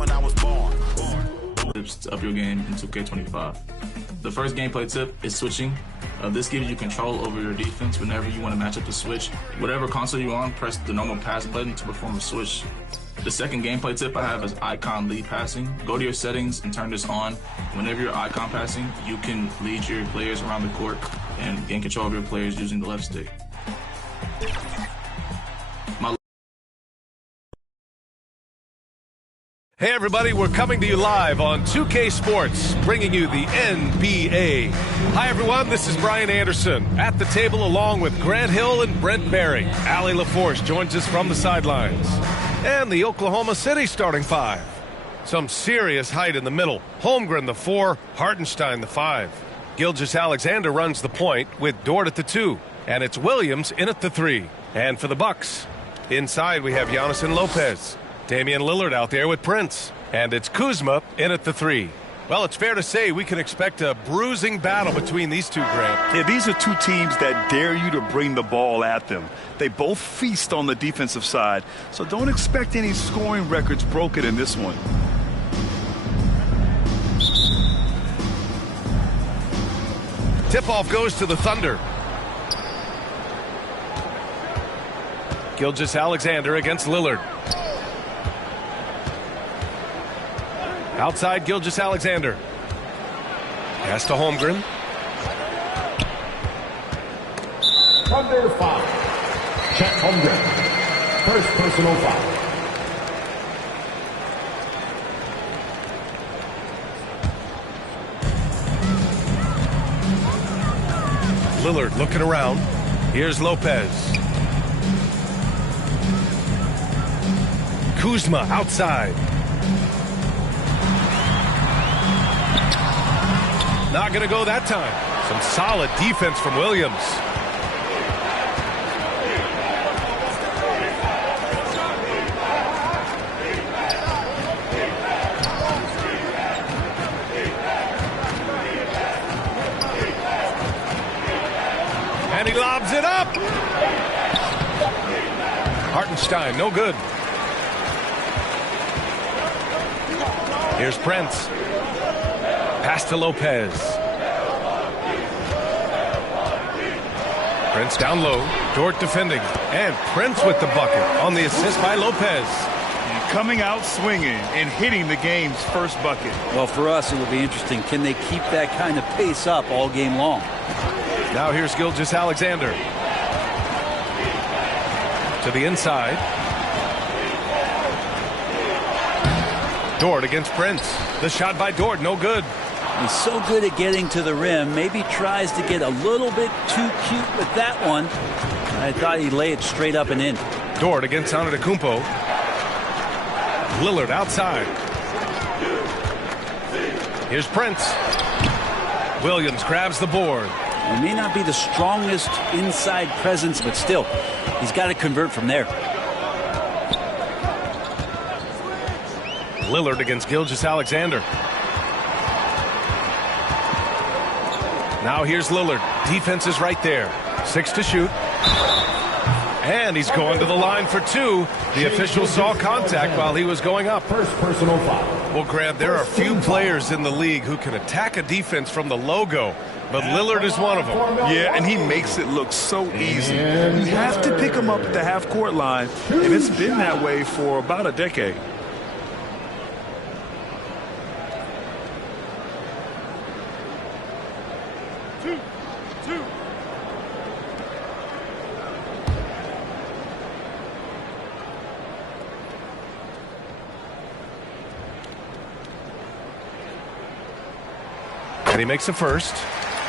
when I was born. Tips to up your game in 2K25. The first gameplay tip is switching. This gives you control over your defense whenever you want to match up the switch. Whatever console you're on, press the normal pass button to perform a switch. The second gameplay tip I have is icon lead passing. Go to your settings and turn this on. Whenever you're icon passing, you can lead your players around the court and gain control of your players using the left stick. Hey everybody, we're coming to you live on 2K Sports, bringing you the NBA. Hi everyone, this is Brian Anderson at the table along with Grant Hill and Brent Berry. Allie LaForce joins us from the sidelines. And the Oklahoma City starting five. Some serious height in the middle. Holmgren the 4, Hartenstein the 5. Gilgeous-Alexander runs the point with Dort at the 2. And it's Williams in at the 3. And for the Bucks, inside we have Giannis and Lopez. Damian Lillard out there with Prince. And it's Kuzma in at the 3. Well, it's fair to say we can expect a bruising battle between these two, Grant. Yeah, these are two teams that dare you to bring the ball at them. They both feast on the defensive side, so don't expect any scoring records broken in this one. Tip-off goes to the Thunder. Gilgeous-Alexander against Lillard. Outside Gilgeous-Alexander. Pass to Holmgren. Thunder foul. Chet Holmgren. First personal foul. Lillard looking around. Here's Lopez. Kuzma outside. Not going to go that time. Some solid defense from Williams. And he lobs it up. Hartenstein, no good. Here's Prince. Pass to Lopez. Prince down low. Dort defending. And Prince with the bucket on the assist by Lopez. And coming out swinging and hitting the game's first bucket. Well, for us, it will be interesting. Can they keep that kind of pace up all game long? Now here's Gilgeous-Alexander. To the inside. Dort against Prince. The shot by Dort, no good. He's so good at getting to the rim. Maybe tries to get a little bit too cute with that one. I thought he'd lay it straight up and in. Dort against Antetokounmpo. Lillard outside. Here's Prince. Williams grabs the board. He may not be the strongest inside presence, but still, he's got to convert from there. Lillard against Gilgeous-Alexander. Now here's Lillard. Defense is right there. 6 to shoot. And he's going to the line for 2. The official saw contact while he was going up. First personal foul. Well, Grant, there are few players in the league who can attack a defense from the logo, but Lillard is one of them. Yeah, and he makes it look so easy. You have to pick him up at the half-court line, and it's been that way for about a decade. And he makes a first.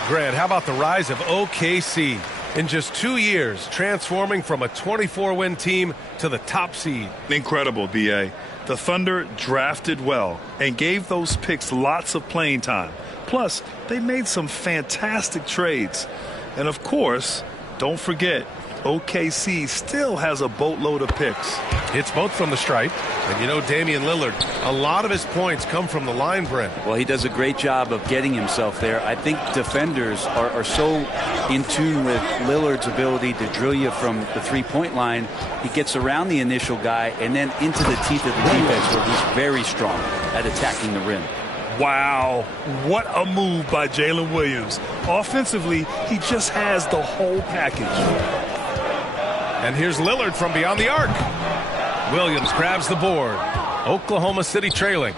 Grant, how about the rise of OKC? In just 2 years, transforming from a 24-win team to the top seed. Incredible, B.A. The Thunder drafted well and gave those picks lots of playing time. Plus, they made some fantastic trades. And, of course, don't forget, OKC still has a boatload of picks. It's both from the stripe. And you know, Damian Lillard, a lot of his points come from the line, Brent. Well, he does a great job of getting himself there. I think defenders are so in tune with Lillard's ability to drill you from the three-point line. He gets around the initial guy and then into the teeth of the defense, where he's very strong at attacking the rim. Wow, what a move by Jalen Williams. Offensively, he just has the whole package. And here's Lillard from beyond the arc. Williams grabs the board. Oklahoma City trailing.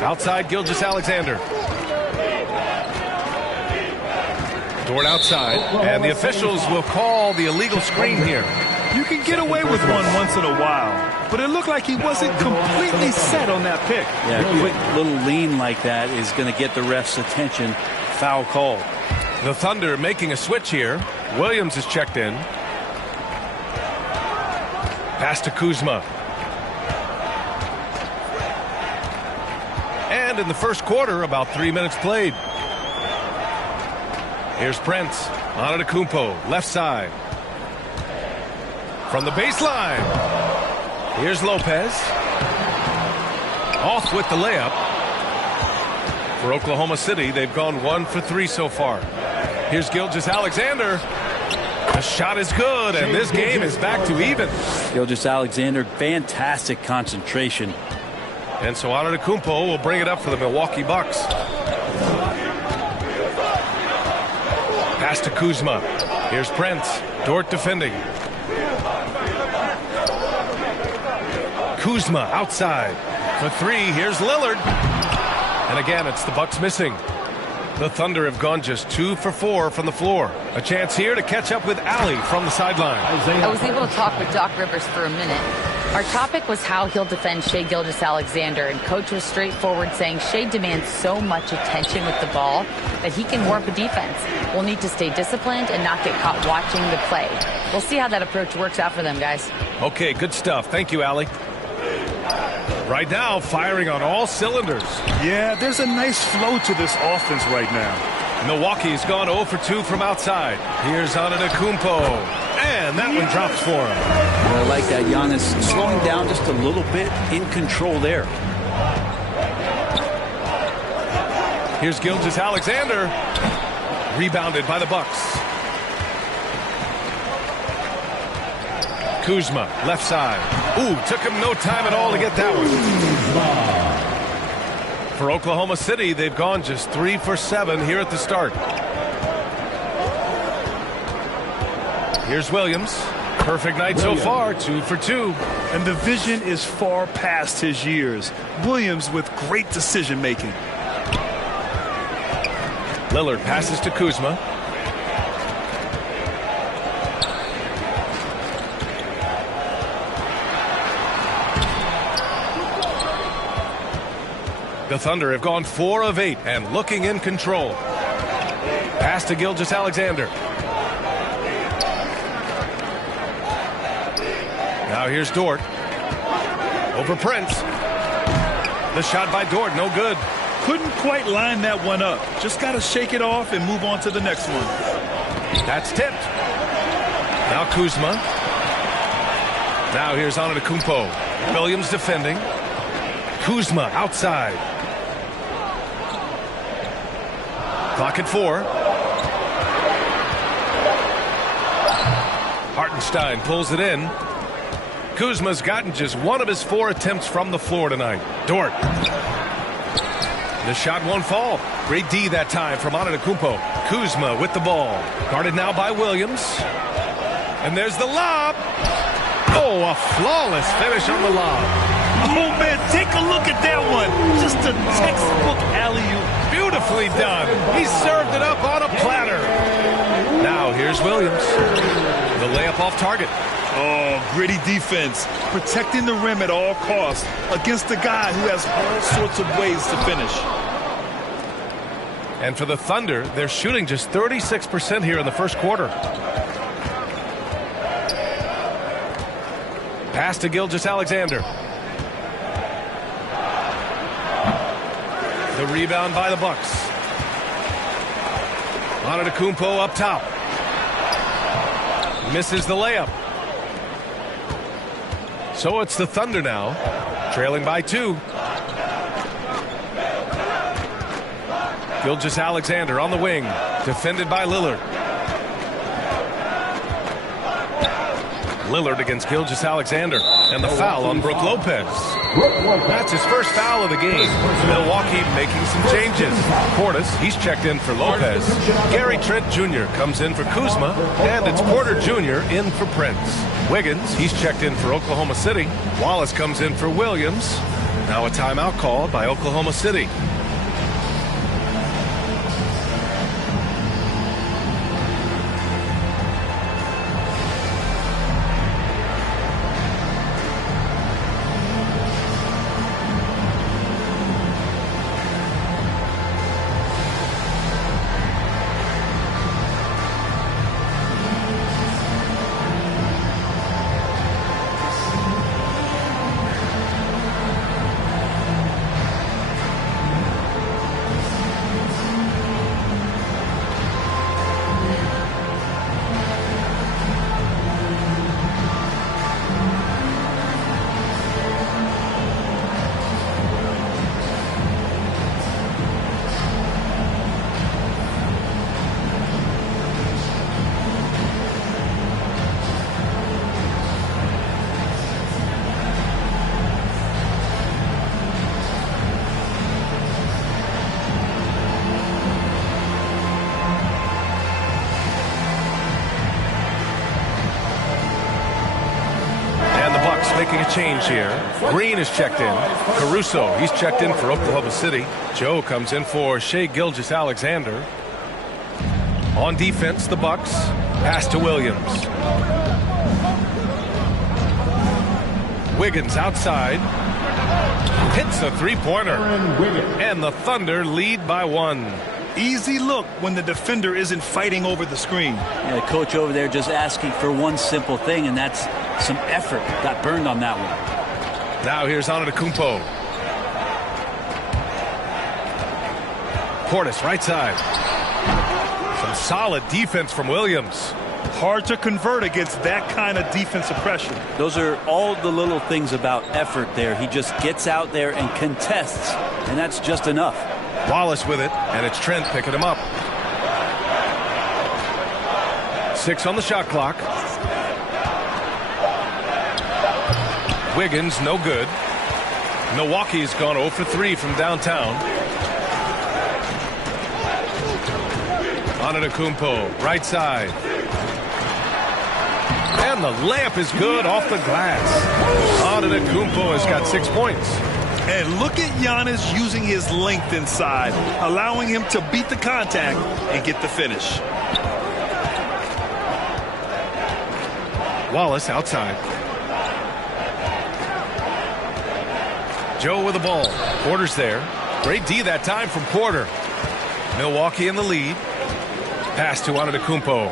Outside, Gilgeous-Alexander. Dort outside, and the officials will call the illegal screen here. You can get away with one once in a while, but it looked like he wasn't completely set on that pick. Yeah, a quick little lean like that is going to get the ref's attention. Foul call. The Thunder making a switch here. Williams is checked in. Pass to Kuzma. And in the first quarter, about 3 minutes played. Here's Prince. Antetokounmpo, left side. From the baseline. Here's Lopez. Off with the layup. For Oklahoma City, they've gone 1 for 3 so far. Here's Gilgeous-Alexander. The shot is good, and this game is back to even. Gilgeous-Alexander, fantastic concentration. And so Antetokounmpo will bring it up for the Milwaukee Bucks. Pass to Kuzma. Here's Prince. Dort defending. Kuzma outside. For 3, here's Lillard. And again, it's the Bucks missing. The Thunder have gone just 2 for 4 from the floor. A chance here to catch up with Allie from the sideline. I was able to talk with Doc Rivers for a minute. Our topic was how he'll defend Shai Gilgeous-Alexander, and Coach was straightforward, saying Shai demands so much attention with the ball that he can warp a defense. We'll need to stay disciplined and not get caught watching the play. We'll see how that approach works out for them, guys. Okay, good stuff. Thank you, Allie. Right now, firing on all cylinders. Yeah, there's a nice flow to this offense right now. Milwaukee's gone 0 for 2 from outside. Here's Antetokounmpo. And that one drops for him. I like that. Giannis slowing down just a little bit, in control there. Here's Gilgeous-Alexander. Rebounded by the Bucks. Kuzma, left side. Ooh, took him no time at all to get that one. For Oklahoma City, they've gone just 3 for 7 here at the start. Here's Williams. Perfect night so far, 2 for 2. And the vision is far past his years. Williams with great decision making. Lillard passes to Kuzma. The Thunder have gone 4 of 8 and looking in control. Pass to Gilgeous-Alexander. Now here's Dort. Over Prince. The shot by Dort, no good. Couldn't quite line that one up. Just got to shake it off and move on to the next one. That's tipped. Now Kuzma. Now here's Antetokounmpo. Williams defending. Kuzma outside. Clock at 4. Hartenstein pulls it in. Kuzma's gotten just 1 of his 4 attempts from the floor tonight. Dort. The shot won't fall. Great D that time from Antetokounmpo. Kuzma with the ball. Guarded now by Williams. And there's the lob. Oh, a flawless finish on the lob. Oh, man, take a look at that one. Just a textbook alley-oop. Beautifully done. He served it up on a platter. Now here's Williams. The layup off target. Oh, gritty defense. Protecting the rim at all costs against a guy who has all sorts of ways to finish. And for the Thunder, they're shooting just 36% here in the first quarter. Pass to Gilgeous-Alexander. The rebound by the Bucks. Antetokounmpo up top. Misses the layup. So it's the Thunder now, trailing by 2. Gilgeous-Alexander on the wing, defended by Lillard. Lillard against Gilgeous-Alexander, and the foul on Brook Lopez. That's his first foul of the game. Milwaukee making some changes. Portis, he's checked in for Lopez. Gary Trent Jr. comes in for Kuzma, and it's Porter Jr. in for Prince. Wiggins, he's checked in for Oklahoma City. Wallace comes in for Williams. Now a timeout called by Oklahoma City. Making a change here. Green is checked in. Caruso, he's checked in for Oklahoma City. Joe comes in for Shai Gilgeous-Alexander. On defense, the Bucks. Pass to Williams. Wiggins outside. Hits a three-pointer. And the Thunder lead by 1. Easy look when the defender isn't fighting over the screen. Yeah, the coach over there just asking for one simple thing, and that's some effort. Got burned on that one. Now here's Antetokounmpo. Portis right side. Some solid defense from Williams. Hard to convert against that kind of defensive pressure. Those are all the little things about effort there. He just gets out there and contests, and that's just enough. Wallace with it, and it's Trent picking him up. 6 on the shot clock. Wiggins, no good. Milwaukee's gone 0 for 3 from downtown. Antetokounmpo, right side. And the layup is good off the glass. Antetokounmpo has got 6 points. And look at Giannis using his length inside, allowing him to beat the contact and get the finish. Wallace outside. Joe with the ball. Porter's there. Great D that time from Porter. Milwaukee in the lead. Pass to Antetokounmpo.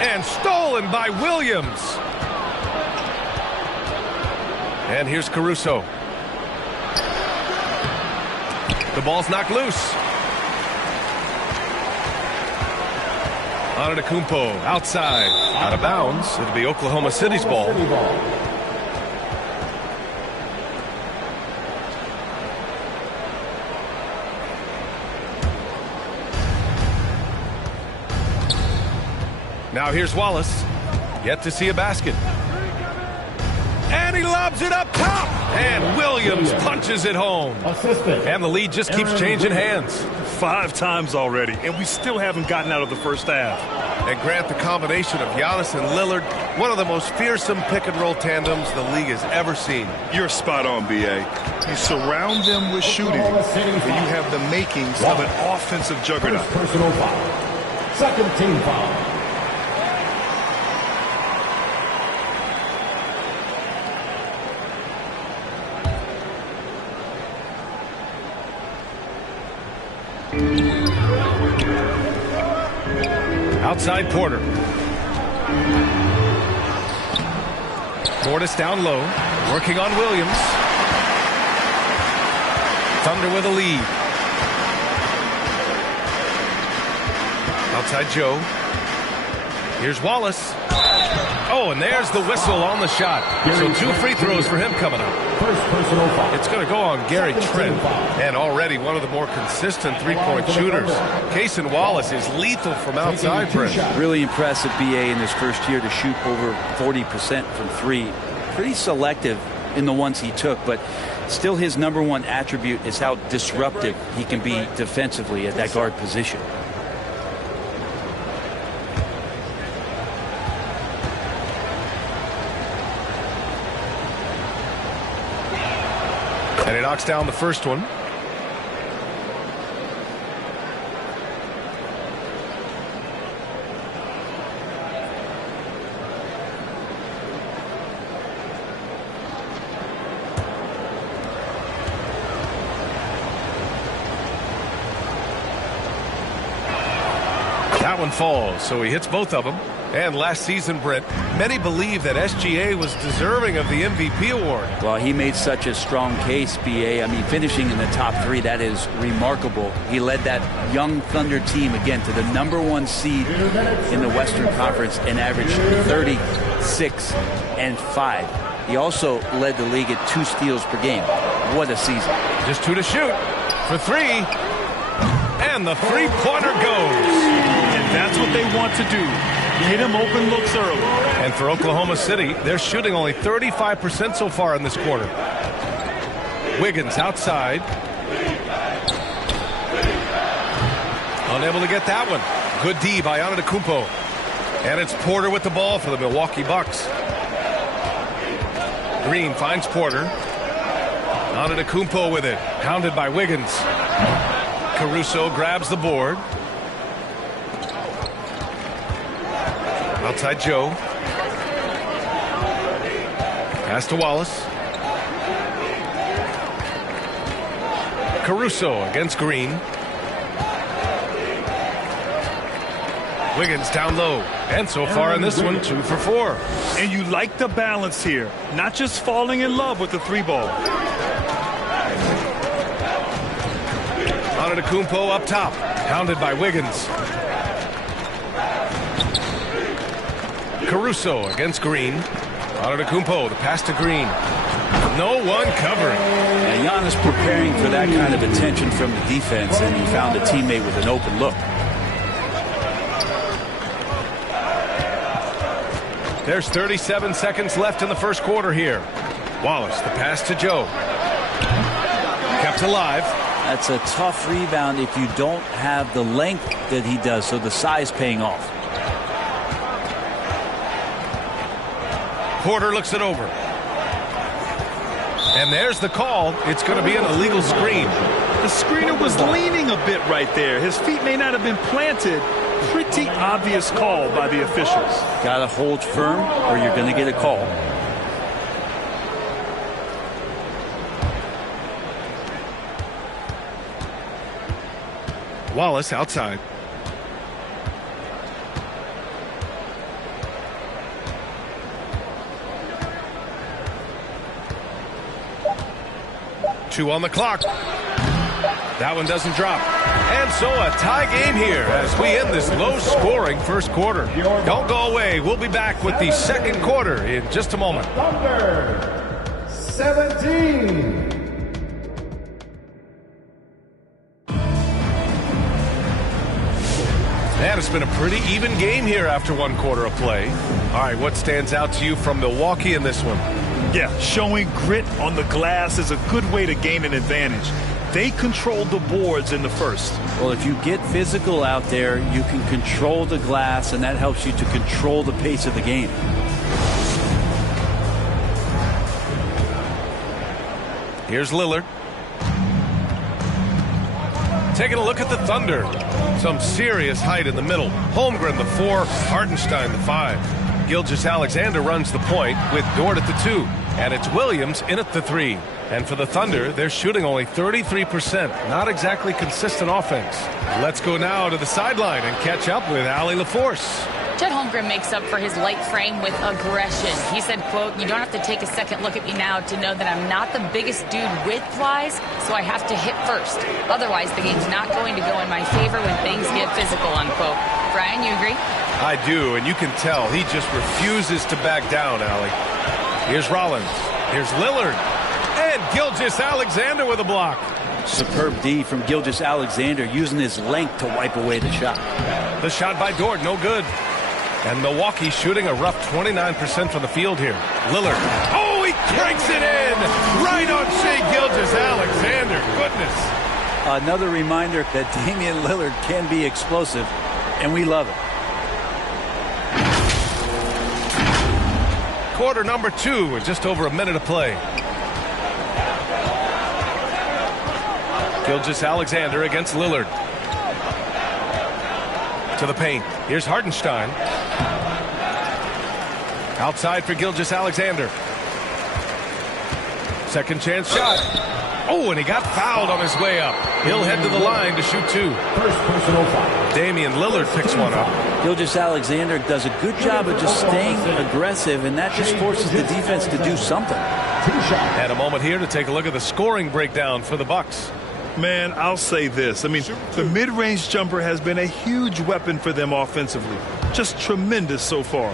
And stolen by Williams. And here's Caruso. The ball's knocked loose. Antetokounmpo outside, out of bounds. It'll be Oklahoma City's ball. Now here's Wallace. Yet to see a basket. And he lobs it up top. And Williams punches it home. And the lead just keeps changing hands. 5 times already, and we still haven't gotten out of the first half. And Grant, the combination of Giannis and Lillard, one of the most fearsome pick-and-roll tandems the league has ever seen. You're spot on, B.A. You surround them with shooting, and you have the makings of an offensive juggernaut. First personal foul. Second team foul. Outside Porter. Portis down low, working on Williams. Thunder with a lead. Outside Joe. Here's Wallace. Oh, and there's the whistle on the shot. So 2 free throws for him coming up. First personal foul. It's going to go on Gary Trent, and already one of the more consistent three-point shooters. Cason Wallace is lethal from outside, Brent. Really impressive BA in his first year to shoot over 40% from three. Pretty selective in the ones he took, but still his #1 attribute is how disruptive he can be defensively at that guard position. And he knocks down the first one. That one falls, so he hits both of them. And last season, Brent, many believe that SGA was deserving of the MVP award. Well, he made such a strong case, BA. I mean, finishing in the top 3, that is remarkable. He led that young Thunder team, again, to the #1 seed in the Western Conference and averaged 36 and 5. He also led the league at 2 steals per game. What a season. Just 2 to shoot for 3. And the three-pointer goes. And that's what they want to do. Hit him open looks early. And for Oklahoma City, they're shooting only 35% so far in this quarter. Wiggins outside. Unable to get that one. Good D by Antetokounmpo. And it's Porter with the ball for the Milwaukee Bucks. Green finds Porter. Antetokounmpo with it. Pounded by Wiggins. Caruso grabs the board. Outside Joe. Pass to Wallace. Caruso against Green. Wiggins down low. And so far in this one, 2 for 4. And you like the balance here. Not just falling in love with the 3-ball. Antetokounmpo up top. Pounded by Wiggins. Caruso against Green. Antetokounmpo, the pass to Green. No one covering. And Giannis preparing for that kind of attention from the defense, and he found a teammate with an open look. There's 37 seconds left in the first quarter here. Wallace, the pass to Joe. Kept alive. That's a tough rebound if you don't have the length that he does, so the size paying off. Porter looks it over. And there's the call. It's going to be an illegal screen. The screener was leaning a bit right there. His feet may not have been planted. Pretty obvious call by the officials. Got to hold firm or you're going to get a call. Wallace outside. Two on the clock. That one doesn't drop. And so a tie game here as we end this low-scoring first quarter. Don't go away. We'll be back with the second quarter in just a moment. Thunder 17. And it's been a pretty even game here after one quarter of play. All right, what stands out to you from Milwaukee in this one? Yeah, showing grit on the glass is a good way to gain an advantage. They controlled the boards in the first. Well, if you get physical out there, you can control the glass, and that helps you to control the pace of the game. Here's Lillard. Taking a look at the Thunder. Some serious height in the middle. Holmgren the 4, Hartenstein the 5. Gilgeous-Alexander runs the point with Dort at the 2. And it's Williams in at the 3. And for the Thunder, they're shooting only 33%. Not exactly consistent offense. Let's go now to the sideline and catch up with Allie LaForce. Chet Holmgren makes up for his light frame with aggression. He said, quote, "You don't have to take a second look at me now to know that I'm not the biggest dude width-wise, so I have to hit first. Otherwise, the game's not going to go in my favor when things get physical," unquote. Brian, you agree? I do, and you can tell he just refuses to back down, Allie. Here's Rollins. Here's Lillard. And Gilgeous-Alexander with a block. Superb D from Gilgeous-Alexander, using his length to wipe away the shot. The shot by Dort, no good. And Milwaukee shooting a rough 29% from the field here. Lillard. Oh, he cranks it in! Right on Shai Gilgeous-Alexander. Goodness. Another reminder that Damian Lillard can be explosive, and we love it. Quarter number 2 with just over a minute of play. Gilgeous-Alexander against Lillard. To the paint. Here's Hartenstein. Outside for Gilgeous-Alexander. Second chance shot. Oh, and he got fouled on his way up. He'll head to the line to shoot 2. First personal foul. Damian Lillard picks one up. Gilgeous-Alexander does a good job of just staying aggressive, and that just forces the defense to do something. And a moment here to take a look at the scoring breakdown for the Bucks. Man, I'll say this. I mean, the mid-range jumper has been a huge weapon for them offensively. Just tremendous so far.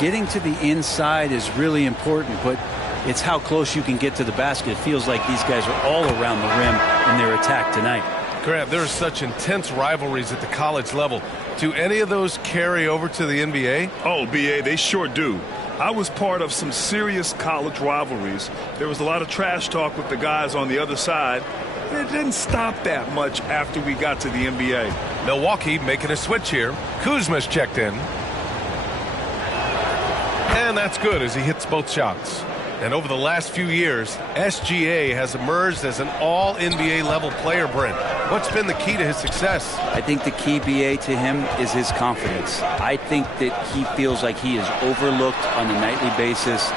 Getting to the inside is really important, but it's how close you can get to the basket. It feels like these guys are all around the rim in their attack tonight. Grant, there are such intense rivalries at the college level. Do any of those carry over to the NBA? Oh, BA, they sure do. I was part of some serious college rivalries. There was a lot of trash talk with the guys on the other side. It didn't stop that much after we got to the NBA. Milwaukee making a switch here. Kuzma's checked in. And that's good as he hits both shots. And over the last few years, SGA has emerged as an all-NBA level player, Brent. What's been the key to his success? I think the key, BA, to him is his confidence. I think that he feels like he is overlooked on a nightly basis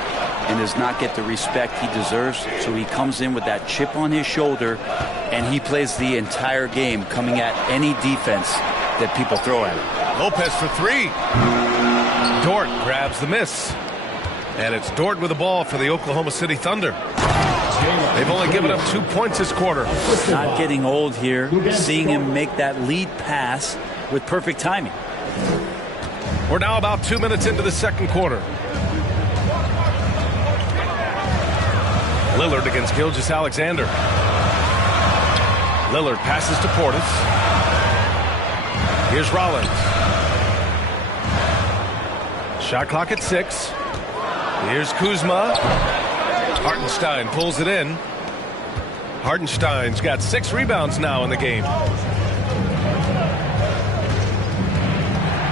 and does not get the respect he deserves. So he comes in with that chip on his shoulder, and he plays the entire game coming at any defense that people throw at him. Lopez for 3. Dort grabs the miss. And it's Dort with the ball for the Oklahoma City Thunder. They've only given up 2 points this quarter. Not getting old here, seeing him make that lead pass with perfect timing. We're now about 2 minutes into the second quarter. Lillard against Gilgeous-Alexander. Lillard passes to Portis. Here's Rollins. Shot clock at 6. Here's Kuzma. Hartenstein pulls it in. Hartenstein's got 6 rebounds now in the game.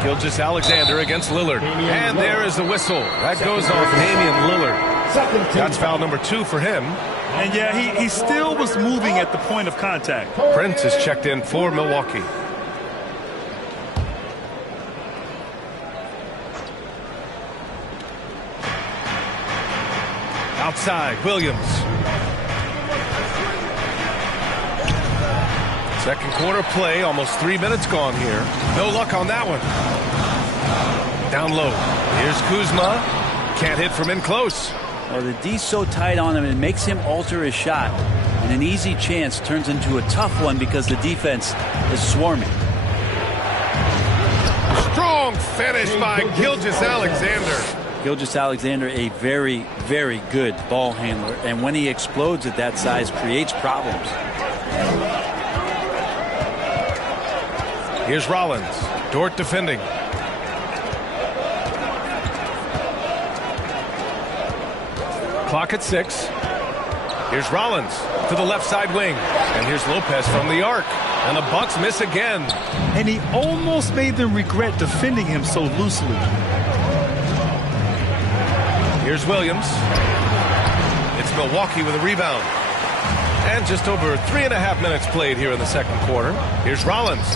Gilgeous-Alexander against Lillard. And there is the whistle. That goes off Damian Lillard. That's foul number 2 for him. And yeah, he still was moving at the point of contact. Prince is checked in for Milwaukee. Outside, Williams. Second quarter play, almost 3 minutes gone here. No luck on that one. Down low. Here's Kuzma. Can't hit from in close. Well, the D's so tight on him, it makes him alter his shot. And an easy chance turns into a tough one because the defense is swarming. Strong finish by Gilgeous-Alexander. Gilgeous-Alexander, a very, very good ball handler. And when he explodes at that size, creates problems. Here's Rollins. Dort defending. Clock at 6. Here's Rollins to the left side wing. And here's Lopez from the arc. And the Bucks miss again. And he almost made them regret defending him so loosely. Here's Williams. It's Milwaukee with a rebound. And just over 3.5 minutes played here in the second quarter. Here's Rollins.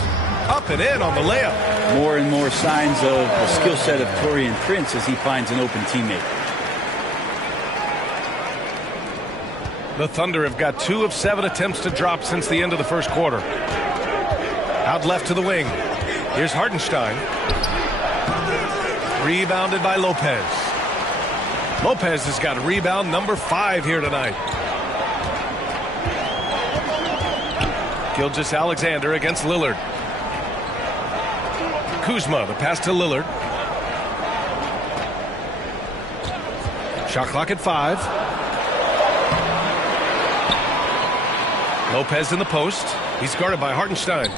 Up and in on the layup. More and more signs of the skill set of Taurean Prince as he finds an open teammate. The Thunder have got 2 of 7 attempts to drop since the end of the first quarter. Out left to the wing. Here's Hartenstein. Rebounded by Lopez. Lopez has got rebound number 5 here tonight. Gilgeous-Alexander against Lillard. Kuzma, the pass to Lillard. Shot clock at 5. Lopez in the post. He's guarded by Hartenstein.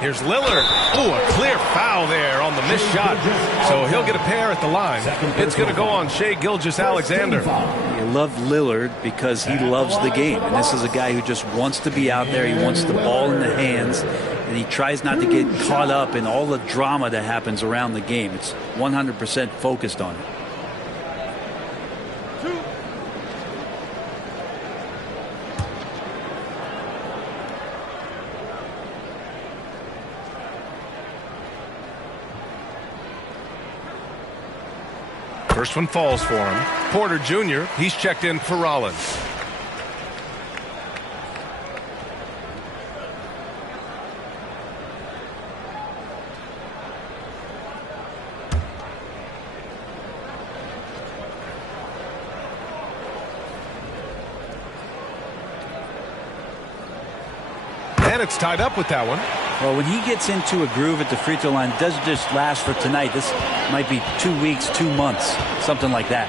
Here's Lillard. Oh, a clear foul there on the missed shot. So he'll get a pair at the line. It's going to go on Shai Gilgeous-Alexander. You love Lillard because he loves the game. And this is a guy who just wants to be out there. He wants the ball in the hands. And he tries not to get caught up in all the drama that happens around the game. It's 100% focused on it. First one falls for him. Porter Jr., he's checked in for Rollins. And it's tied up with that one. Well, when he gets into a groove at the free throw line, it doesn't just last for tonight. This might be 2 weeks, 2 months, something like that.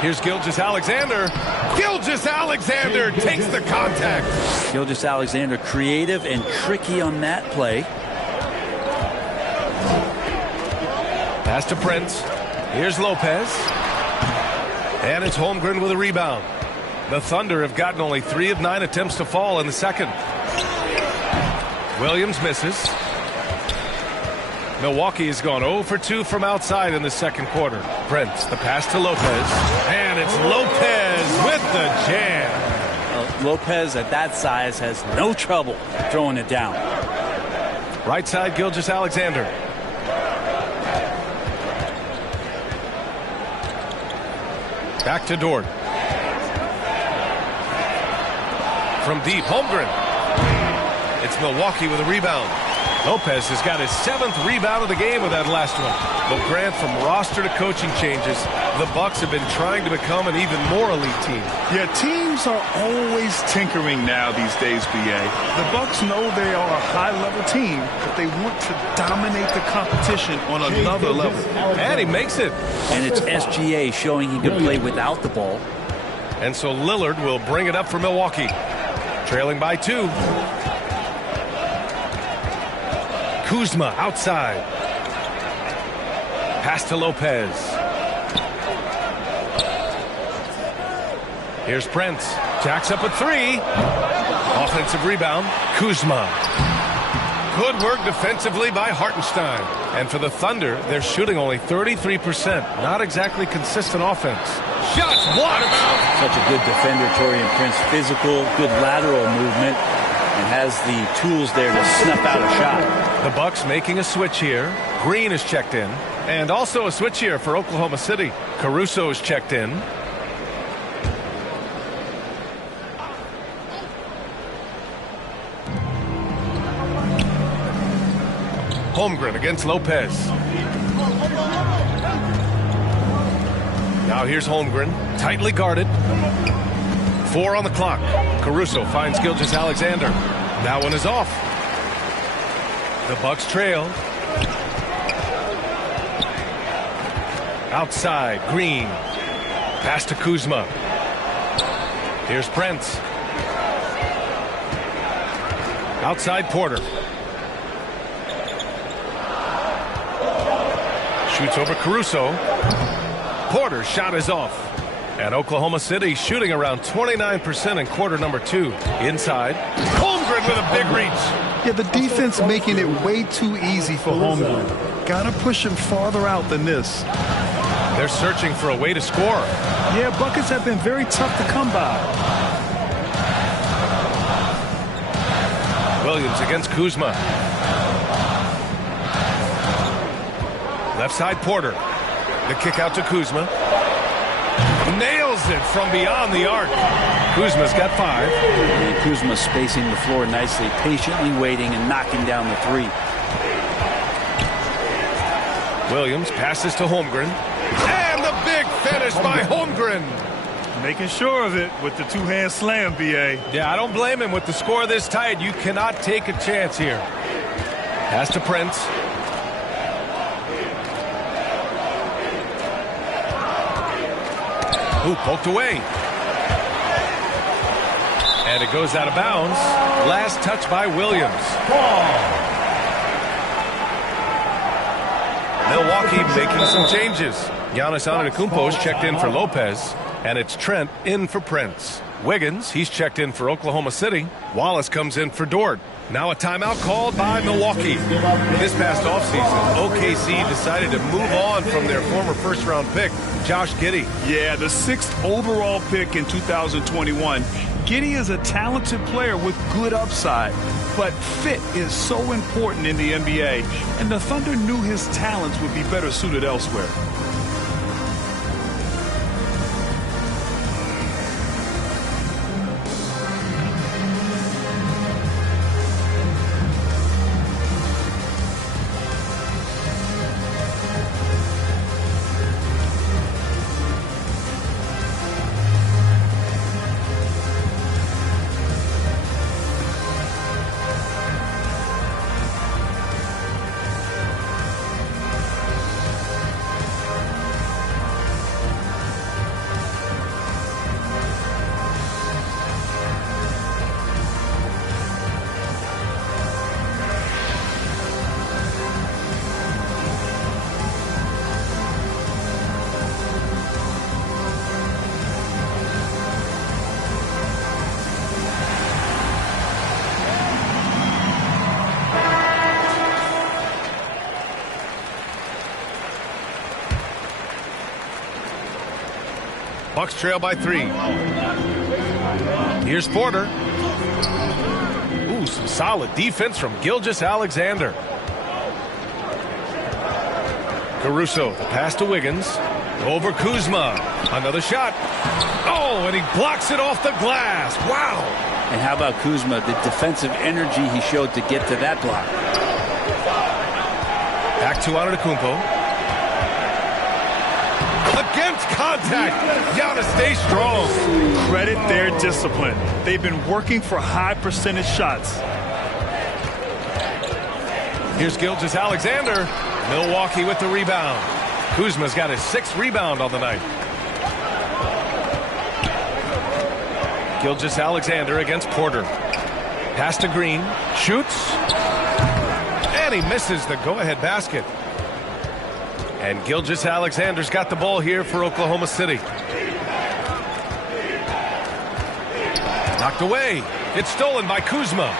Here's Gilgeous-Alexander. Gilgeous-Alexander takes the contact. Gilgeous-Alexander creative and tricky on that play. Pass to Prince. Here's Lopez. And it's Holmgren with a rebound. The Thunder have gotten only 3 of 9 attempts to fall in the second. Williams misses. Milwaukee has gone 0 for 2 from outside in the second quarter. Prince, the pass to Lopez. And it's Lopez with the jam. Lopez at that size has no trouble throwing it down. Right side, Gilgeous-Alexander. Back to Dort. From deep, Holmgren. It's Milwaukee with a rebound. Lopez has got his 7th rebound of the game with that last one. But Grant, from roster to coaching changes, the Bucks have been trying to become an even more elite team. Yeah, teams are always tinkering now these days, BA. The Bucks know they are a high-level team, but they want to dominate the competition on another level. And he makes it. And it's SGA showing he can play without the ball. And so Lillard will bring it up for Milwaukee. Trailing by 2. Kuzma outside. Pass to Lopez. Here's Prince. Jacks up at 3. Offensive rebound. Kuzma. Good work defensively by Hartenstein. And for the Thunder, they're shooting only 33%. Not exactly consistent offense. Shots blocked. Such a good defender, Taurean Prince. Physical, good lateral movement, and has the tools there to snuff out a shot. The Bucks making a switch here. Green is checked in. And also a switch here for Oklahoma City. Caruso is checked in. Holmgren against Lopez. Now here's Holmgren. Tightly guarded. 4 on the clock. Caruso finds Gilgeous-Alexander. That one is off. The Bucks trail. Outside, Green. Pass to Kuzma. Here's Prince. Outside, Porter. Shoots over Caruso. Porter's shot is off. And Oklahoma City shooting around 29% in quarter number 2. Inside. Holmgren with a big reach. Yeah, the defense making it way too easy for Holmgren. Gotta push him farther out than this. They're searching for a way to score. Yeah, buckets have been very tough to come by. Williams against Kuzma. Left side, Porter. The kick out to Kuzma. Nails it from beyond the arc. Kuzma's got 5. And Kuzma spacing the floor nicely, patiently waiting and knocking down the 3. Williams passes to Holmgren. And the big finish by Holmgren. Making sure of it with the two-hand slam, B.A. Yeah, I don't blame him. With the score this tight, you cannot take a chance here. Pass to Prince. Ooh, poked away. And it goes out of bounds. Last touch by Williams. Milwaukee making some changes. Giannis Antetokounmpo's checked in for Lopez. And it's Trent in for Prince. Wiggins, he's checked in for Oklahoma City. Wallace comes in for Dort. Now a timeout called by Milwaukee. This past offseason, OKC decided to move on from their former first-round pick, Josh Giddey. Yeah, the 6th overall pick in 2021. Giddey is a talented player with good upside, but fit is so important in the NBA, and the Thunder knew his talents would be better suited elsewhere. Bucks trail by 3. Here's Porter. Ooh, some solid defense from Gilgeous-Alexander. Caruso, the pass to Wiggins. Over Kuzma. Another shot. Oh, and he blocks it off the glass. Wow. And how about Kuzma, the defensive energy he showed to get to that block. Back to Antetokounmpo. Against contact. Giannis stays strong. Credit their discipline. They've been working for high percentage shots. Here's Gilgeous-Alexander. Milwaukee with the rebound. Kuzma's got his 6th rebound on the night. Gilgeous-Alexander against Porter. Pass to Green. Shoots. And he misses the go-ahead basket. And Gilgeous-Alexander's got the ball here for Oklahoma City. Knocked away. It's stolen by Kuzma.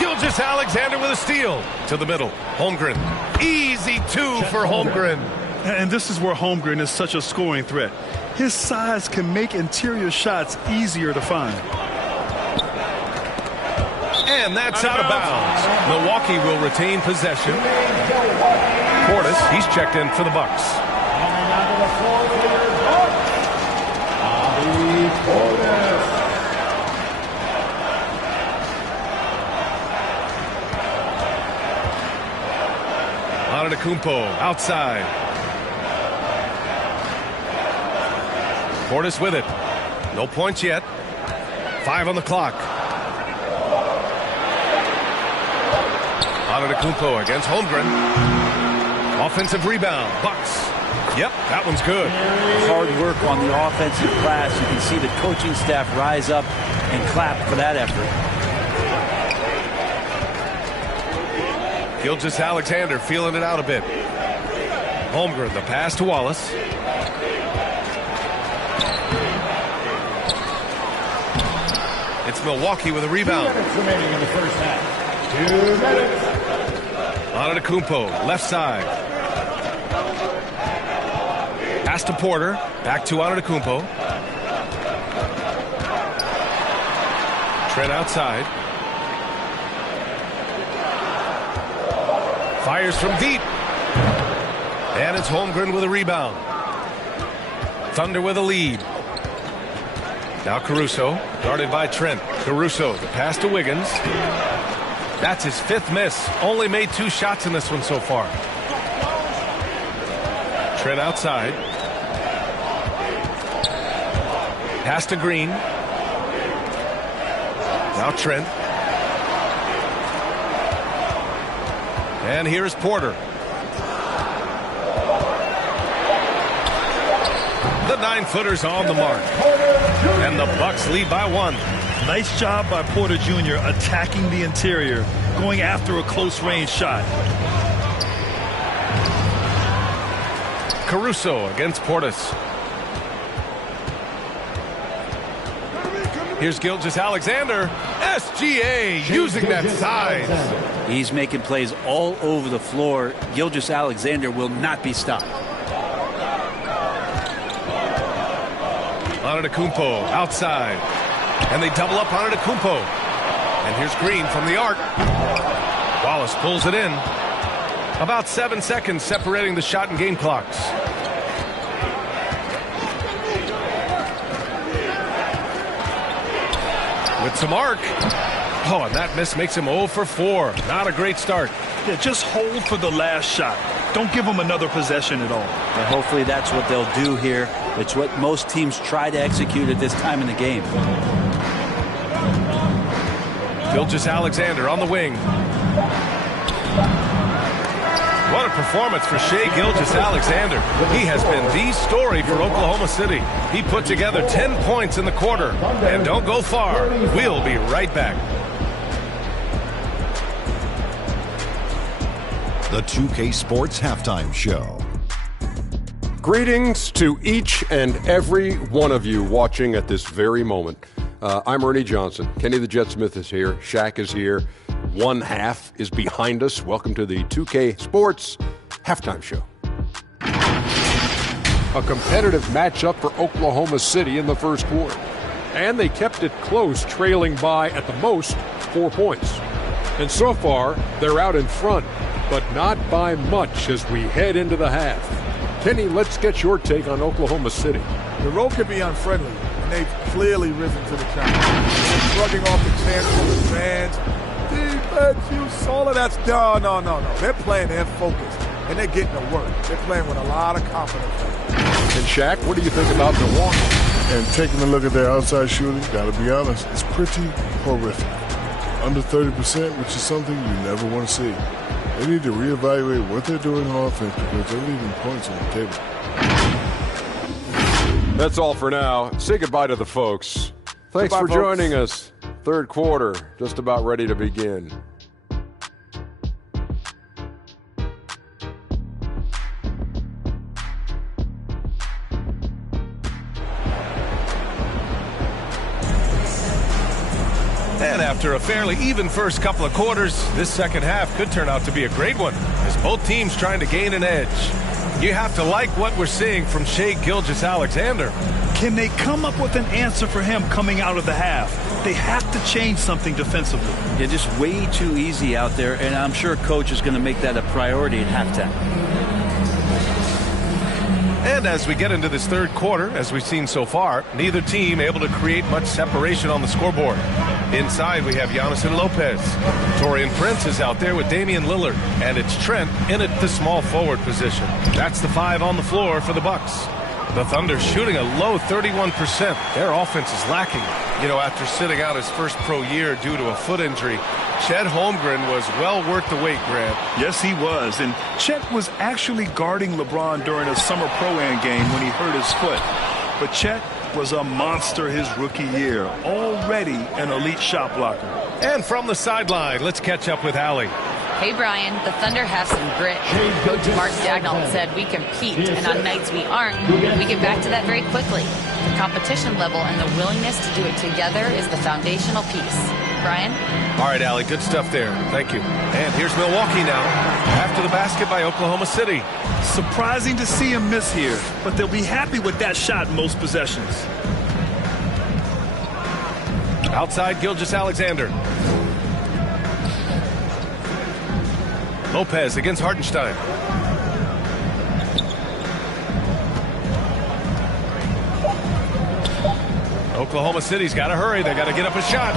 Gilgeous-Alexander with a steal. To the middle. Holmgren. Easy 2 for Holmgren. And this is where Holmgren is such a scoring threat. His size can make interior shots easier to find. And that's out of bounds. Milwaukee will retain possession. Portis, he's checked in for the Bucks. Antetokounmpo outside. Portis with it. No points yet. 5 on the clock. Antetokounmpo against Holmgren. Offensive rebound. Bucks. Yep, that one's good. Hard work on the offensive glass. You can see the coaching staff rise up and clap for that effort. Gilgeous-Alexander feeling it out a bit. Holmgren, the pass to Wallace. It's Milwaukee with a rebound. 2 minutes remaining in the first half. 2 minutes. Antetokounmpo, left side. Pass to Porter. Back to Antetokounmpo. Trent outside. Fires from deep. And it's Holmgren with a rebound. Thunder with a lead. Now Caruso, guarded by Trent. Caruso, the pass to Wiggins. That's his 5th miss. Only made 2 shots in this one so far. Trent outside. Pass to Green. Now Trent. And here's Porter. The 9-footer's on the mark. And the Bucks lead by 1. Nice job by Porter Jr. attacking the interior, going after a close-range shot. Caruso against Portis. Here's Gilgeous-Alexander. SGA using that size. He's making plays all over the floor. Gilgeous-Alexander will not be stopped. Antetokounmpo outside. And they double up on Antetokounmpo. And here's Green from the arc. Wallace pulls it in. About 7 seconds separating the shot and game clocks. With some arc. Oh, and that miss makes him 0 for 4. Not a great start. Yeah, just hold for the last shot. Don't give him another possession at all. And hopefully that's what they'll do here. It's what most teams try to execute at this time in the game. Gilgeous-Alexander on the wing. What a performance for Shai Gilgeous-Alexander. He has been the story for Oklahoma City. He put together 10 points in the quarter. And don't go far. We'll be right back. The 2K Sports Halftime Show. Greetings to each and every one of you watching at this very moment. I'm Ernie Johnson. Kenny the Jet Smith is here. Shaq is here. One half is behind us. Welcome to the 2K Sports Halftime Show. A competitive matchup for Oklahoma City in the first quarter. And they kept it close, trailing by, at the most, 4 points. And so far, they're out in front, but not by much as we head into the half. Kenny, let's get your take on Oklahoma City. The road can be unfriendly, and they've clearly risen to the challenge. They're shrugging off the chance from the fans. Defense, you saw it. That's no. They're playing, they're focused, and they're getting to work. They're playing with a lot of confidence. And Shaq, what do you think about Milwaukee? And taking a look at their outside shooting, gotta be honest, it's pretty horrific. Under 30%, which is something you never want to see. They need to reevaluate what they're doing on offense because they're leaving points on the table. That's all for now. Say goodbye to the folks. Thanks Goodbye, for folks. joining us. Third quarter, just about ready to begin. And after a fairly even first couple of quarters, this second half could turn out to be a great one, as both teams trying to gain an edge. You have to like what we're seeing from Shai Gilgeous-Alexander. Can they come up with an answer for him coming out of the half? They have to change something defensively. They're just way too easy out there, and I'm sure Coach is going to make that a priority at halftime. And as we get into this third quarter, as we've seen so far, neither team able to create much separation on the scoreboard. Inside, we have Giannis and Lopez. Taurean Prince is out there with Damian Lillard. And it's Trent in at the small forward position. That's the 5 on the floor for the Bucks. The Thunder shooting a low 31%. Their offense is lacking. You know, after sitting out his first pro year due to a foot injury, Chet Holmgren was well worth the wait, Grant. Yes, he was. And Chet was actually guarding LeBron during a summer pro-am game when he hurt his foot. But Chet was a monster his rookie year. Already an elite shot blocker. And from the sideline, let's catch up with Allie. Hey, Brian, the Thunder have some grit. Coach Mark Dagnall said we compete, and on nights we aren't, we get back to that very quickly. The competition level and the willingness to do it together is the foundational piece. Brian? All right, Allie, good stuff there. Thank you. And here's Milwaukee now. After the basket by Oklahoma City. Surprising to see him miss here, but they'll be happy with that shot most possessions. Outside, Gilgeous-Alexander. Lopez against Hartenstein. Oklahoma City's got to hurry. They got to get up a shot.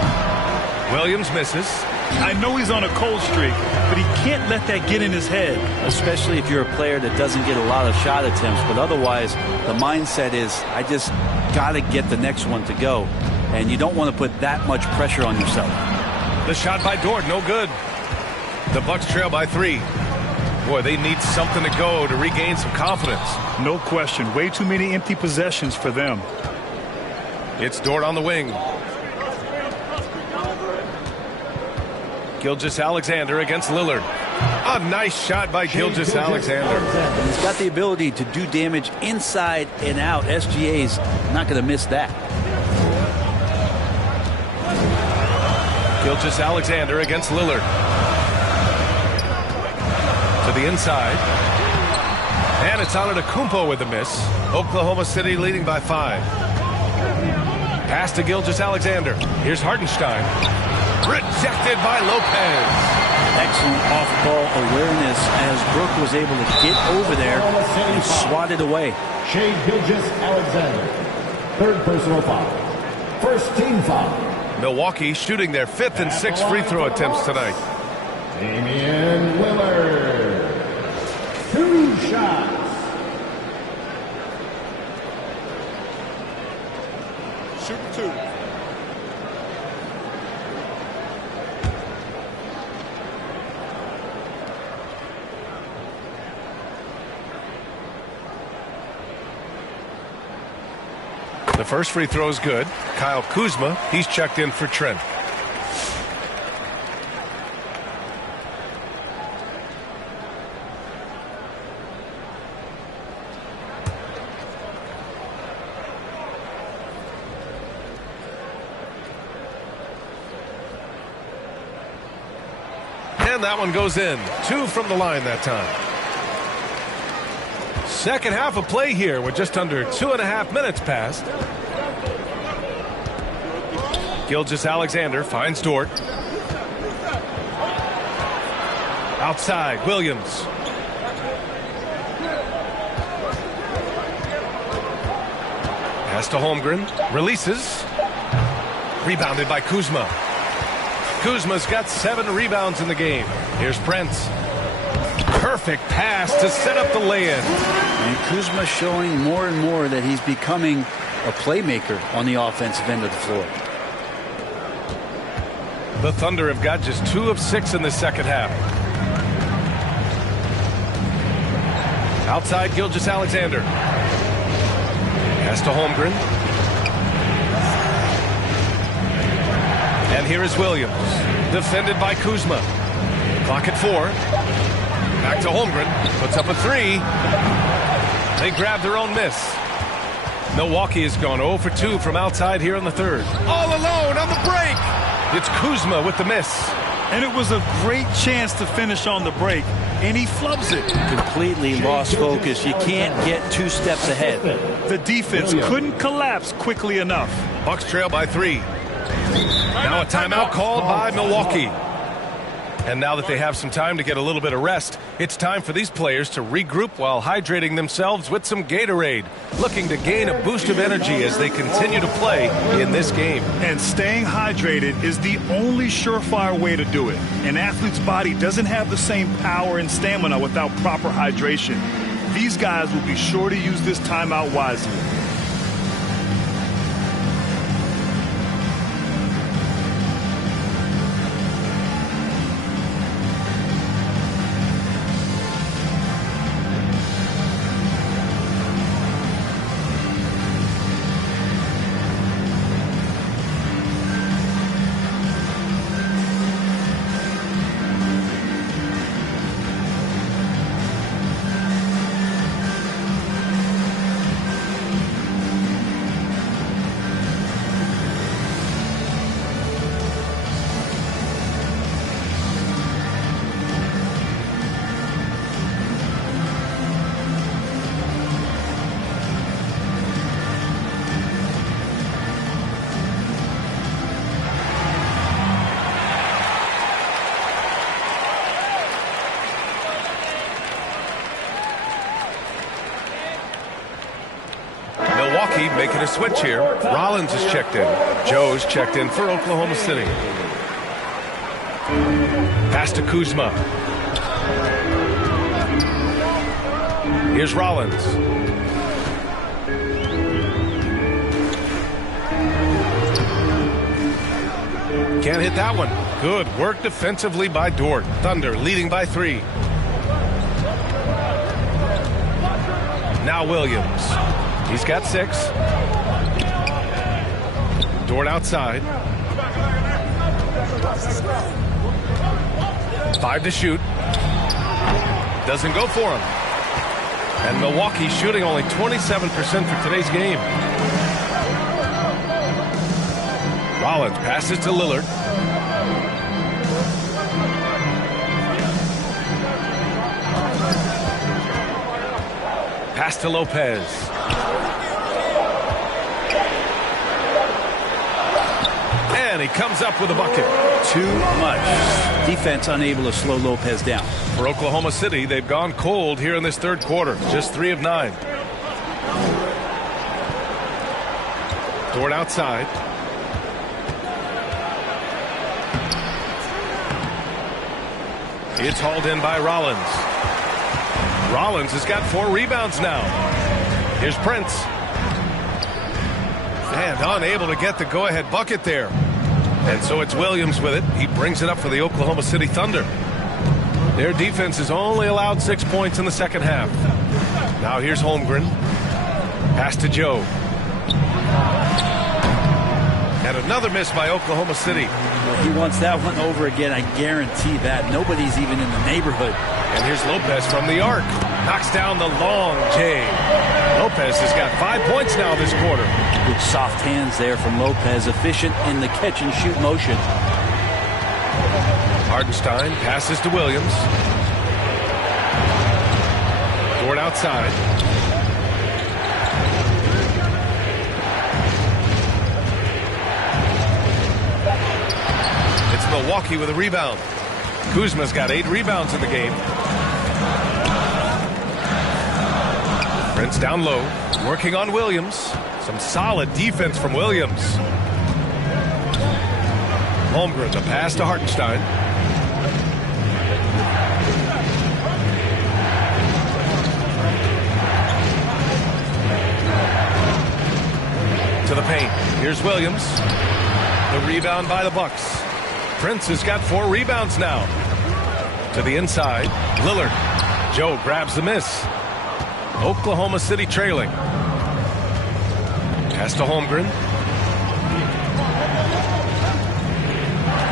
Williams misses. I know he's on a cold streak, but he can't let that get in his head. Especially if you're a player that doesn't get a lot of shot attempts, but otherwise the mindset is, I just got to get the next one to go, and you don't want to put that much pressure on yourself. The shot by Dort, no good. The Bucks trail by 3. Boy, they need something to go to regain some confidence. No question. Way too many empty possessions for them. It's Dort on the wing. Gilgeous-Alexander against Lillard. A nice shot by Gilgeous-Alexander. He's got the ability to do damage inside and out. SGA's not going to miss that. Gilgeous-Alexander against Lillard. To the inside. And it's Antetokounmpo with a miss. Oklahoma City leading by 5. Pass to Gilgeous-Alexander. Here's Hartenstein. Rejected by Lopez. Excellent off-ball awareness as Brook was able to get over there and swat it away. Shai Gilgeous-Alexander. Third personal foul. First team foul. Milwaukee shooting their 5th and 6th free throw attempts tonight. Damian Lillard. 2 shots. Shoot 2. The first free throw is good. Kyle Kuzma, he's checked in for Trent. And that one goes in. 2 from the line that time. Second half of play here with just under 2.5 minutes passed. Gilgeous-Alexander finds Dort. Outside, Williams. Pass to Holmgren. Releases. Rebounded by Kuzma. Kuzma's got 7 rebounds in the game. Here's Prince. Perfect pass to set up the lay-in. And Kuzma showing more and more that he's becoming a playmaker on the offensive end of the floor. The Thunder have got just 2 of 6 in the second half. Outside, Gilgeous-Alexander. Pass to Holmgren. And here is Williams. Defended by Kuzma. Clock at 4. Back to Holmgren. Puts up a 3. They grab their own miss. Milwaukee has gone 0 for 2 from outside here in the third. All alone on the break. It's Kuzma with the miss. And it was a great chance to finish on the break, and he flubs it. Completely lost focus. You can't get 2 steps ahead. The defense couldn't collapse quickly enough. Bucks trail by 3. Now a timeout called by Milwaukee. And now that they have some time to get a little bit of rest, it's time for these players to regroup while hydrating themselves with some Gatorade, looking to gain a boost of energy as they continue to play in this game. And staying hydrated is the only surefire way to do it. An athlete's body doesn't have the same power and stamina without proper hydration. These guys will be sure to use this timeout wisely. Milwaukee making a switch here. Rollins is checked in. Joe's checked in for Oklahoma City. Pass to Kuzma. Here's Rollins. Can't hit that one. Good work defensively by Dort. Thunder leading by 3. Now Williams. He's got 6. Dort outside. 5 to shoot. Doesn't go for him. And Milwaukee shooting only 27% for today's game. Rollins passes to Lillard. Pass to Lopez. And he comes up with a bucket. Too much. Defense unable to slow Lopez down. For Oklahoma City, they've gone cold here in this third quarter. Just 3 of 9. Dort outside. It's hauled in by Rollins. Rollins has got 4 rebounds now. Here's Prince. And unable to get the go-ahead bucket there. And so it's Williams with it. He brings it up for the Oklahoma City Thunder. Their defense has only allowed 6 points in the second half. Now here's Holmgren. Pass to Joe. And another miss by Oklahoma City. Well, he wants that one over again. I guarantee that. Nobody's even in the neighborhood. And here's Lopez from the arc. Knocks down the long J. Lopez has got 5 points now this quarter. Good soft hands there from Lopez. Efficient in the catch and shoot motion. Hartenstein passes to Williams. Dort outside. It's Milwaukee with a rebound. Kuzma's got 8 rebounds in the game. Prince down low, working on Williams. Some solid defense from Williams. Holmgren, the pass to Hartenstein. To the paint. Here's Williams. The rebound by the Bucks. Prince has got 4 rebounds now. To the inside. Lillard. Joe grabs the miss. Oklahoma City trailing. Pass to Holmgren.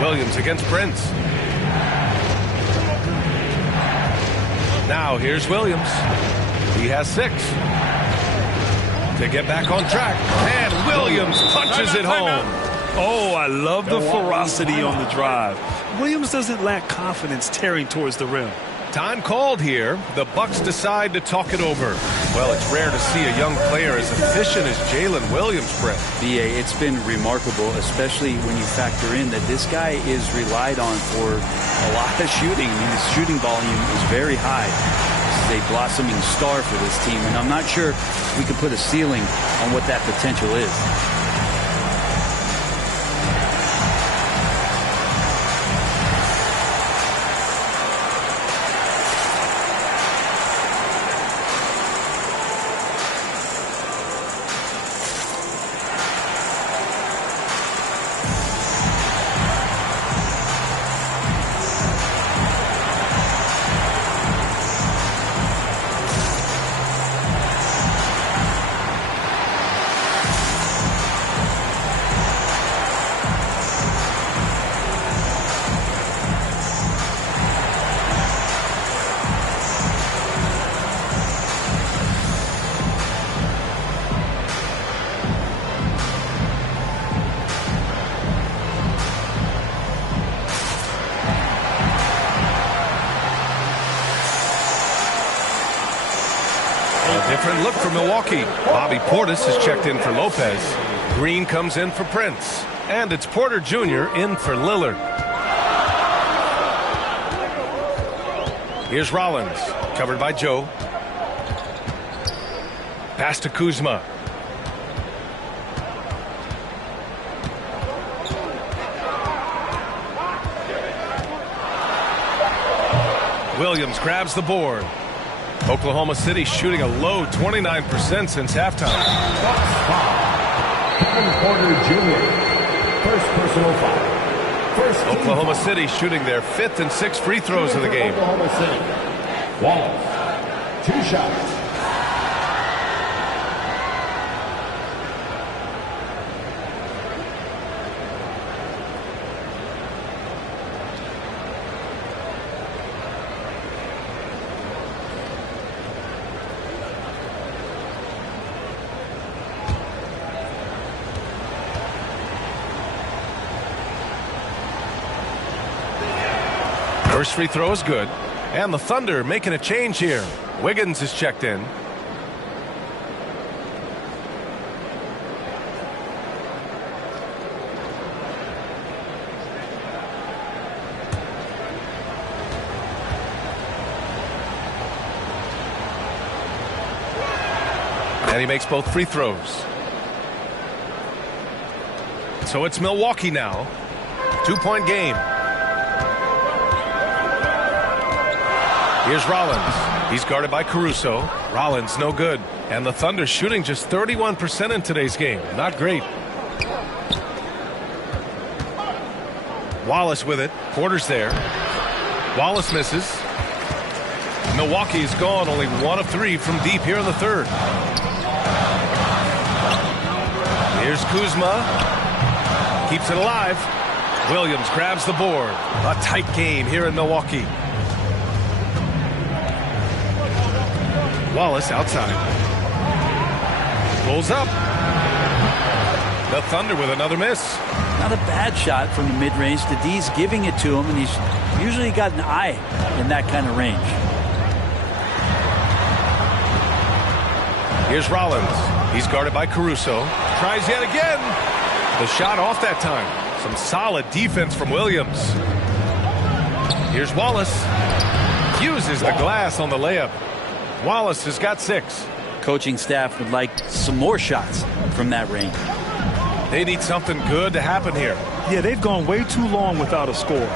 Williams against Prince. Now here's Williams. He has 6. To get back on track. And Williams punches it home. Oh, I love the ferocity on the drive. Williams doesn't lack confidence tearing towards the rim. Time called here. The Bucks decide to talk it over. Well, it's rare to see a young player as efficient as Jalen Williams, Brett. B.A., it's been remarkable, especially when you factor in that this guy is relied on for a lot of shooting. I mean, his shooting volume is very high. This is a blossoming star for this team, and I'm not sure we can put a ceiling on what that potential is. Different look for Milwaukee. Bobby Portis has checked in for Lopez. Green comes in for Prince. And it's Porter Jr. in for Lillard. Here's Rollins, covered by Joe. Pass to Kuzma. Williams grabs the board. Oklahoma City shooting a low 29% since halftime. Kevin Porter Jr. First personal foul. Oklahoma City shooting their 5th and 6th free throws of the game. Oklahoma City. Wallace. 2 shots. First free throw is good. And the Thunder making a change here. Wiggins is checked in. And he makes both free throws. So it's Milwaukee now. 2-point game. Here's Rollins. He's guarded by Caruso. Rollins no good. And the Thunder shooting just 31% in today's game. Not great. Wallace with it. Porter's there. Wallace misses. Milwaukee's gone only 1 of 3 from deep here in the third. Here's Kuzma. Keeps it alive. Williams grabs the board. A tight game here in Milwaukee. Wallace outside. Pulls up. The Thunder with another miss. Not a bad shot from the mid-range. The D's giving it to him, and he's usually got an eye in that kind of range. Here's Rollins. He's guarded by Caruso. Tries yet again. The shot off that time. Some solid defense from Williams. Here's Wallace. Uses the glass on the layup. Wallace has got 6. Coaching staff would like some more shots from that range. They need something good to happen here. Yeah, they've gone way too long without a score.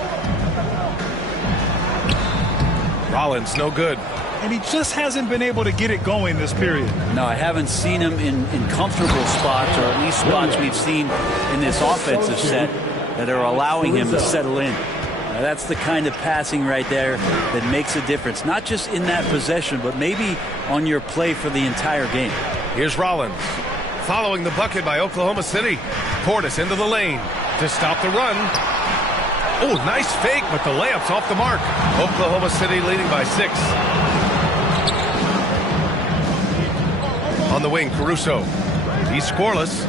Rollins no good. And he just hasn't been able to get it going this period. No, I haven't seen him in comfortable spots, or at least spots we've seen in this offensive set that are allowing him to settle in. Now, that's the kind of passing right there that makes a difference, not just in that possession, but maybe on your play for the entire game. Here's Rollins. Following the bucket by Oklahoma City. Portis into the lane to stop the run. Oh, nice fake, but the layup's off the mark. Oklahoma City leading by 6. On the wing, Caruso. He's scoreless.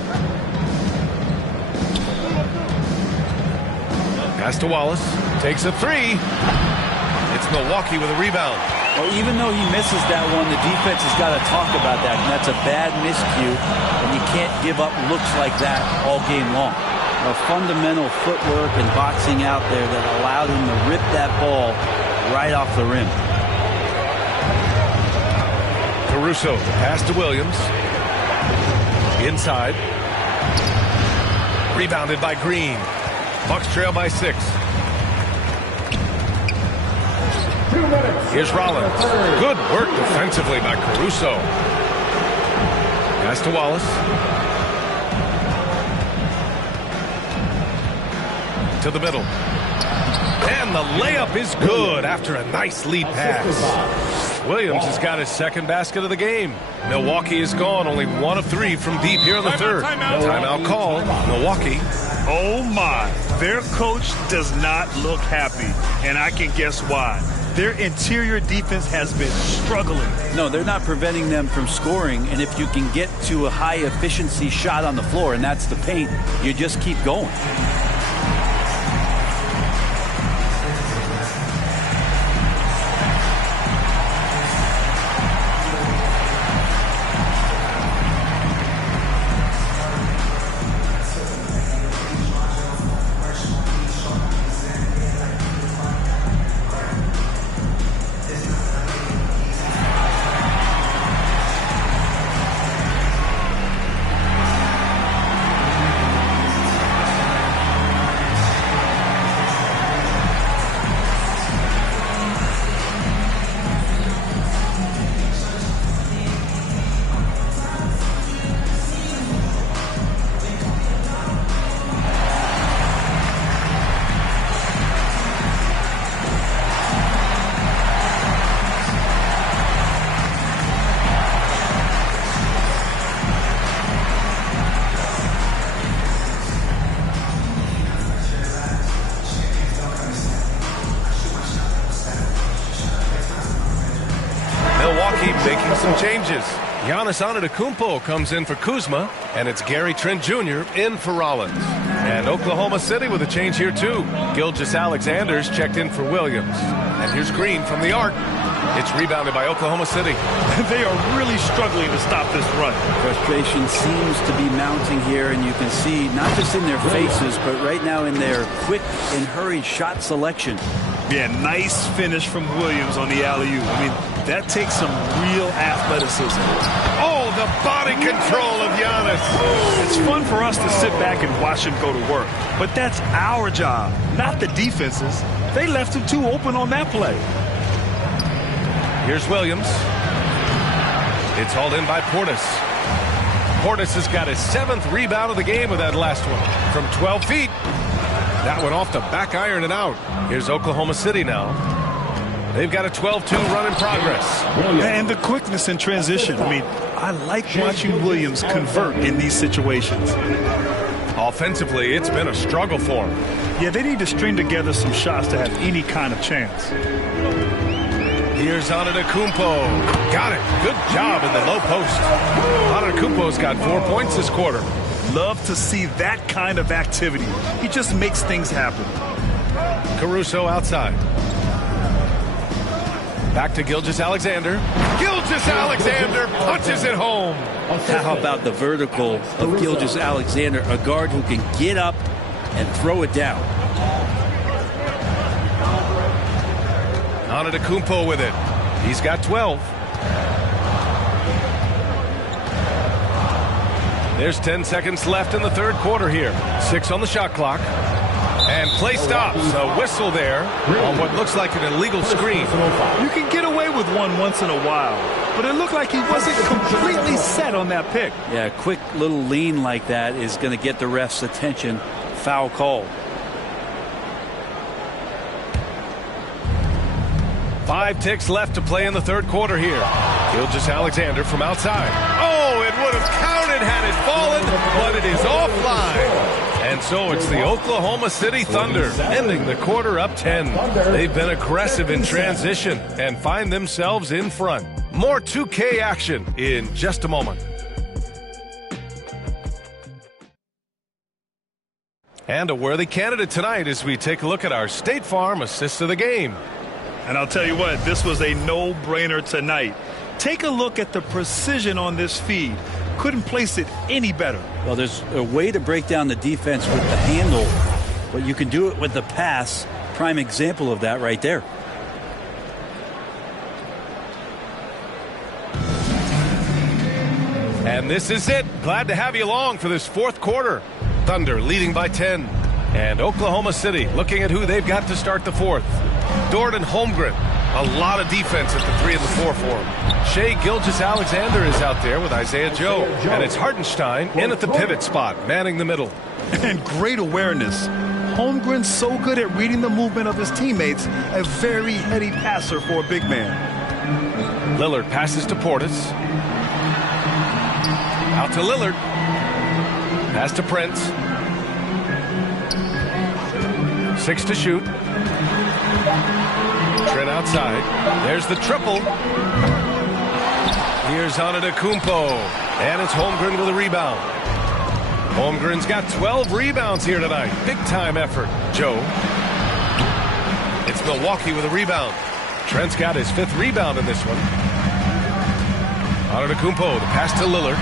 Pass to Wallace. Takes a 3. It's Milwaukee with a rebound. Well, even though he misses that one, the defense has got to talk about that. And that's a bad miscue. And you can't give up looks like that all game long. A fundamental footwork and boxing out there that allowed him to rip that ball right off the rim. Caruso, the pass to Williams. Inside. Rebounded by Green. Bucks trail by 6. Here's Rollins. Good work defensively by Caruso. Pass to Wallace. To the middle. And the layup is good after a nice lead pass. Williams has got his second basket of the game. Milwaukee is gone only 1 of 3 from deep here in the third. Timeout call. Milwaukee. Oh my, their coach does not look happy, and I can guess why. Their interior defense has been struggling. No, they're not preventing them from scoring, and if you can get to a high efficiency shot on the floor, and that's the paint, you just keep going. Milwaukee making some changes. Giannis Antetokounmpo comes in for Kuzma, and it's Gary Trent Jr. in for Rollins. And Oklahoma City with a change here, too. Gilgeous-Alexander's checked in for Williams. And here's Green from the arc. It's rebounded by Oklahoma City. They are really struggling to stop this run. Frustration seems to be mounting here, and you can see not just in their faces, but right now in their quick and hurried shot selection. Yeah, nice finish from Williams on the alley-oop. I mean, that takes some real athleticism. Oh, the body control of Giannis. It's fun for us to sit back and watch him go to work, but that's our job, not the defense's. They left him too open on that play. Here's Williams. It's hauled in by Portis. Portis has got his 7th rebound of the game with that last one from 12 feet. That one off the back iron and out. Here's Oklahoma City now. They've got a 12-2 run in progress. And the quickness in transition. I mean, I like watching Williams convert in these situations. Offensively, it's been a struggle for him. Yeah, they need to string together some shots to have any kind of chance. Here's Antetokounmpo. Got it. Good job in the low post. Antetokounmpo's got 4 points this quarter. Love to see that kind of activity. He just makes things happen. Caruso outside. Back to Gilgeous-Alexander. Gilgeous-Alexander punches it home. How about the vertical of Gilgeous-Alexander, a guard who can get up and throw it down. Antetokounmpo with it. He's got 12. There's 10 seconds left in the third quarter here. 6 on the shot clock. And play stops. A whistle there on what looks like an illegal screen. You can get away with one once in a while, but it looked like he wasn't completely set on that pick. Yeah, a quick little lean like that is going to get the ref's attention. Foul called. 5 ticks left to play in the third quarter here. Gilgeous-Alexander from outside. Oh, it would have counted had it fallen, but it is offline. And so it's the Oklahoma City Thunder ending the quarter up 10. They've been aggressive in transition and find themselves in front. More 2K action in just a moment. And a worthy candidate tonight as we take a look at our State Farm Assist of the Game. And I'll tell you what, this was a no-brainer tonight. Take a look at the precision on this feed. Couldn't place it any better. Well, there's a way to break down the defense with the handle, but you can do it with the pass. Prime example of that right there. And this is it. Glad to have you along for this fourth quarter. Thunder leading by 10. And Oklahoma City looking at who they've got to start the fourth. Dort and Holmgren. A lot of defense at the 3 and the 4 for him. Shea Gilgeous-Alexander is out there with Isaiah Joe. And it's Hartenstein in at the pivot spot, manning the middle. And great awareness. Holmgren's so good at reading the movement of his teammates. A very heady passer for a big man. Lillard passes to Portis. Out to Lillard. Pass to Prince. 6 to shoot. Trent outside. There's the triple. Here's Antetokounmpo. And it's Holmgren with a rebound. Holmgren's got 12 rebounds here tonight. Big time effort. Joe. It's Milwaukee with a rebound. Trent's got his 5th rebound in this one. Antetokounmpo, the pass to Lillard.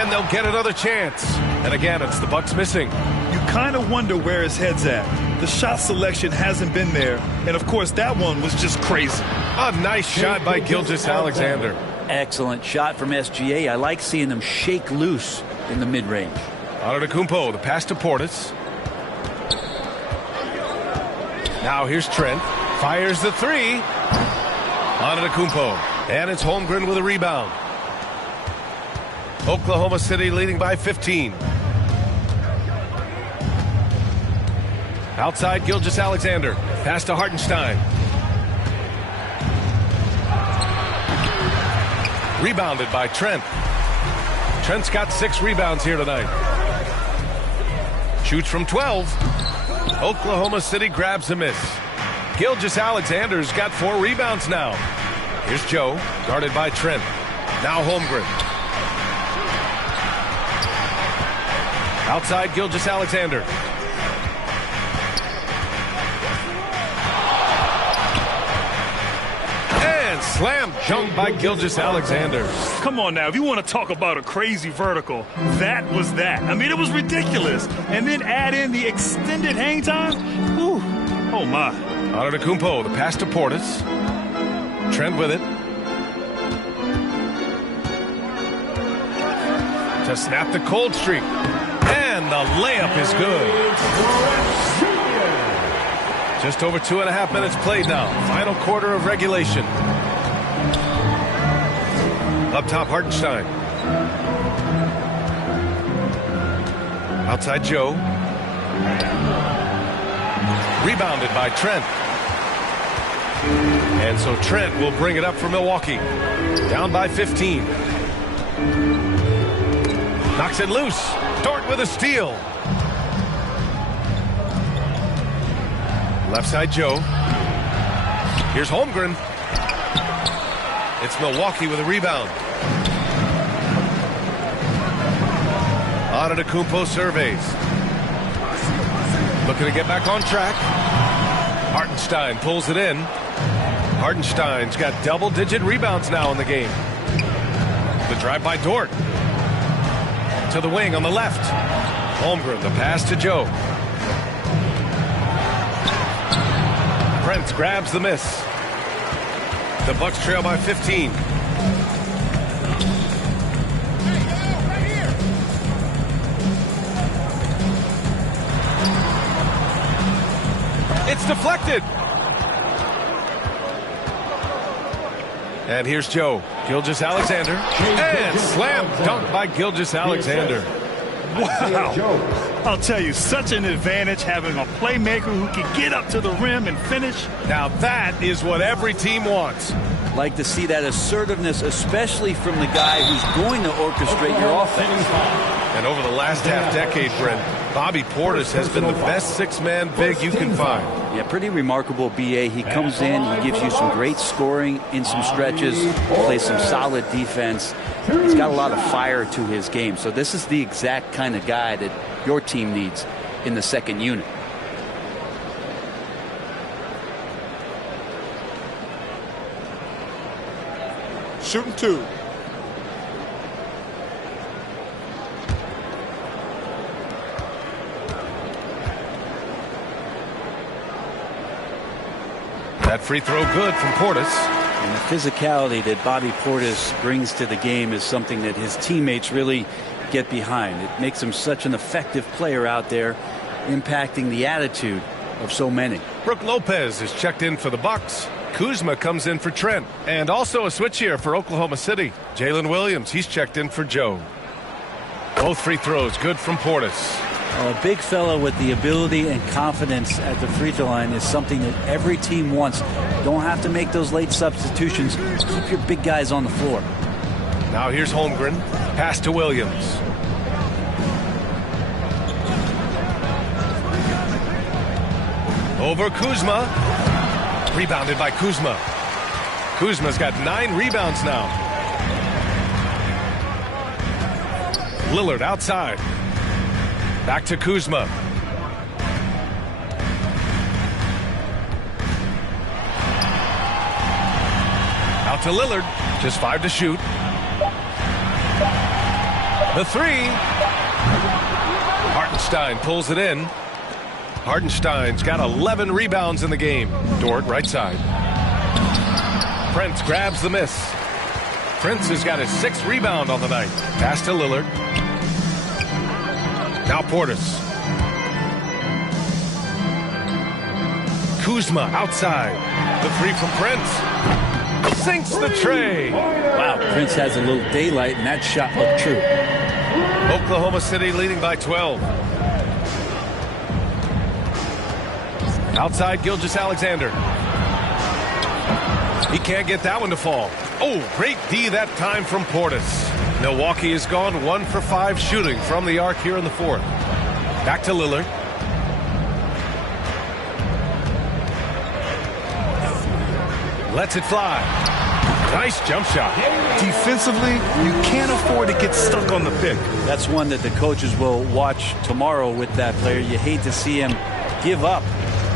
And they'll get another chance. And again, it's the Bucks missing. You kind of wonder where his head's at. The shot selection hasn't been there. And, of course, that one was just crazy. A nice shot by Gilgeous-Alexander. Excellent shot from SGA. I like seeing them shake loose in the mid-range. Antetokounmpo, the pass to Portis. Now here's Trent. Fires the 3. Antetokounmpo. And it's Holmgren with a rebound. Oklahoma City leading by 15. Outside Gilgeous-Alexander. Pass to Hartenstein. Rebounded by Trent. Trent's got 6 rebounds here tonight. Shoots from 12. Oklahoma City grabs a miss. Gilgeous-Alexander's got 4 rebounds now. Here's Joe, guarded by Trent. Now Holmgren. Outside Gilgeous-Alexander. And slam dunk by Gilgeous-Alexander. Come on now, if you want to talk about a crazy vertical, that was that. I mean, it was ridiculous. And then add in the extended hang time. Whew. Oh, my. Antetokounmpo, the pass to Portis. Trent with it. To snap the cold streak. And the layup is good. Just over 2.5 minutes played now. Final quarter of regulation. Up top, Hartenstein. Outside Joe. Rebounded by Trent. And so Trent will bring it up for Milwaukee. Down by 15. Knocks it loose. Dort with a steal. Left side Joe. Here's Holmgren. It's Milwaukee with a rebound. Antetokounmpo surveys. Looking to get back on track. Hartenstein pulls it in. Hartenstein's got double-digit rebounds now in the game. The drive by Dort. To the wing on the left. Holmgren, the pass to Joe. Prince grabs the miss. The Bucks trail by 15. It's deflected. And here's Joe. Gilgeous-Alexander. And slam dunk by Gilgeous-Alexander. Wow. I'll tell you, such an advantage having a playmaker who can get up to the rim and finish. Now that is what every team wants. Like to see that assertiveness, especially from the guy who's going to orchestrate your offense. And over the last half-decade, Brent, Bobby Portis has been the best six-man big you can find. Yeah, pretty remarkable, B.A. He comes in, he gives you some great scoring in some stretches, plays some solid defense. He's got a lot of fire to his game. So this is the exact kind of guy that your team needs in the second unit. Shooting two. That free throw good from Portis. And the physicality that Bobby Portis brings to the game is something that his teammates really get behind. It makes him such an effective player out there, impacting the attitude of so many. Brook Lopez is checked in for the Bucks. Kuzma comes in for Trent. And also a switch here for Oklahoma City. Jalen Williams, he's checked in for Joe. Both free throws good from Portis. A big fellow with the ability and confidence at the free throw line is something that every team wants. Don't have to make those late substitutions. Keep your big guys on the floor. Now here's Holmgren. Pass to Williams. Over Kuzma. Rebounded by Kuzma. Kuzma's got 9 rebounds now. Lillard outside. Back to Kuzma. Out to Lillard. Just 5 to shoot. The 3. Hartenstein pulls it in. Hartenstein's got 11 rebounds in the game. Dort right side. Prince grabs the miss. Prince has got his 6th rebound on the night. Pass to Lillard. Now Portis. Kuzma outside. The 3 from Prince. Sinks the tray. Wow, Prince has a little daylight, and that shot looked true. Oklahoma City leading by 12. Outside Gilgeous-Alexander. He can't get that one to fall. Oh, great D that time from Portis. Milwaukee has gone 1 for 5 shooting from the arc here in the 4th. Back to Lillard. Lets it fly. Nice jump shot. Defensively, you can't afford to get stuck on the pick. That's one that the coaches will watch tomorrow with that player. You hate to see him give up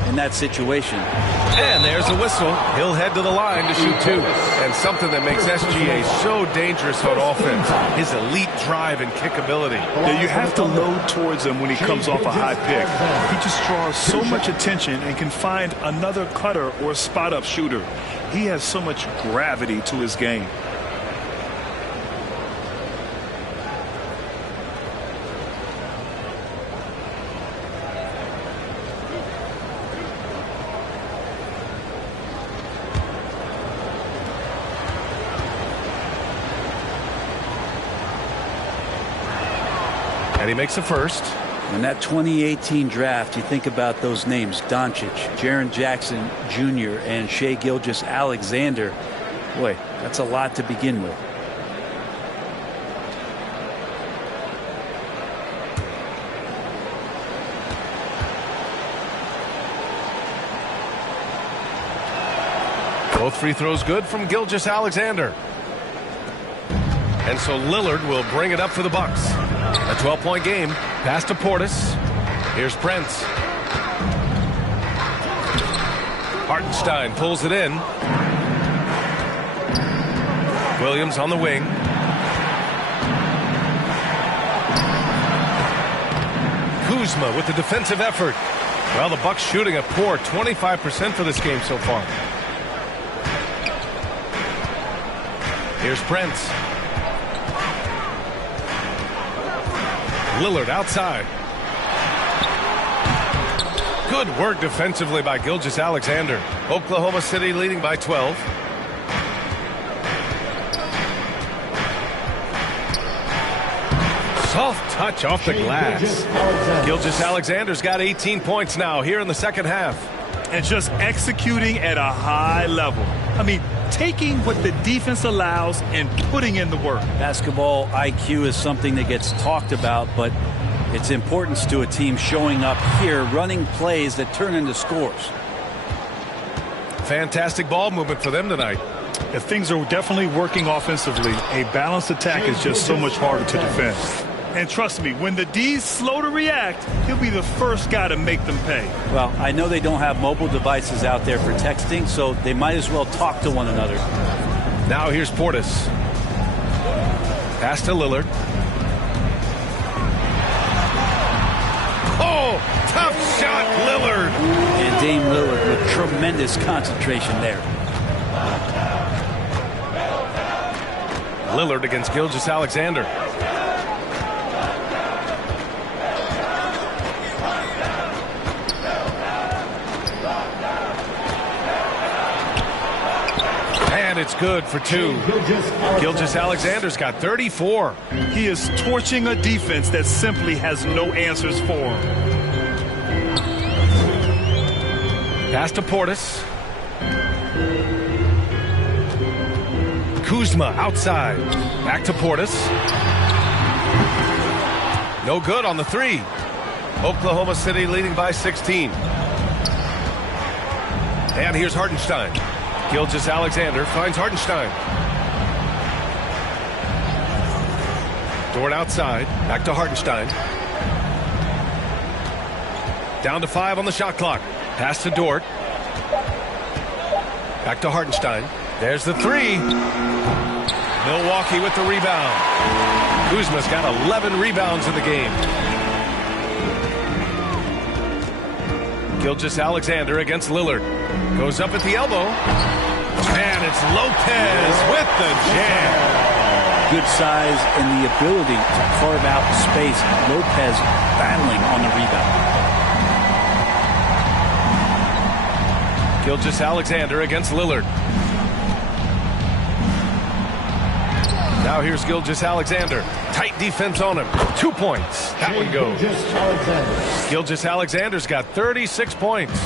in that situation. And there's a whistle. He'll head to the line to shoot 2. And something that makes SGA so dangerous on offense, his elite drive and kick ability. Yeah, you have to load towards him when he comes off a high pick. He just draws so much attention and can find another cutter or spot-up shooter. He has so much gravity to his game. And he makes a first. In that 2018 draft, you think about those names, Doncic, Jaren Jackson Jr., and Shai Gilgeous-Alexander. Boy, that's a lot to begin with. Both free throws good from Gilgeous-Alexander. And so Lillard will bring it up for the Bucks. A 12-point game. Pass to Portis. Here's Prince. Hartenstein pulls it in. Williams on the wing. Kuzma with the defensive effort. Well, the Bucks shooting a poor 25% for this game so far. Here's Prince. Lillard outside. Good work defensively by Gilgeous-Alexander. Oklahoma City leading by 12. Soft touch off the glass. Gilgeous-Alexander's got 18 points now here in the second half. And just executing at a high level. I mean, taking what the defense allows and putting in the work. Basketball IQ is something that gets talked about, but its importance to a team showing up here, running plays that turn into scores. Fantastic ball movement for them tonight. If things are definitely working offensively, a balanced attack is just so much harder to defend. And trust me, when the D's slow to react, he'll be the first guy to make them pay. Well, I know they don't have mobile devices out there for texting, so they might as well talk to one another. Now here's Portis. Pass to Lillard. Oh, tough shot, Lillard. And Dame Lillard with tremendous concentration there. Lillard against Gilgeous-Alexander. And it's good for 2. Gilgeous-Alexander's got 34. He is torching a defense that simply has no answers for him. Pass to Portis. Kuzma outside. Back to Portis. No good on the 3. Oklahoma City leading by 16. And here's Hartenstein. Gilgeous-Alexander finds Hartenstein. Dort outside. Back to Hartenstein. Down to 5 on the shot clock. Pass to Dort. Back to Hartenstein. There's the 3. Milwaukee with the rebound. Kuzma's got 11 rebounds in the game. Gilgeous-Alexander against Lillard. Goes up at the elbow. And it's Lopez with the jam. Good size and the ability to carve out space. Lopez battling on the rebound. Gilgeous-Alexander against Lillard. Now here's Gilgeous-Alexander. Tight defense on him. 2 points. That one goes. Gilgeous-Alexander's got 36 points.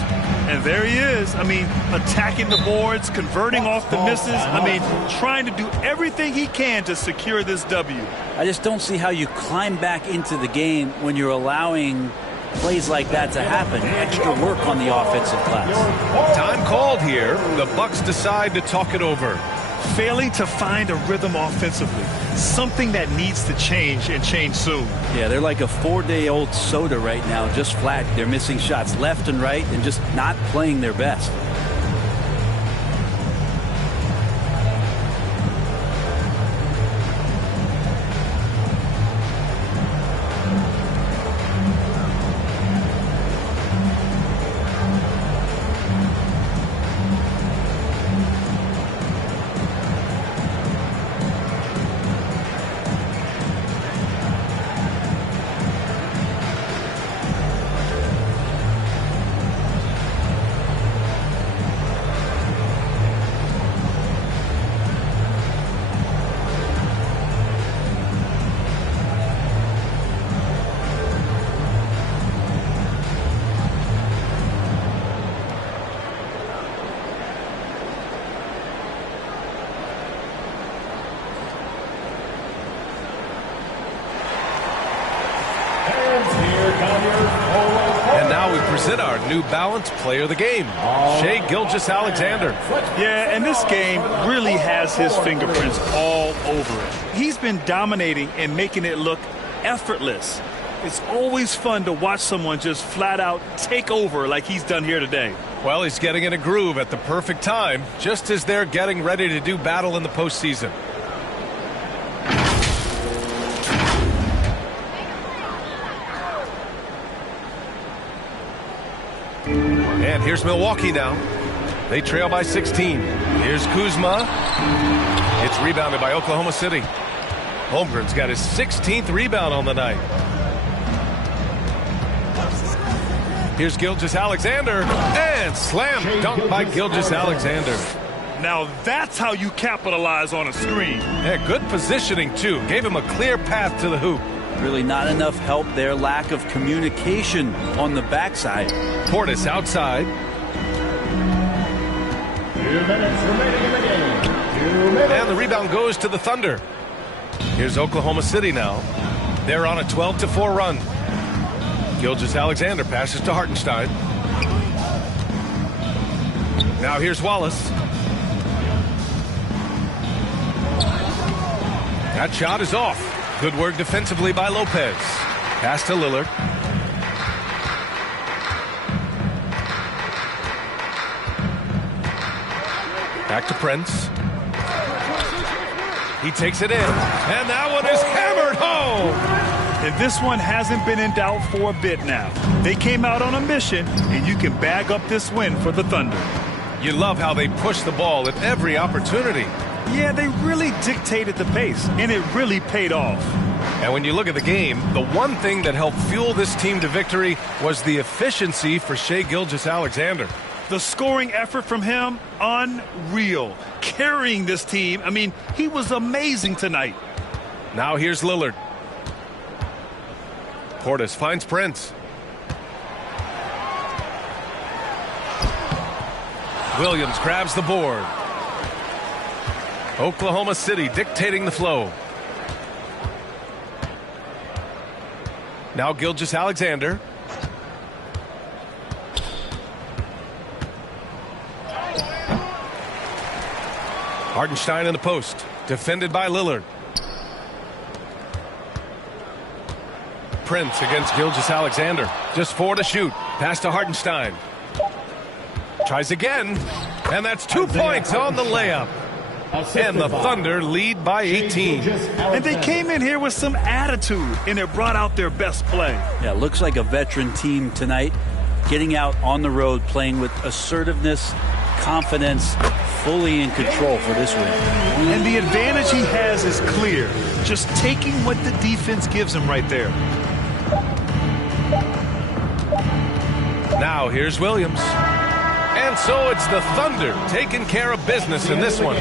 And there he is. I mean, attacking the boards, converting off the misses. I mean, trying to do everything he can to secure this W. I just don't see how you climb back into the game when you're allowing plays like that to happen. Extra work on the offensive glass. Time called here. The Bucks decide to talk it over. failing to find a rhythm offensively. Something that needs to change and change soon. Yeah, they're like a 4-day-old soda right now, just flat. They're missing shots left and right and just not playing their best. And now we present our New Balance Player of the Game, Shai Gilgeous-Alexander. Yeah, and this game really has his fingerprints all over it. He's been dominating and making it look effortless. It's always fun to watch someone just flat out take over like he's done here today. Well, he's getting in a groove at the perfect time, just as they're getting ready to do battle in the postseason. And here's Milwaukee now. They trail by 16. Here's Kuzma. It's rebounded by Oklahoma City. Holmgren's got his 16th rebound on the night. Here's Gilgeous-Alexander. And slam dunk by Gilgeous-Alexander. Now that's how you capitalize on a screen. Yeah, good positioning, too. Gave him a clear path to the hoop. Really not enough help there. Lack of communication on the backside. Portis outside. 2 minutes remaining in the game. 2 minutes. And the rebound goes to the Thunder. Here's Oklahoma City now. They're on a 12-4 run. Gilgeous-Alexander passes to Hartenstein. Now here's Wallace. That shot is off. Good work defensively by Lopez. Pass to Lillard. Back to Prince. He takes it in. And that one is hammered home. And this one hasn't been in doubt for a bit now. They came out on a mission, and you can bag up this win for the Thunder. You love how they push the ball at every opportunity. Yeah, they really dictated the pace, and it really paid off. And when you look at the game, the one thing that helped fuel this team to victory was the efficiency for Shai Gilgeous-Alexander. The scoring effort from him, unreal. Carrying this team, I mean, he was amazing tonight. Now here's Lillard. Portis finds Prince. Williams grabs the board. Oklahoma City dictating the flow. Now Gilgeous-Alexander. Hartenstein in the post. Defended by Lillard. Prince against Gilgeous-Alexander. Just 4 to shoot. Pass to Hartenstein. Tries again. And that's 2 points on the layup. And the Thunder lead by 18. And they came in here with some attitude, and it brought out their best play. Yeah, looks like a veteran team tonight. Getting out on the road, playing with assertiveness, confidence, fully in control for this win. And the advantage he has is clear. Just taking what the defense gives him right there. Now here's Williams. And so it's the Thunder taking care of business in this one.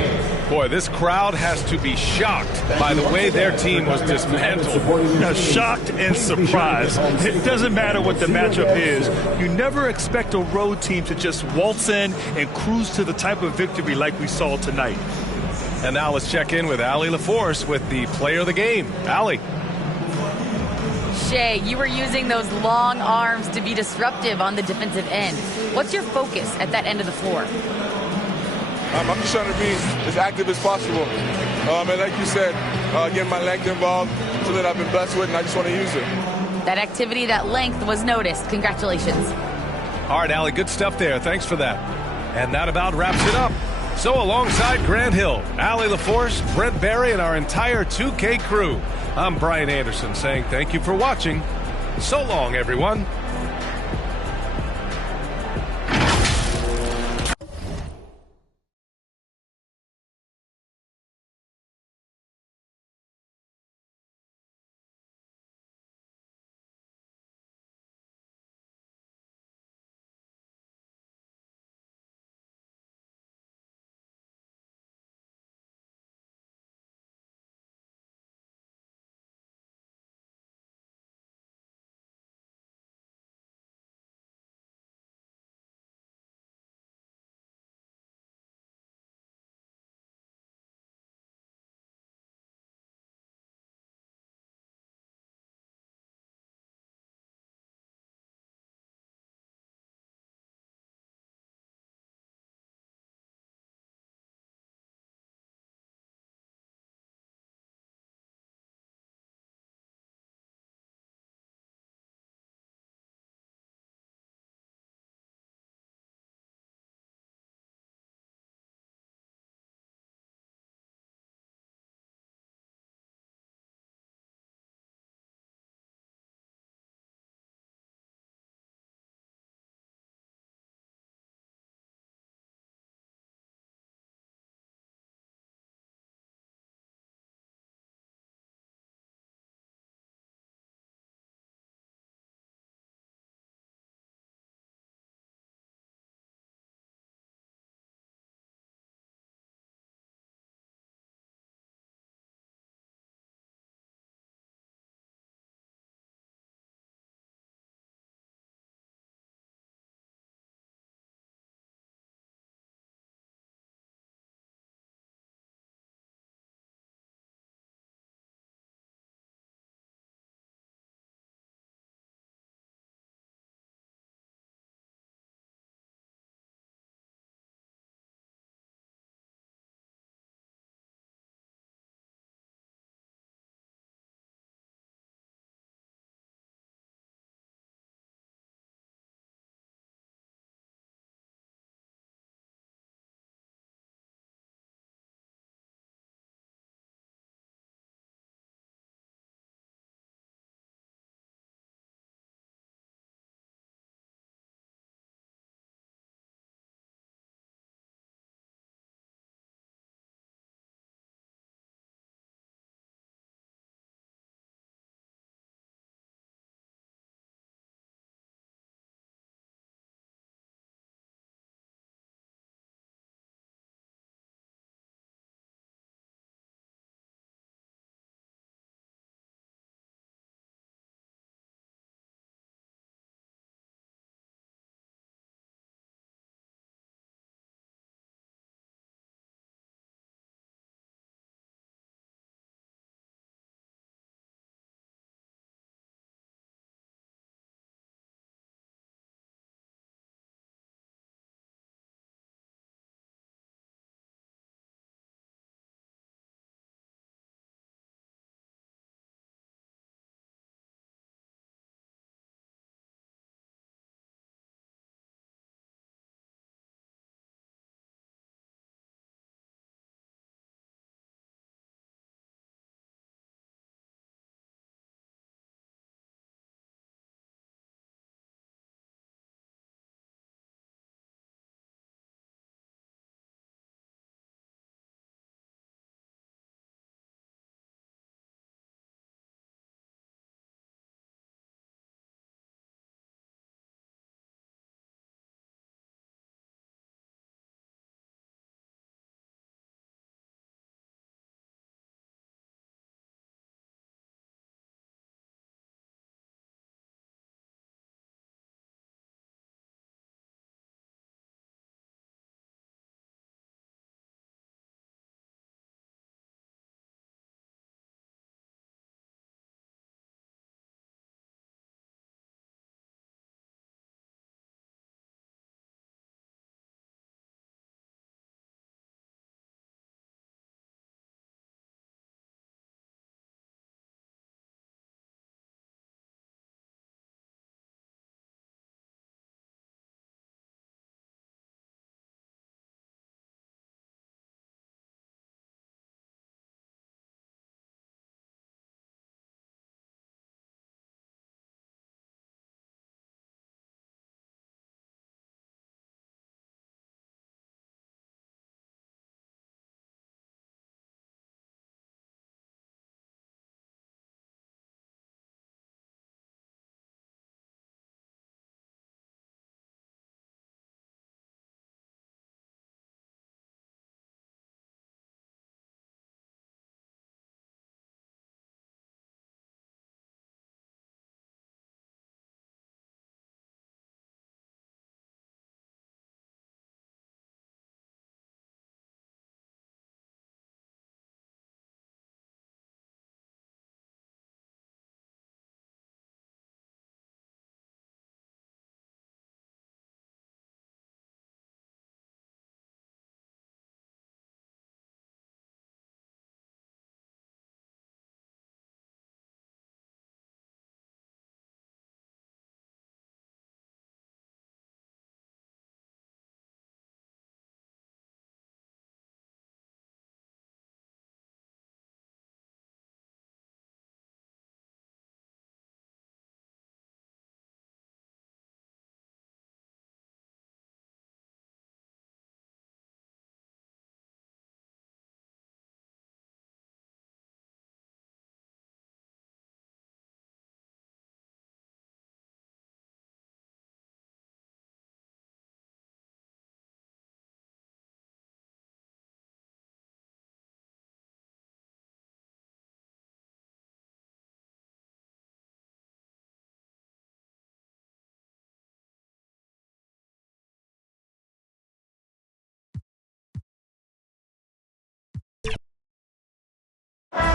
Boy, this crowd has to be shocked by the way their team was dismantled. Now, shocked and surprised. It doesn't matter what the matchup is. You never expect a road team to just waltz in and cruise to the type of victory like we saw tonight. And now let's check in with Allie LaForce with the player of the game. Allie. Shai, you were using those long arms to be disruptive on the defensive end. What's your focus at that end of the floor? I'm just trying to be as active as possible. And like you said, getting my length involved, so that I've been blessed with, and I just want to use it. That activity, that length was noticed. Congratulations. All right, Allie, good stuff there. Thanks for that. And that about wraps it up. So alongside Grant Hill, Allie LaForce, Brent Barry, and our entire 2K crew, I'm Brian Anderson saying thank you for watching. So long, everyone.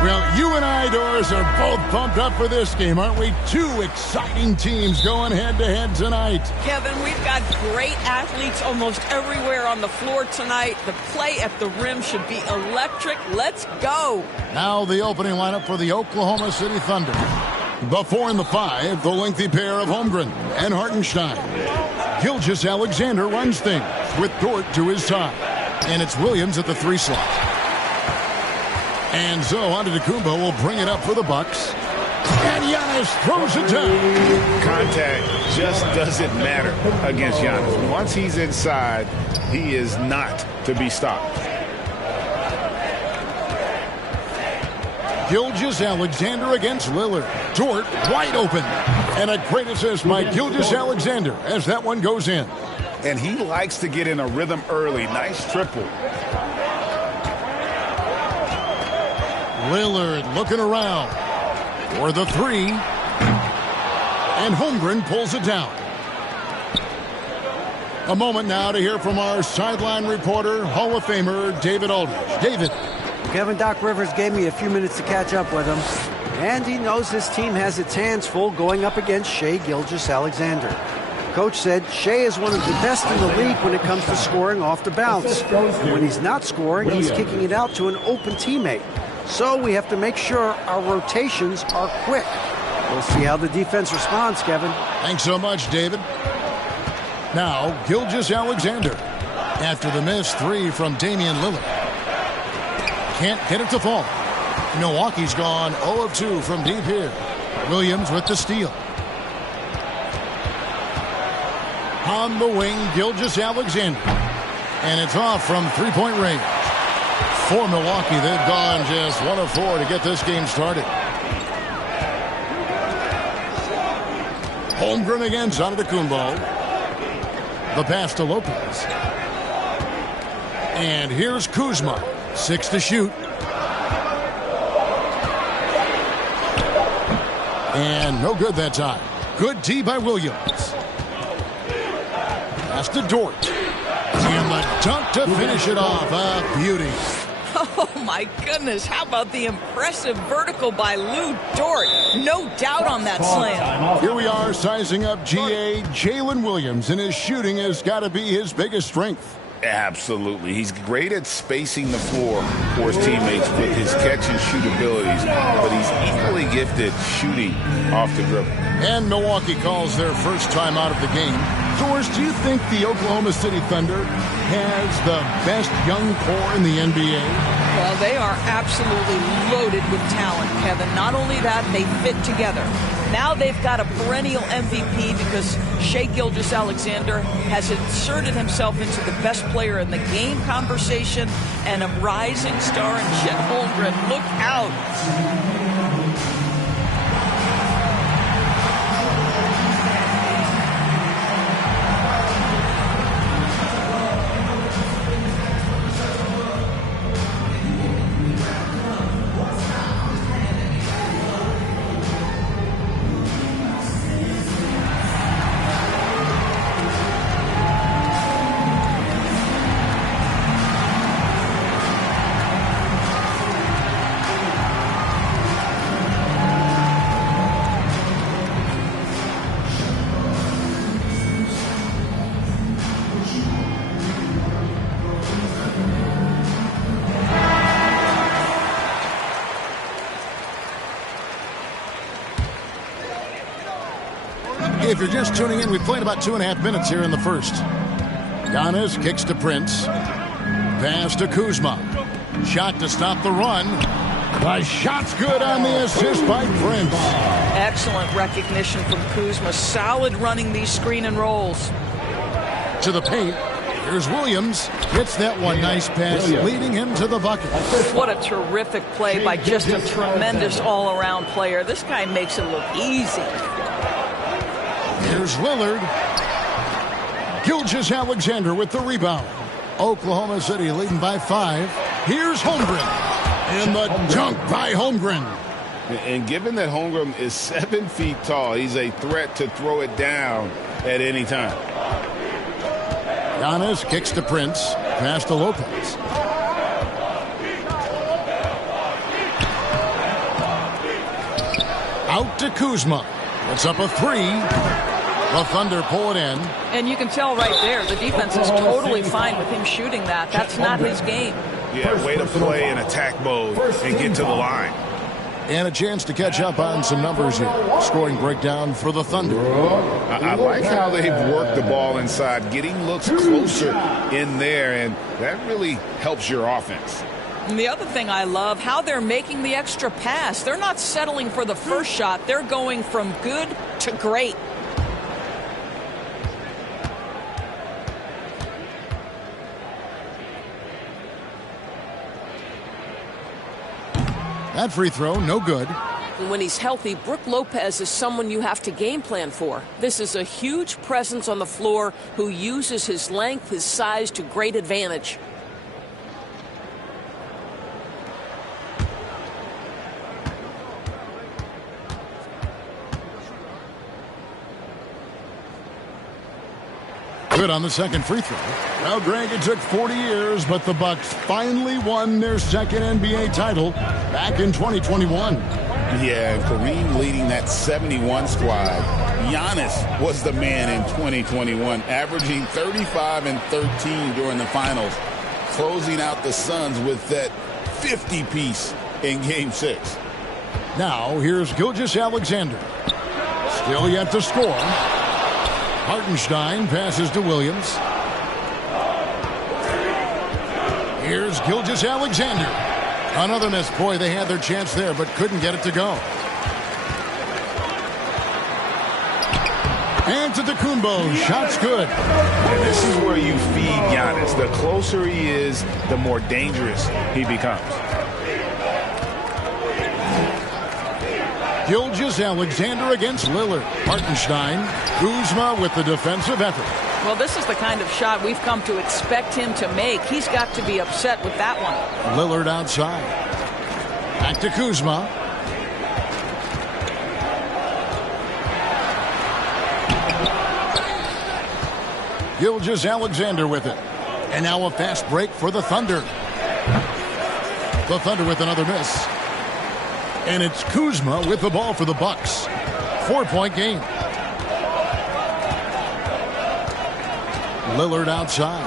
Well, you and I, Doris, are both pumped up for this game, aren't we? Two exciting teams going head-to-head tonight. Kevin, we've got great athletes almost everywhere on the floor tonight. The play at the rim should be electric. Let's go. Now the opening lineup for the Oklahoma City Thunder. The 4 and the 5, the lengthy pair of Holmgren and Hartenstein. Gilgeous-Alexander runs things with Dort to his side. And it's Williams at the 3 slot. And so Antetokounmpo will bring it up for the Bucks. And Giannis throws it down. Contact just doesn't matter against Giannis. Once he's inside, he is not to be stopped. Gilgeous-Alexander against Lillard. Dort wide open. And a great assist by Gilgeous-Alexander as that one goes in. And he likes to get in a rhythm early. Nice triple. Lillard looking around for the 3. And Holmgren pulls it down. A moment now to hear from our sideline reporter, Hall of Famer David Aldridge. David. Kevin, Doc Rivers gave me a few minutes to catch up with him. And he knows this team has its hands full going up against Shai Gilgeous-Alexander. Coach said Shai is one of the best in the league when it comes to scoring off the bounce. When he's not scoring, he's kicking it out to an open teammate. So we have to make sure our rotations are quick. We'll see how the defense responds, Kevin. Thanks so much, David. Now, Gilgeous-Alexander. After the missed 3 from Damian Lillard. Can't get it to fall. Milwaukee's gone 0 of 2 from deep here. Williams with the steal. On the wing, Gilgeous-Alexander. And it's off from 3-point range. For Milwaukee, they've gone just 1 of 4 to get this game started. Holmgren against Antetokounmpo. The pass to Lopez. And here's Kuzma. 6 to shoot. And no good that time. Good D by Williams. Pass to Dort. And the dunk to finish it off. A beauty. Oh, my goodness. How about the impressive vertical by Lou Dort? No doubt on that slam. Here we are sizing up GA. Jalen Williams, and his shooting has got to be his biggest strength. Absolutely. He's great at spacing the floor for his teammates with his catch and shoot abilities, but he's equally gifted shooting off the dribble. And Milwaukee calls their first time out of the game. Doris, do you think the Oklahoma City Thunder has the best young core in the NBA? Well, they are absolutely loaded with talent, Kevin. Not only that, they fit together. Now they've got a perennial MVP because Shai Gilgeous-Alexander has inserted himself into the best player in the game conversation, and a rising star in Chet Holmgren. Look out. If you're just tuning in, we've played about 2.5 minutes here in the first. Giannis kicks to Prince. Pass to Kuzma. Shot to stop the run. The shot's good on the assist by Prince. Excellent recognition from Kuzma. Solid running these screen and rolls. To the paint. Here's Williams. Gets that one. Nice pass, leading him to the bucket. What a terrific play by just a tremendous all-around player. This guy makes it look easy. Here's Lillard. Gilgeous-Alexander with the rebound. Oklahoma City leading by 5. Here's Holmgren. And the dunk by Holmgren. And given that Holmgren is 7 feet tall, he's a threat to throw it down at any time. Giannis kicks to Prince. Pass to Lopez. Out to Kuzma. It's up a 3. The Thunder pull it in. And you can tell right there, the defense is totally fine with him shooting that. That's not his game. Yeah, way to play in attack mode and get to the line. And a chance to catch up on some numbers here. Scoring breakdown for the Thunder. I like how they've worked the ball inside, getting looks closer in there, and that really helps your offense. And the other thing I love, how they're making the extra pass. They're not settling for the first shot. They're going from good to great. That free throw, no good. When he's healthy, Brook Lopez is someone you have to game plan for. This is a huge presence on the floor who uses his length, his size to great advantage. Good on the second free throw. Well, Greg, it took 40 years, but the Bucks finally won their second NBA title back in 2021. Yeah, and Kareem leading that 71 squad. Giannis was the man in 2021, averaging 35 and 13 during the finals, closing out the Suns with that 50-piece in Game 6. Now, here's Gilgeous-Alexander. Still yet to score. Hartenstein passes to Williams. Here's Gilgeous-Alexander. Another miss. Boy, they had their chance there, but couldn't get it to go. And to Tecumbo. Shot's good. And this is where you feed Giannis. The closer he is, the more dangerous he becomes. Gilgeous-Alexander against Lillard. Hartenstein. Kuzma with the defensive effort. Well, this is the kind of shot we've come to expect him to make. He's got to be upset with that one. Lillard outside. Back to Kuzma. Gilgeous-Alexander with it. And now a fast break for the Thunder. The Thunder with another miss. And it's Kuzma with the ball for the Bucks. 4-point game. Lillard outside.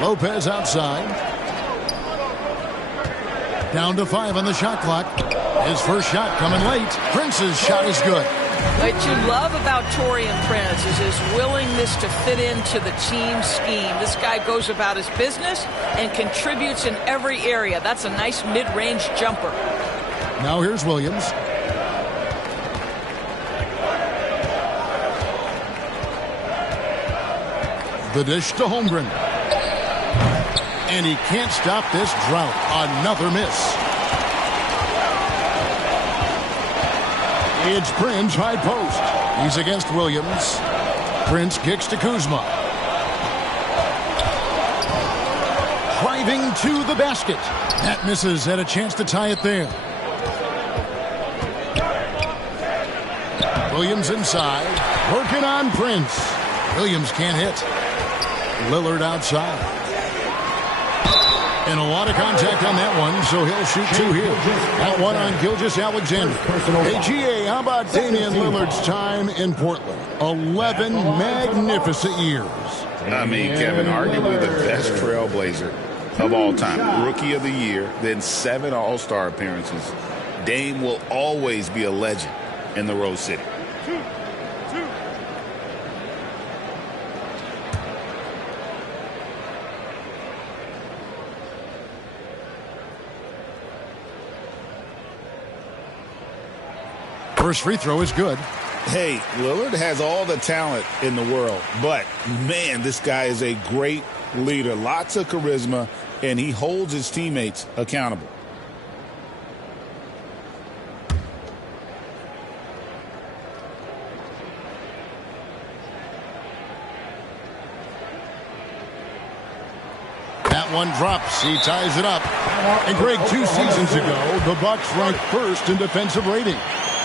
Lopez outside. Down to 5 on the shot clock. His first shot coming late. Prince's shot is good. What you love about Taurean Prince is his willingness to fit into the team scheme. This guy goes about his business and contributes in every area. That's a nice mid-range jumper. Now here's Williams. The dish to Holmgren. And he can't stop this drought. Another miss. It's Prince high post. He's against Williams. Prince kicks to Kuzma. Driving to the basket. That misses. Had a chance to tie it there. Williams inside. Working on Prince. Williams can't hit. Lillard outside. And a lot of contact on that one, so he'll shoot 2 here. That one on Gilgeous-Alexander. Hey, GA, how about Damian Lillard's time in Portland? 11 magnificent years. I mean, Kevin, arguably the best trailblazer of all time. Rookie of the year, then 7 All-Star appearances. Dame will always be a legend in the Rose City. First free throw is good. Hey, Lillard has all the talent in the world, but, man, this guy is a great leader. Lots of charisma, and he holds his teammates accountable. That one drops. He ties it up. And, Greg, 2 seasons ago, the Bucks ranked first in defensive rating.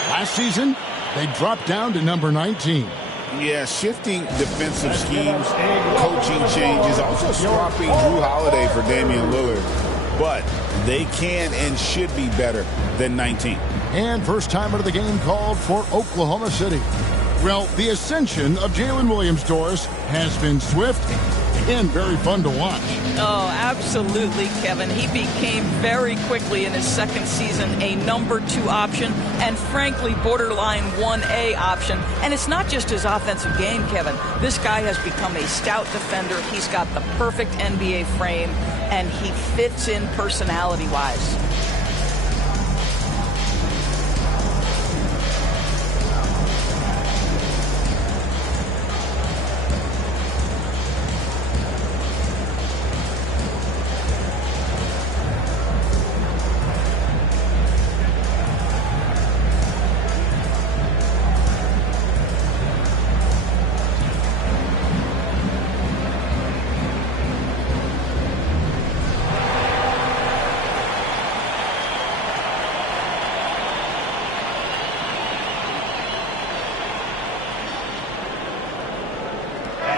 Last season, they dropped down to number 19. Yeah, shifting defensive schemes, coaching changes, also swapping Drew Holiday for Damian Lillard. but they can and should be better than 19. And first time out of the game called for Oklahoma City. Well, the ascension of Jalen Williams, Doris, has been swift and very fun to watch. Oh, absolutely, Kevin. He became very quickly in his second season a number 2 option and frankly borderline 1A option. And it's not just his offensive game, Kevin. This guy has become a stout defender. He's got the perfect NBA frame and he fits in personality-wise.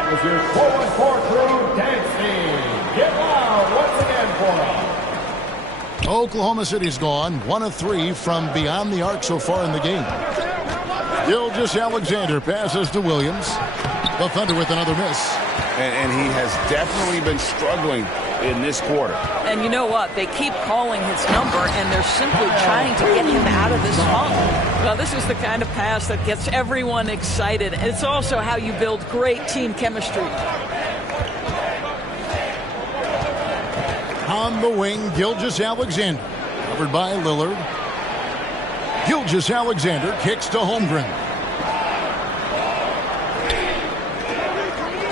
With your forward four crew dancing. Get loud once again for us. Oklahoma City's gone 1 of 3 from beyond the arc so far in the game. Gilgeous-Alexander passes to Williams. The Thunder with another miss. And he has definitely been struggling in this quarter. And you know what? They keep calling his number, and they're simply trying to get him out of this funk. Well, this is the kind of pass that gets everyone excited. And it's also how you build great team chemistry. On the wing, Gilgeous-Alexander. Covered by Lillard. Gilgeous-Alexander kicks to Holmgren.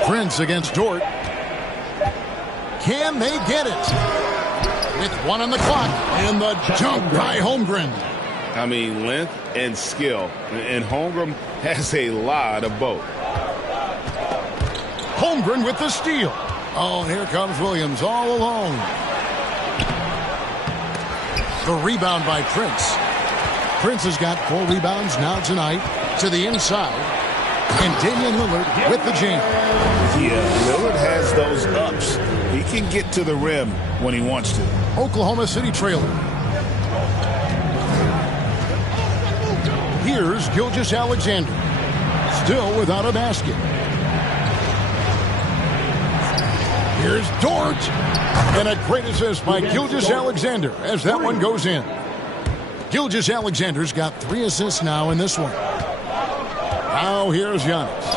Prince against Dort. Can they get it? With 1 on the clock. And the jump by Holmgren. I mean, length and skill. And Holmgren has a lot of both. Holmgren with the steal. Oh, and here comes Williams all alone. The rebound by Prince. Prince has got 4 rebounds now tonight. To the inside. And Damian Lillard with the jam. Yeah, Lillard has those ups. He can get to the rim when he wants to. Oklahoma City trailer. Here's Gilgeous-Alexander. Still without a basket. Here's Dort. And a great assist by Gilgeous-Alexander as that one goes in. Gilgeous-Alexander's got 3 assists now in this one. Now here's Giannis.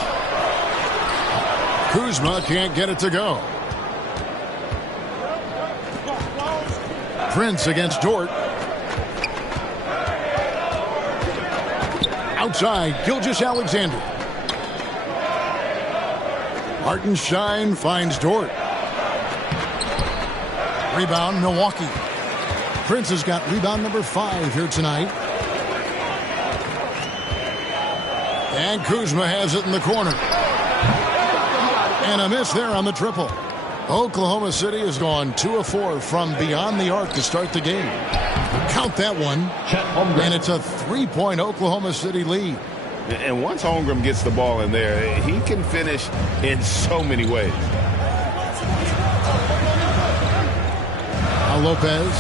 Kuzma can't get it to go. Prince against Dort. Outside, Gilgeous-Alexander. Hartenstein finds Dort. Rebound, Milwaukee. Prince has got rebound number 5 here tonight. And Kuzma has it in the corner. And a miss there on the triple. Oklahoma City has gone 2 of 4 from beyond the arc to start the game. Count that one. And it's a 3-point Oklahoma City lead. And once Holmgren gets the ball in there, he can finish in so many ways. Now Lopez.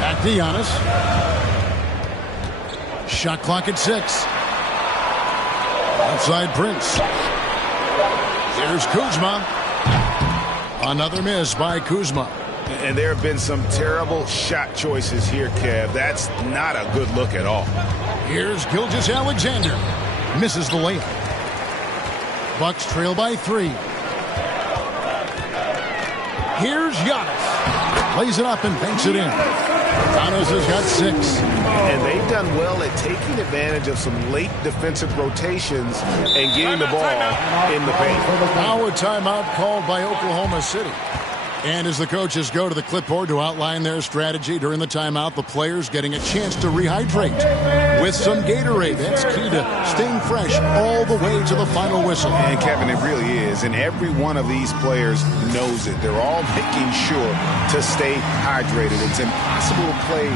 Back to Giannis. Shot clock at 6. Outside Prince. Here's Kuzma. Another miss by Kuzma. And there have been some terrible shot choices here, Kev. That's not a good look at all. Here's Gilgeous-Alexander. Misses the layup. Bucks trail by 3. Here's Giannis. Lays it up and banks it in. Giannis has got 6. And they've done well at taking advantage of some late defensive rotations and getting the ball in the paint. Now a timeout called by Oklahoma City. And as the coaches go to the clipboard to outline their strategy during the timeout, the players getting a chance to rehydrate with some Gatorade. That's key to staying fresh all the way to the final whistle. And Kevin, it really is. And every one of these players knows it. They're all making sure to stay hydrated. It's impossible to play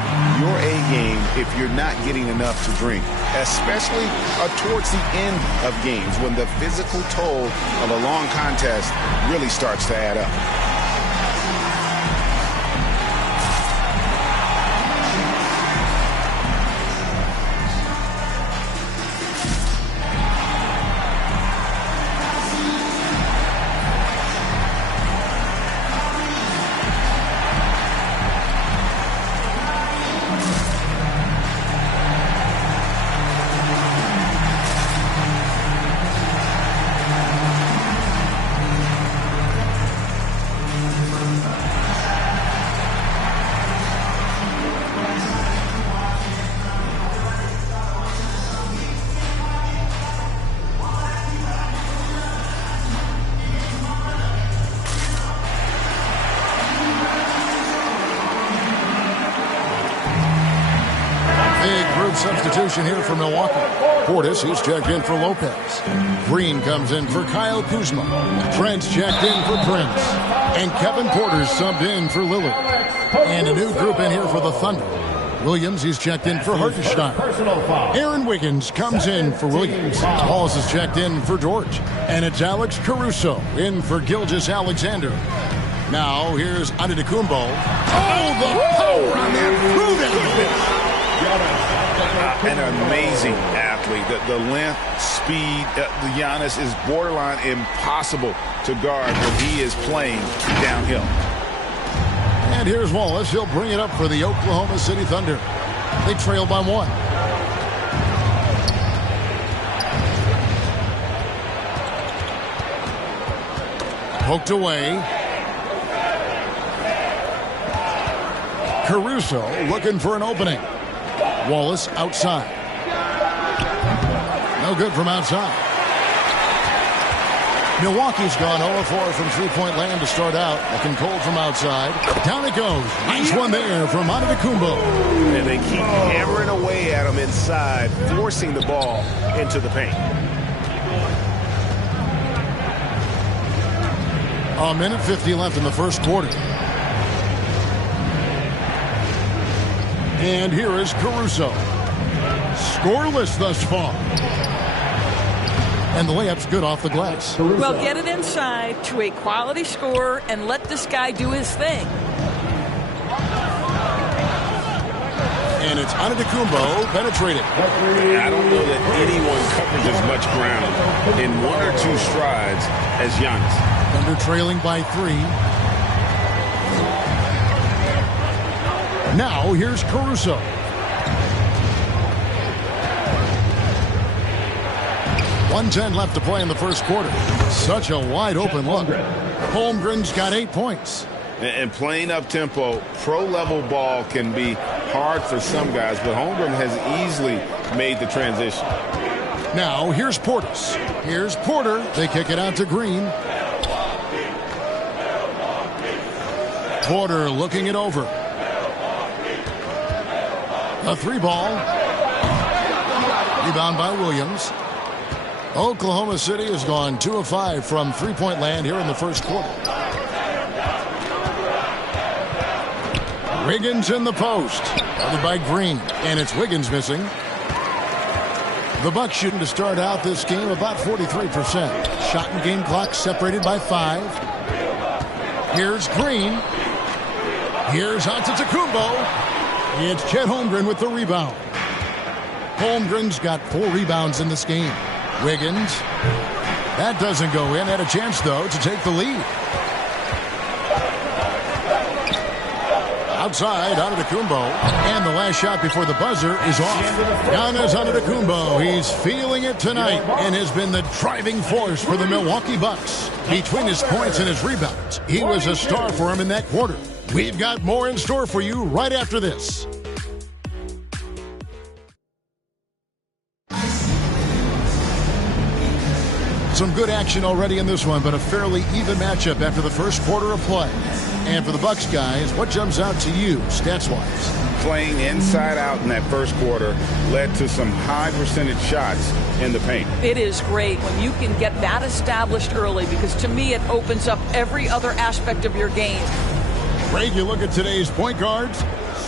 your A game if you're not getting enough to drink, especially towards the end of games when the physical toll of a long contest really starts to add up. Substitution here for Milwaukee. Portis, he's checked in for Lopez. Green comes in for Kyle Kuzma. Trent's checked in for Prince. And Kevin Porter's subbed in for Lillard. And a new group in here for the Thunder. Williams, he's checked in for Hartenstein. Aaron Wiggins comes in for Williams. Halls is checked in for Dort. And it's Alex Caruso in for Gilgeous-Alexander. Now, here's Antetokounmpo. Oh, the power on that through-down. An amazing athlete. The length, speed, the Giannis is borderline impossible to guard when he is playing downhill. And here's Wallace. He'll bring it up for the Oklahoma City Thunder. They trail by 1. Poked away. Caruso looking for an opening. Wallace outside. No good from outside. Milwaukee's gone 0-4 from three-point land to start out. Looking cold from outside. Down it goes. Nice one there from Antetokounmpo. And they keep hammering away at him inside, forcing the ball into the paint. A minute 50 left in the first quarter. And here is Caruso. Scoreless thus far. And the layup's good off the glass. Well, get it inside to a quality scorer and let this guy do his thing. And it's Antetokounmpo penetrated. I don't know that anyone covers as much ground in 1 or 2 strides as Giannis. Thunder trailing by 3. Now, here's Caruso. .110 left to play in the first quarter. Such a wide-open look. Holmgren's got 8 points. And playing up-tempo, pro-level ball can be hard for some guys, but Holmgren has easily made the transition. Now, here's Portis. Here's Porter. They kick it out to Green. Porter looking it over. A 3-ball. Rebound by Williams. Oklahoma City has gone 2 of 5 from three-point land here in the first quarter. Wiggins in the post. Guarded by Green. And it's Wiggins missing. The Bucks shooting to start out this game about 43%. Shot and game clock separated by 5. Here's Green. Here's Antetokounmpo. It's Chet Holmgren with the rebound. Holmgren's got 4 rebounds in this game. Wiggins. That doesn't go in. Had a chance, though, to take the lead. Outside, Antetokounmpo. And the last shot before the buzzer is off. Giannis Antetokounmpo. He's feeling it tonight and has been the driving force for the Milwaukee Bucks. Between his points and his rebounds, he was a star for him in that quarter. We've got more in store for you right after this. Some good action already in this one, but a fairly even matchup after the first quarter of play. And for the Bucks guys, what jumps out to you stats-wise? Playing inside out in that first quarter led to some high percentage shots in the paint. It is great when you can get that established early, because to me it opens up every other aspect of your game. Greg, you look at today's point guards,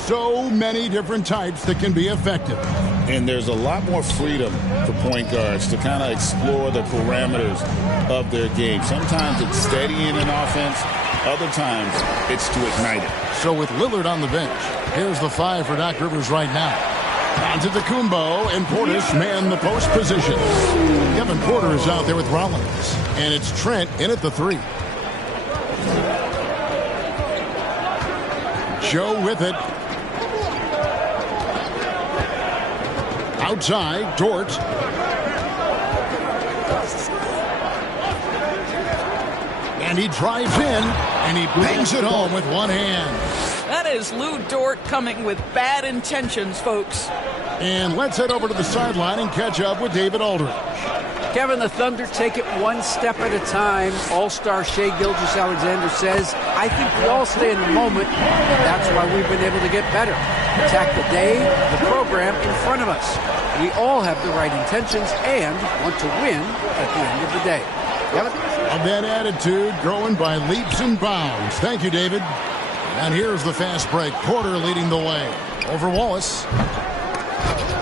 so many different types that can be effective. And there's a lot more freedom for point guards to kind of explore the parameters of their game. Sometimes it's steadying an offense. Other times it's to ignite it. So with Lillard on the bench, here's the 5 for Doc Rivers right now. Antetokounmpo and Portis man the post position. Kevin Porter is out there with Rollins. And it's Trent in at the 3. Joe with it. Outside, Dort. And he drives in, and he bangs it home with one hand. That is Lou Dort coming with bad intentions, folks. And let's head over to the sideline and catch up with David Aldridge. Kevin, the Thunder take it one step at a time. All-star Shai Gilgeous-Alexander says, I think we all stay in the moment. That's why we've been able to get better. Attack the day, the program in front of us. We all have the right intentions and want to win at the end of the day. Kevin? That attitude growing by leaps and bounds. Thank you, David. And here's the fast break. Porter leading the way over Wallace.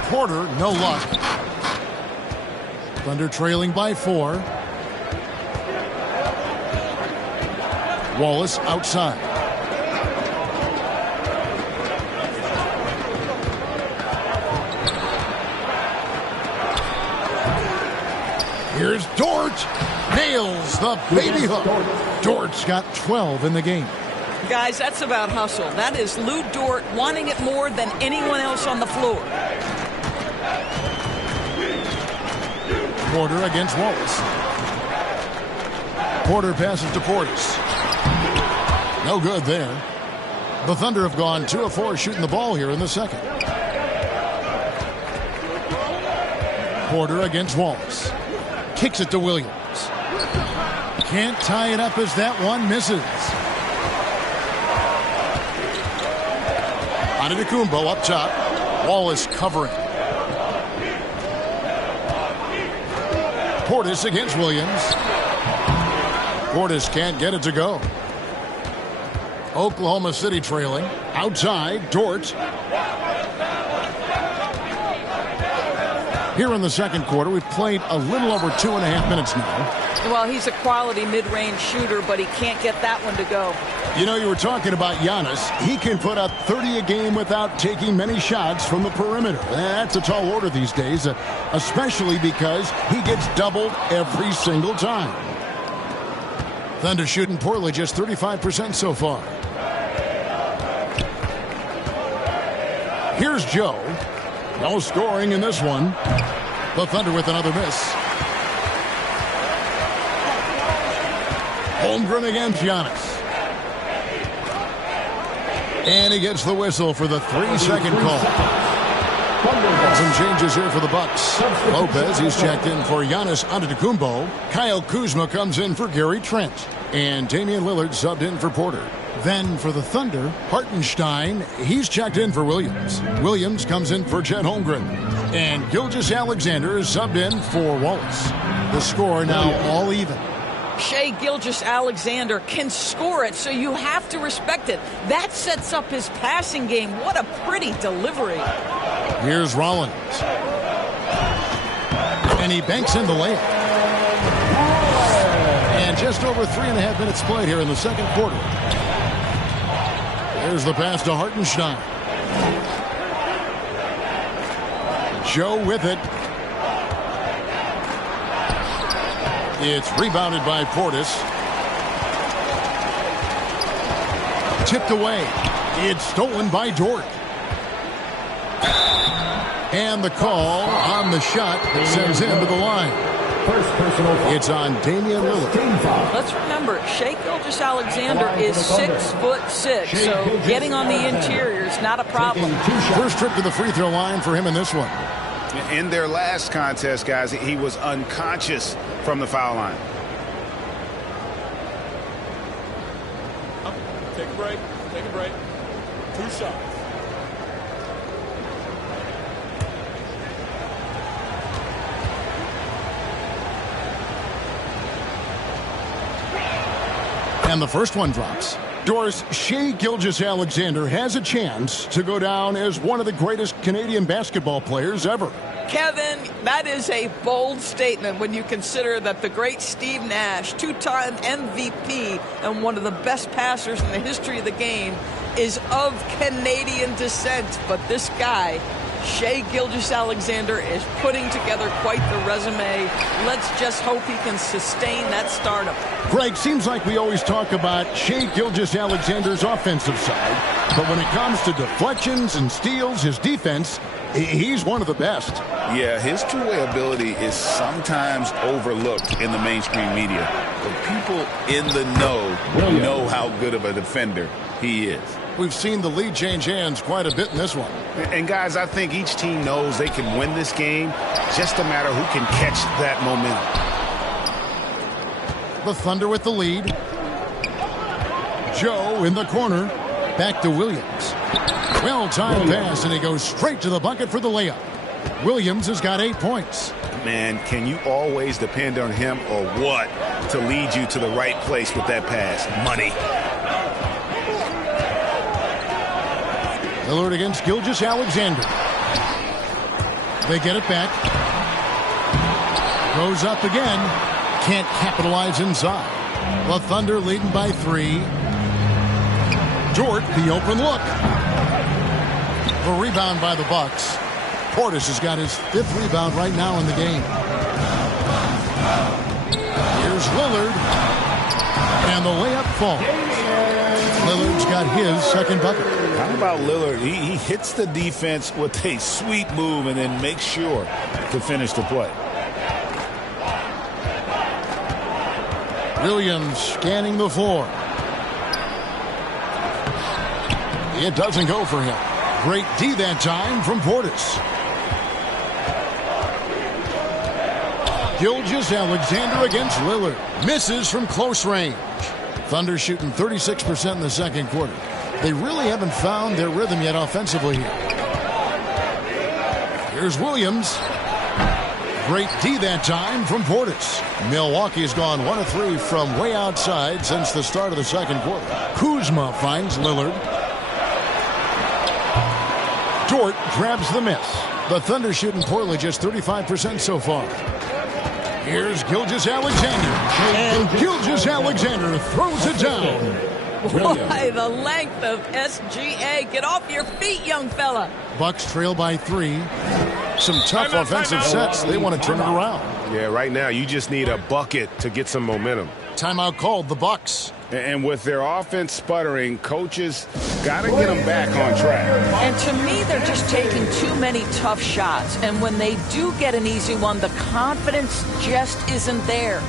Porter, no luck. Thunder trailing by 4. Wallace outside. Here's Dort. Nails the baby hook. Dort's got 12 in the game. Guys, that's about hustle. That is Lou Dort wanting it more than anyone else on the floor. Porter against Wallace. Porter passes to Portis. No good there. The Thunder have gone 2 of 4 shooting the ball here in the second. Porter against Wallace. Kicks it to Williams. Can't tie it up as that one misses. Antetokounmpo up top. Wallace covering. Portis against Williams. Portis can't get it to go. Oklahoma City trailing. Outside, Dort. Here in the second quarter, we've played a little over 2.5 minutes now. Well, he's a quality mid-range shooter, but he can't get that one to go. You know, you were talking about Giannis. He can put up 30 a game without taking many shots from the perimeter. That's a tall order these days, especially because he gets doubled every single time. Thunder shooting poorly, just 35% so far. Here's Joe. No scoring in this one. The Thunder with another miss. Holmgren against Giannis. And he gets the whistle for the 3-second call. Some changes here for the Bucks. Lopez, he's checked in for Giannis Antetokounmpo. Kyle Kuzma comes in for Gary Trent. And Damian Lillard subbed in for Porter. Then for the Thunder, Hartenstein, he's checked in for Williams. Williams comes in for Chet Holmgren. And Gilgeous-Alexander is subbed in for Wallace. The score now all even. Shai Gilgeous-Alexander can score it, so you have to respect it. That sets up his passing game. What a pretty delivery. Here's Rollins. And he banks in the layup. And just over 3.5 minutes played here in the second quarter. There's the pass to Hartenstein. Joe with it. It's rebounded by Portis. Tipped away. It's stolen by Dort. And the call on the shot sends him to the line. It's on Damian Lillard. Let's remember, Shai Gilgeous-Alexander is 6'6", so getting on the interior is not a problem. First trip to the free throw line for him in this one. In their last contest, guys, he was unconscious from the foul line. Take a break. Take a break. 2 shots. And the first one drops. Doris, Shai Gilgeous-Alexander has a chance to go down as one of the greatest Canadian basketball players ever. Kevin, that is a bold statement when you consider that the great Steve Nash, 2-time MVP and one of the best passers in the history of the game, is of Canadian descent. But this guy, Shai Gilgeous-Alexander, is putting together quite the resume. Let's just hope he can sustain that stardom. Greg, seems like we always talk about Shai Gilgeous-Alexander's offensive side, but when it comes to deflections and steals, his defense, he's one of the best. Yeah, his two-way ability is sometimes overlooked in the mainstream media, but people in the know how good of a defender he is. We've seen the lead change hands quite a bit in this one. And guys, I think each team knows they can win this game. Just a matter who can catch that momentum. The Thunder with the lead. Joe in the corner. Back to Williams. Well-timed pass, and he goes straight to the bucket for the layup. Williams has got 8 points. Man, can you always depend on him or what to lead you to the right place with that pass? Money. Lillard against Gilgeous-Alexander. They get it back. Goes up again. Can't capitalize inside. The Thunder leading by 3. Dort, the open look. The rebound by the Bucks. Portis has got his 5th rebound right now in the game. Here's Lillard. And the layup falls. Lillard's got his 2nd bucket. How about Lillard? He hits the defense with a sweet move and then makes sure to finish the play. Williams scanning the floor. It doesn't go for him. Great D that time from Portis. Gilgeous-Alexander against Lillard. Misses from close range. Thunder shooting 36% in the 2nd quarter. They really haven't found their rhythm yet offensively here. Here's Williams. Great D that time from Portis. Milwaukee's gone 1 of 3 from way outside since the start of the 2nd quarter. Kuzma finds Lillard. Dort grabs the miss. The Thunder shooting poorly, just 35% so far. Here's Gilgeous-Alexander. And Gilgeous-Alexander throws it down. Why, the length of SGA. Get off your feet, young fella. Bucks trail by 3. Some tough offensive sets. They want to turn it around. Yeah, right now you just need a bucket to get some momentum. Timeout called, the Bucks. And with their offense sputtering, coaches got to get them back on track. And to me, they're just taking too many tough shots. And when they do get an easy one, the confidence just isn't there.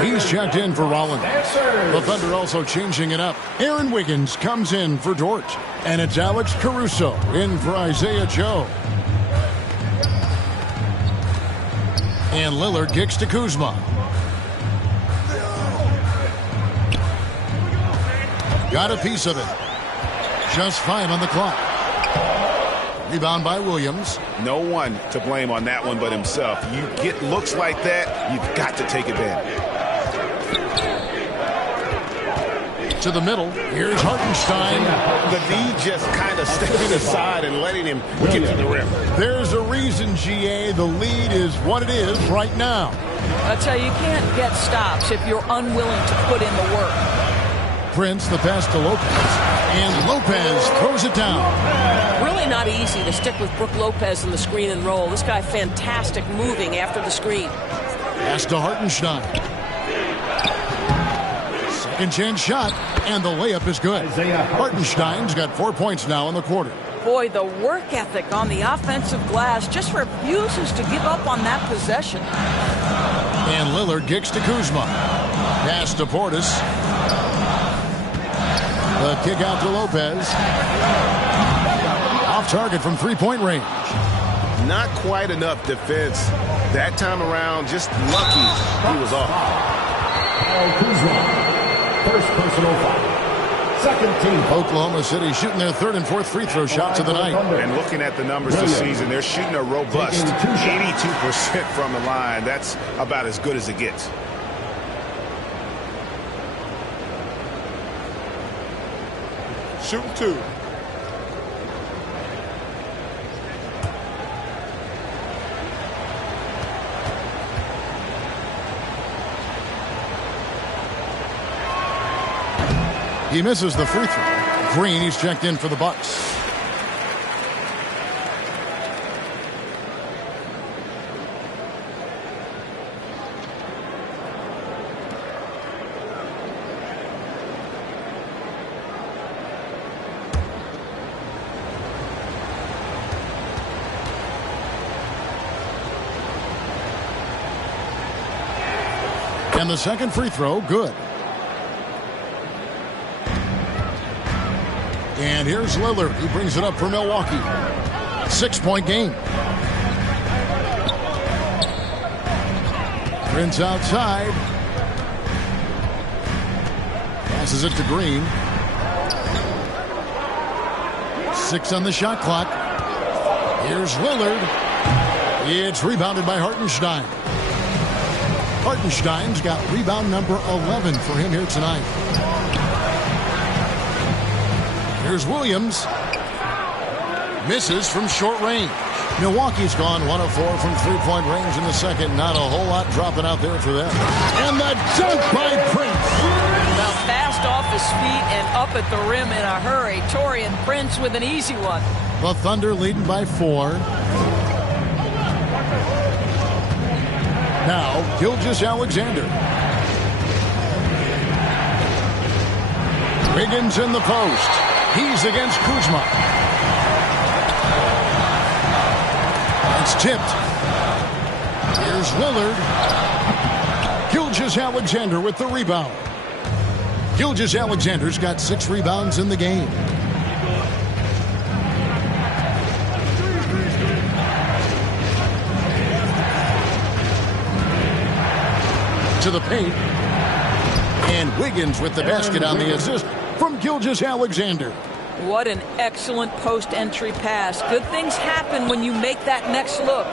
He's checked in for Rollins. The Thunder also changing it up. Aaron Wiggins comes in for Dort. And it's Alex Caruso in for Isaiah Joe. And Lillard kicks to Kuzma. Got a piece of it. Just 5 on the clock. Rebound by Williams. No one to blame on that one but himself. You get looks like that, you've got to take advantage. To the middle. Here's Hartenstein. The D just kind of stepping aside and letting him get to the rim. There's a reason, GA. The lead is what it is right now. I tell you, you can't get stops if you're unwilling to put in the work. Prince, the pass to Lopez. And Lopez throws it down. Really not easy to stick with Brook Lopez in the screen and roll. This guy fantastic moving after the screen. Pass to Hartenstein. Second chance shot, and the layup is good. Hartenstein's got 4 points now in the quarter. Boy, the work ethic on the offensive glass just refuses to give up on that possession. And Lillard kicks to Kuzma. Pass to Portis. The kick out to Lopez. Off target from three-point range. Not quite enough defense. That time around, just lucky he was off. Kuzma. First personal foul. Second team. Oklahoma City shooting their third and fourth free throw shots of the night. And looking at the numbers this season, they're shooting a robust 82% from the line. That's about as good as it gets. Shooting two. He misses the free throw. Green, he's checked in for the Bucks. And the second free throw, good. And here's Lillard. He brings it up for Milwaukee. 6-point game. Prince outside. Passes it to Green. 6 on the shot clock. Here's Lillard. It's rebounded by Hartenstein. Hartenstein's got rebound number 11 for him here tonight. Here's Williams. Misses from short range. Milwaukee's gone 1 of 4 from three-point range in the second. Not a whole lot dropping out there for them. And the dunk by Prince. Now fast off his feet and up at the rim in a hurry. Taurean Prince with an easy one. The Thunder leading by 4. Now, Gilgeous-Alexander. Wiggins in the post. He's against Kuzma. It's tipped. Here's Lillard. Gilgeous-Alexander with the rebound. Gilgeous-Alexander's got 6 rebounds in the game. To the paint. And Wiggins with the basket on the assist from Gilgeous-Alexander. What an excellent post-entry pass. Good things happen when you make that next look.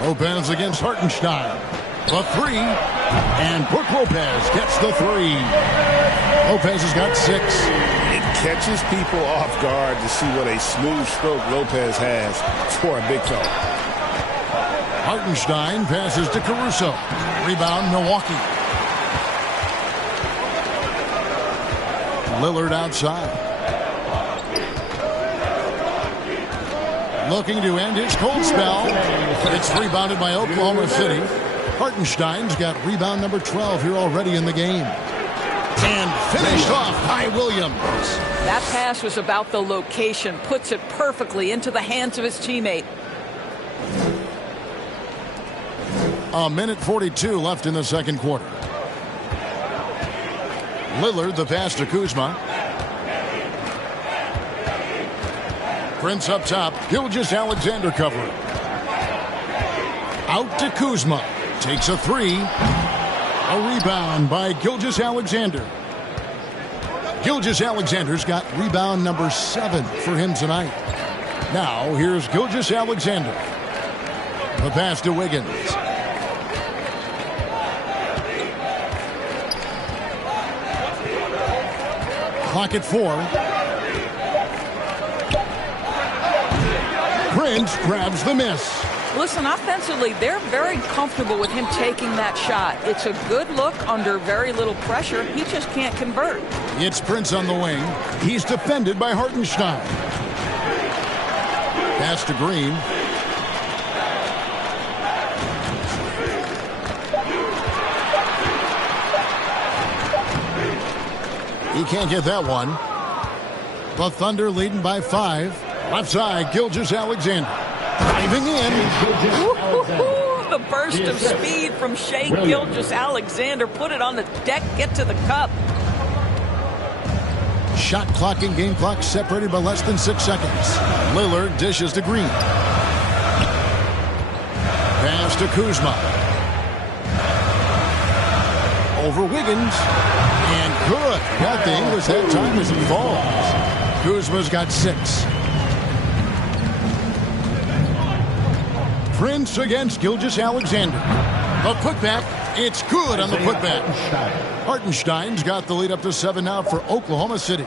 Lopez against Hartenstein. The 3. And Brook Lopez gets the 3. Lopez has got 6. It catches people off guard to see what a smooth stroke Lopez has for a big fella. Hartenstein passes to Caruso. Rebound, Milwaukee. Lillard outside. Looking to end his cold spell. It's rebounded by Oklahoma City. Hartenstein's got rebound number 12 here already in the game. And finished off by Williams. That pass was about the location. Puts it perfectly into the hands of his teammate. A minute 42 left in the second quarter. Lillard, the pass to Kuzma. Prince up top. Gilgeous-Alexander covering. Out to Kuzma. Takes a 3. A rebound by Gilgeous-Alexander. Gilgeous-Alexander's got rebound number 7 for him tonight. Now, here's Gilgeous-Alexander. The pass to Wiggins. Clock at 4. Prince grabs the miss. Listen, offensively, they're very comfortable with him taking that shot. It's a good look under very little pressure. He just can't convert. It's Prince on the wing. He's defended by Hartenstein. Pass to Green. He can't get that one. The Thunder leading by 5. Left side, Gilgeous-Alexander. Diving in. The burst of speed from Shai Gilgeous-Alexander. Put it on the deck, get to the cup. Shot clock and game clock separated by less than 6 seconds. Lillard dishes to Green. Pass to Kuzma. Over Wiggins. And good. Got the English that time as he falls. Kuzma's got 6. Prince against Gilgeous-Alexander. A putback. It's good on the putback. Hartenstein's got the lead up to 7 now for Oklahoma City.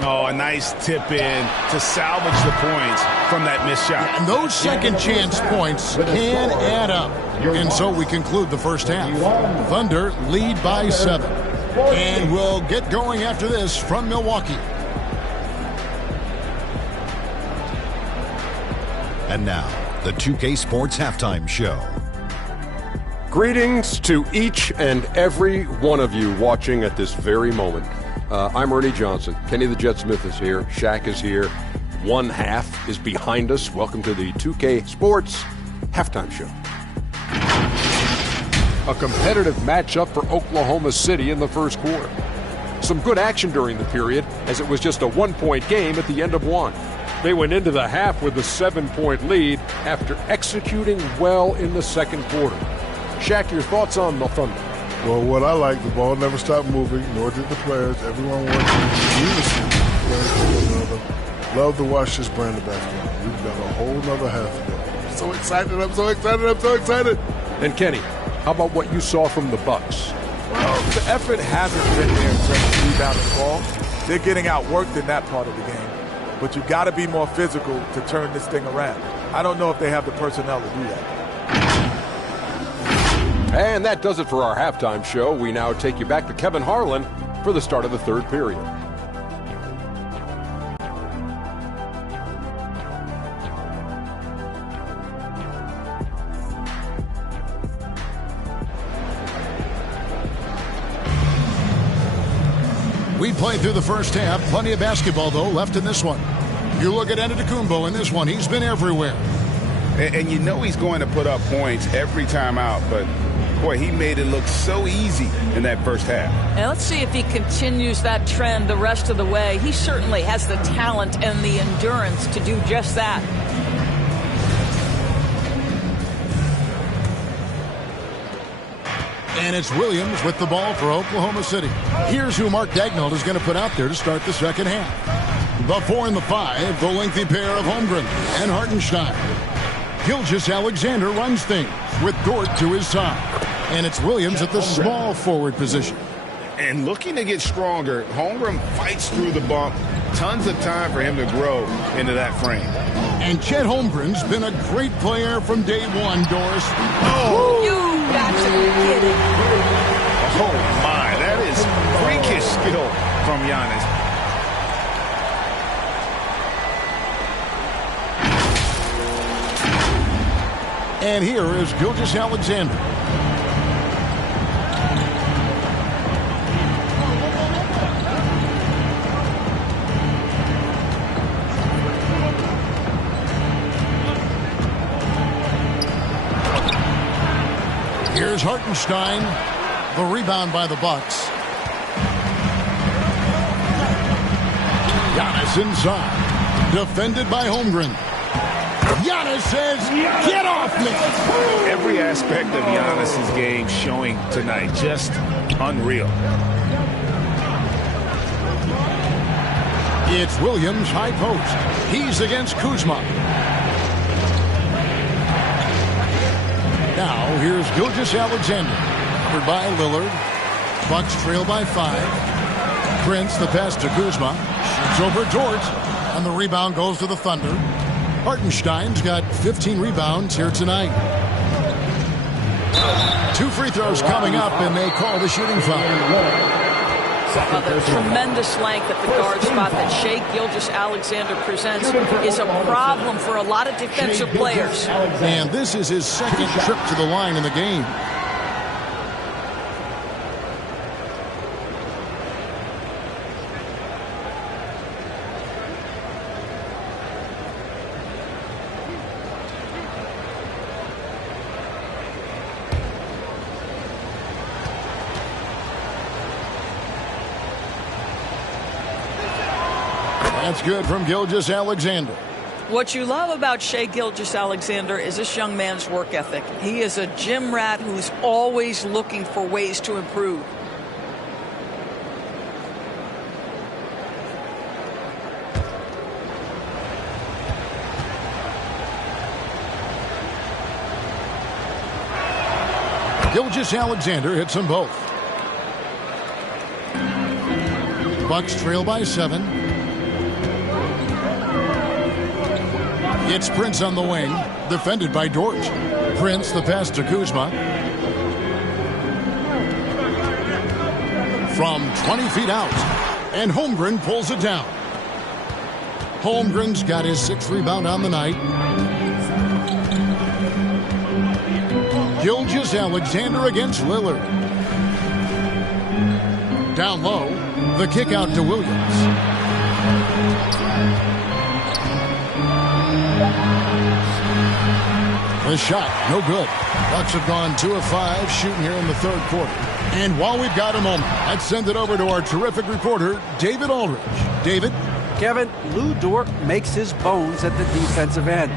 Oh, a nice tip in to salvage the points from that missed shot. And those second chance points can add up. And so we conclude the first half. Thunder lead by 7. And we'll get going after this from Milwaukee. And now, the 2K Sports Halftime Show. Greetings to each and every one of you watching at this very moment. I'm Ernie Johnson. Kenny the Jet Smith is here. Shaq is here. One half is behind us. Welcome to the 2K Sports Halftime Show. A competitive matchup for Oklahoma City in the first quarter. Some good action during the period, as it was just a 1-point game at the end of one. They went into the half with a 7-point lead after executing well in the second quarter. Shaq, your thoughts on the Thunder? Well, what I like, the ball never stopped moving, nor did the players. Everyone worked in unison, playing for one another. Love to watch this brand of basketball. We've got a whole nother half to go. I'm so excited, I'm so excited, I'm so excited. And Kenny, how about what you saw from the Bucks? Well, the effort hasn't been there in terms of rebounding the ball. They're getting outworked in that part of the game. But you got to be more physical to turn this thing around. I don't know if they have the personnel to do that. And that does it for our halftime show. We now take you back to Kevin Harlan for the start of the third period. We played through the first half. Plenty of basketball, though, left in this one. You look at Antetokounmpo in this one. He's been everywhere. And you know he's going to put up points every time out, but boy, he made it look so easy in that first half. And let's see if he continues that trend the rest of the way. He certainly has the talent and the endurance to do just that. And it's Williams with the ball for Oklahoma City. Here's who Mark Daigneault is going to put out there to start the second half. The 4 and the 5, the lengthy pair of Holmgren and Hartenstein. Gilgeous-Alexander runs things with Dort to his side. And it's Williams at the small forward position. And looking to get stronger, Holmgren fights through the bump. Tons of time for him to grow into that frame. And Chet Holmgren's been a great player from day one, Doris. Oh! You got to be kidding. Oh, my. That is freakish skill from Giannis. And here is Gilgeous-Alexander. Here's Hartenstein. The rebound by the Bucks. Giannis inside. Defended by Holmgren. Giannis says, get off me. Every aspect of Giannis's game showing tonight. Just unreal. It's Williams high post. He's against Kuzma. Now here's Gilgeous-Alexander. Covered by Lillard. Bucks trail by 5. Prince, the pass to Kuzma. Shoots over Dort. And the rebound goes to the Thunder. Hartenstein's got 15 rebounds here tonight. 2 free throws coming up, and they call the shooting foul. The tremendous length at the guard spot that Shai Gilgeous-Alexander presents is a problem for a lot of defensive players. And this is his second trip to the line in the game. That's good from Gilgeous-Alexander. What you love about Shai Gilgeous-Alexander is this young man's work ethic. He is a gym rat who's always looking for ways to improve. Gilgeous-Alexander hits them both. Bucks trail by 7. It's Prince on the wing, defended by Dort. Prince, the pass to Kuzma. From 20 feet out, and Holmgren pulls it down. Holmgren's got his 6th rebound on the night. Gilgeous-Alexander against Lillard. Down low, the kick out to Williams. The shot, no good. Bucks have gone 2 of 5 shooting here in the 3rd quarter. And while we've got a moment, let's send it over to our terrific reporter, David Aldridge. David? Kevin, Lou Dort makes his bones at the defensive end.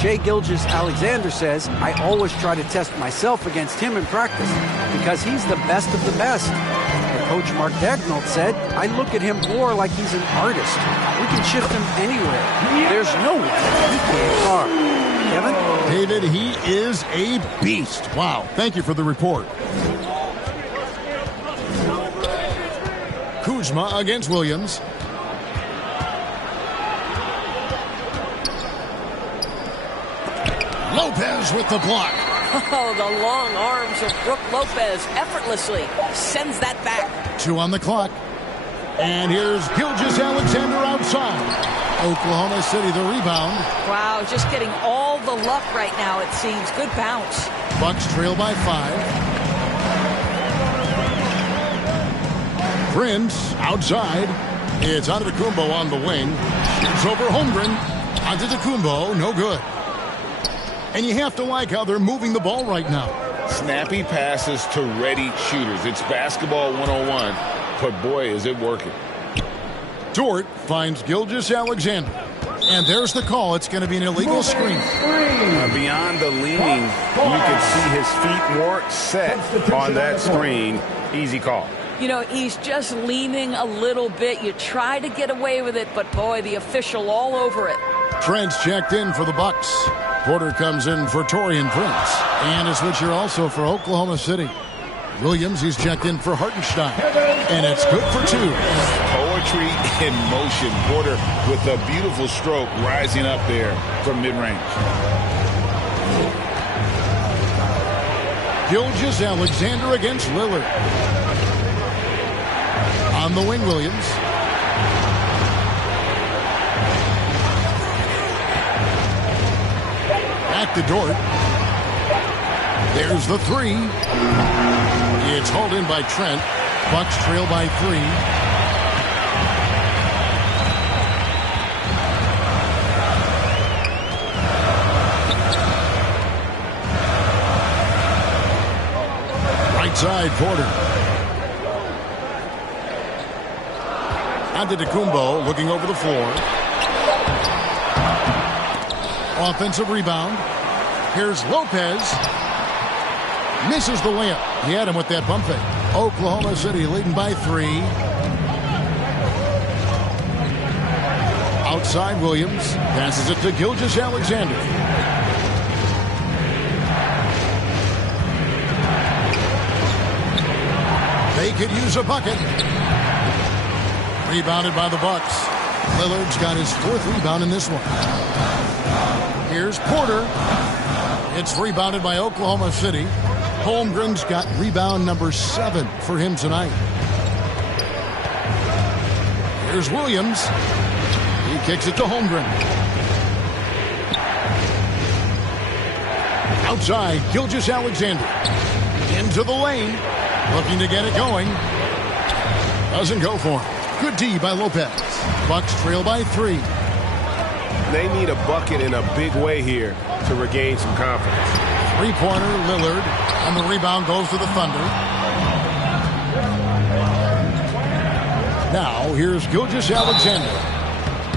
Shai Gilgeous-Alexander says, I always try to test myself against him in practice because he's the best of the best. And Coach Mark Daigneault said, I look at him more like he's an artist. We can shift him anywhere. There's no one he can't carve. Kevin? David, he is a beast. Wow. Thank you for the report. Kuzma against Williams. Lopez with the block. Oh, the long arms of Brook Lopez effortlessly sends that back. 2 on the clock. And here's Gilgeous-Alexander outside. Oklahoma City the rebound. Wow, just getting all the luck right now, it seems. Good bounce. Bucks trail by 5. Prince outside. It's Antetokounmpo on the wing. Shoots over Holmgren. Antetokounmpo, no good. And you have to like how they're moving the ball right now. Snappy passes to ready shooters. It's basketball 101, but boy, is it working. Dort finds Gilgeous-Alexander. And there's the call. It's going to be an illegal screen. Beyond the leaning, you can see his feet more set on that screen. Easy call. You know, he's just leaning a little bit. You try to get away with it, but boy, the official all over it. Trent's checked in for the Bucks. Porter comes in for Taurean Prince. And a switcher also for Oklahoma City. Williams, he's checked in for Hartenstein. And it's good for 2. Poetry in motion. Porter with a beautiful stroke rising up there from mid-range. Gilgeous-Alexander against Lillard. On the wing, Williams. Back to Dort. There's the 3. It's hauled in by Trent. Bucks trail by 3. Right side, Porter. Antetokounmpo looking over the floor. Offensive rebound. Here's Lopez. Misses the layup. He had him with that bump fake. Oklahoma City leading by 3. Outside Williams. Passes it to Gilgeous-Alexander. They could use a bucket. Rebounded by the Bucks. Lillard's got his 4th rebound in this one. Here's Porter. It's rebounded by Oklahoma City. Holmgren's got rebound number 7 for him tonight. Here's Williams. He kicks it to Holmgren. Outside, Gilgeous-Alexander. Into the lane. Looking to get it going. Doesn't go for him. Good D by Lopez. Bucks trail by 3. They need a bucket in a big way here to regain some confidence. 3-pointer, Lillard. And the rebound goes to the Thunder. Now, here's Gilgeous-Alexander.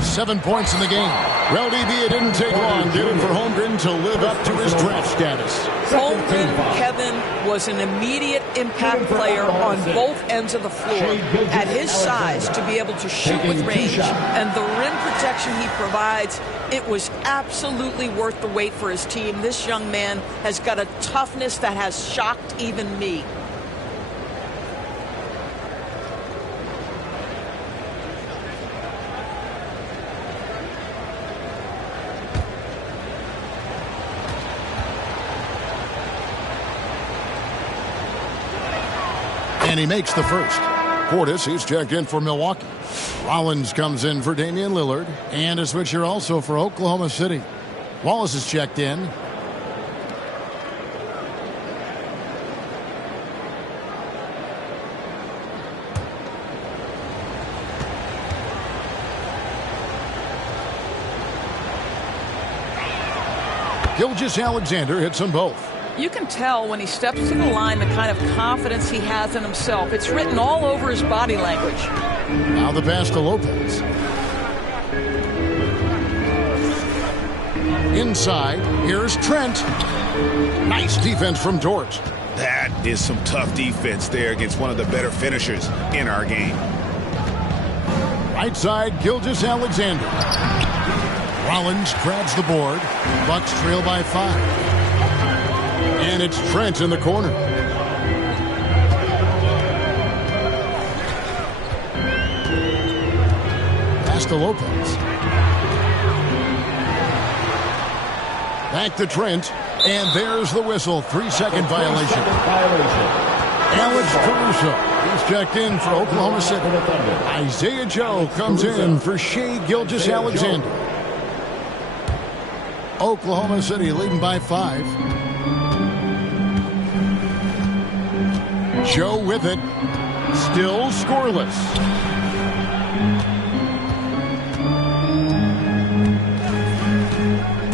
7 points in the game. Well, DB, it didn't take long, did it, for Holmgren to live up to his draft status. Holmgren, Kevin, was an immediate impact player on both ends of the floor. At his size, to be able to shoot with range and the rim protection he provides, it was absolutely worth the wait for his team. This young man has got a toughness that has shocked even me. And he makes the first. Portis, he's checked in for Milwaukee. Rollins comes in for Damian Lillard. And a switcher also for Oklahoma City. Wallace is checked in. Gilgeous-Alexander hits them both. You can tell when he steps to the line the kind of confidence he has in himself. It's written all over his body language. Now the pass to Lopez. Inside, here's Trent. Nice defense from Dort. That is some tough defense there against one of the better finishers in our game. Right side, Gilgeous-Alexander. Rollins grabs the board. Bucks trail by 5. And it's Trent in the corner. Pass to Lopez. Back to Trent. And there's the whistle. 3-second violation. Alex Caruso. He's checked in for Oklahoma City. Isaiah Joe comes in for Shai Gilgeous-Alexander. Oklahoma City leading by 5. Joe with it. Still scoreless.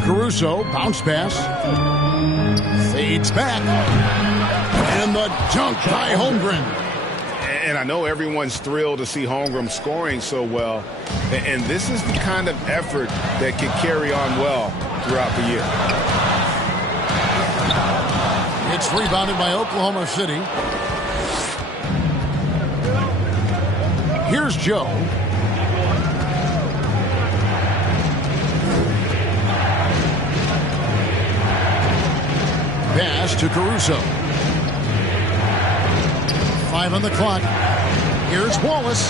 Caruso, bounce pass. Fades back. And the dunk by Holmgren. And I know everyone's thrilled to see Holmgren scoring so well. And this is the kind of effort that can carry on well throughout the year. It's rebounded by Oklahoma City. Here's Joe. Pass to Caruso. 5 on the clock. Here's Wallace.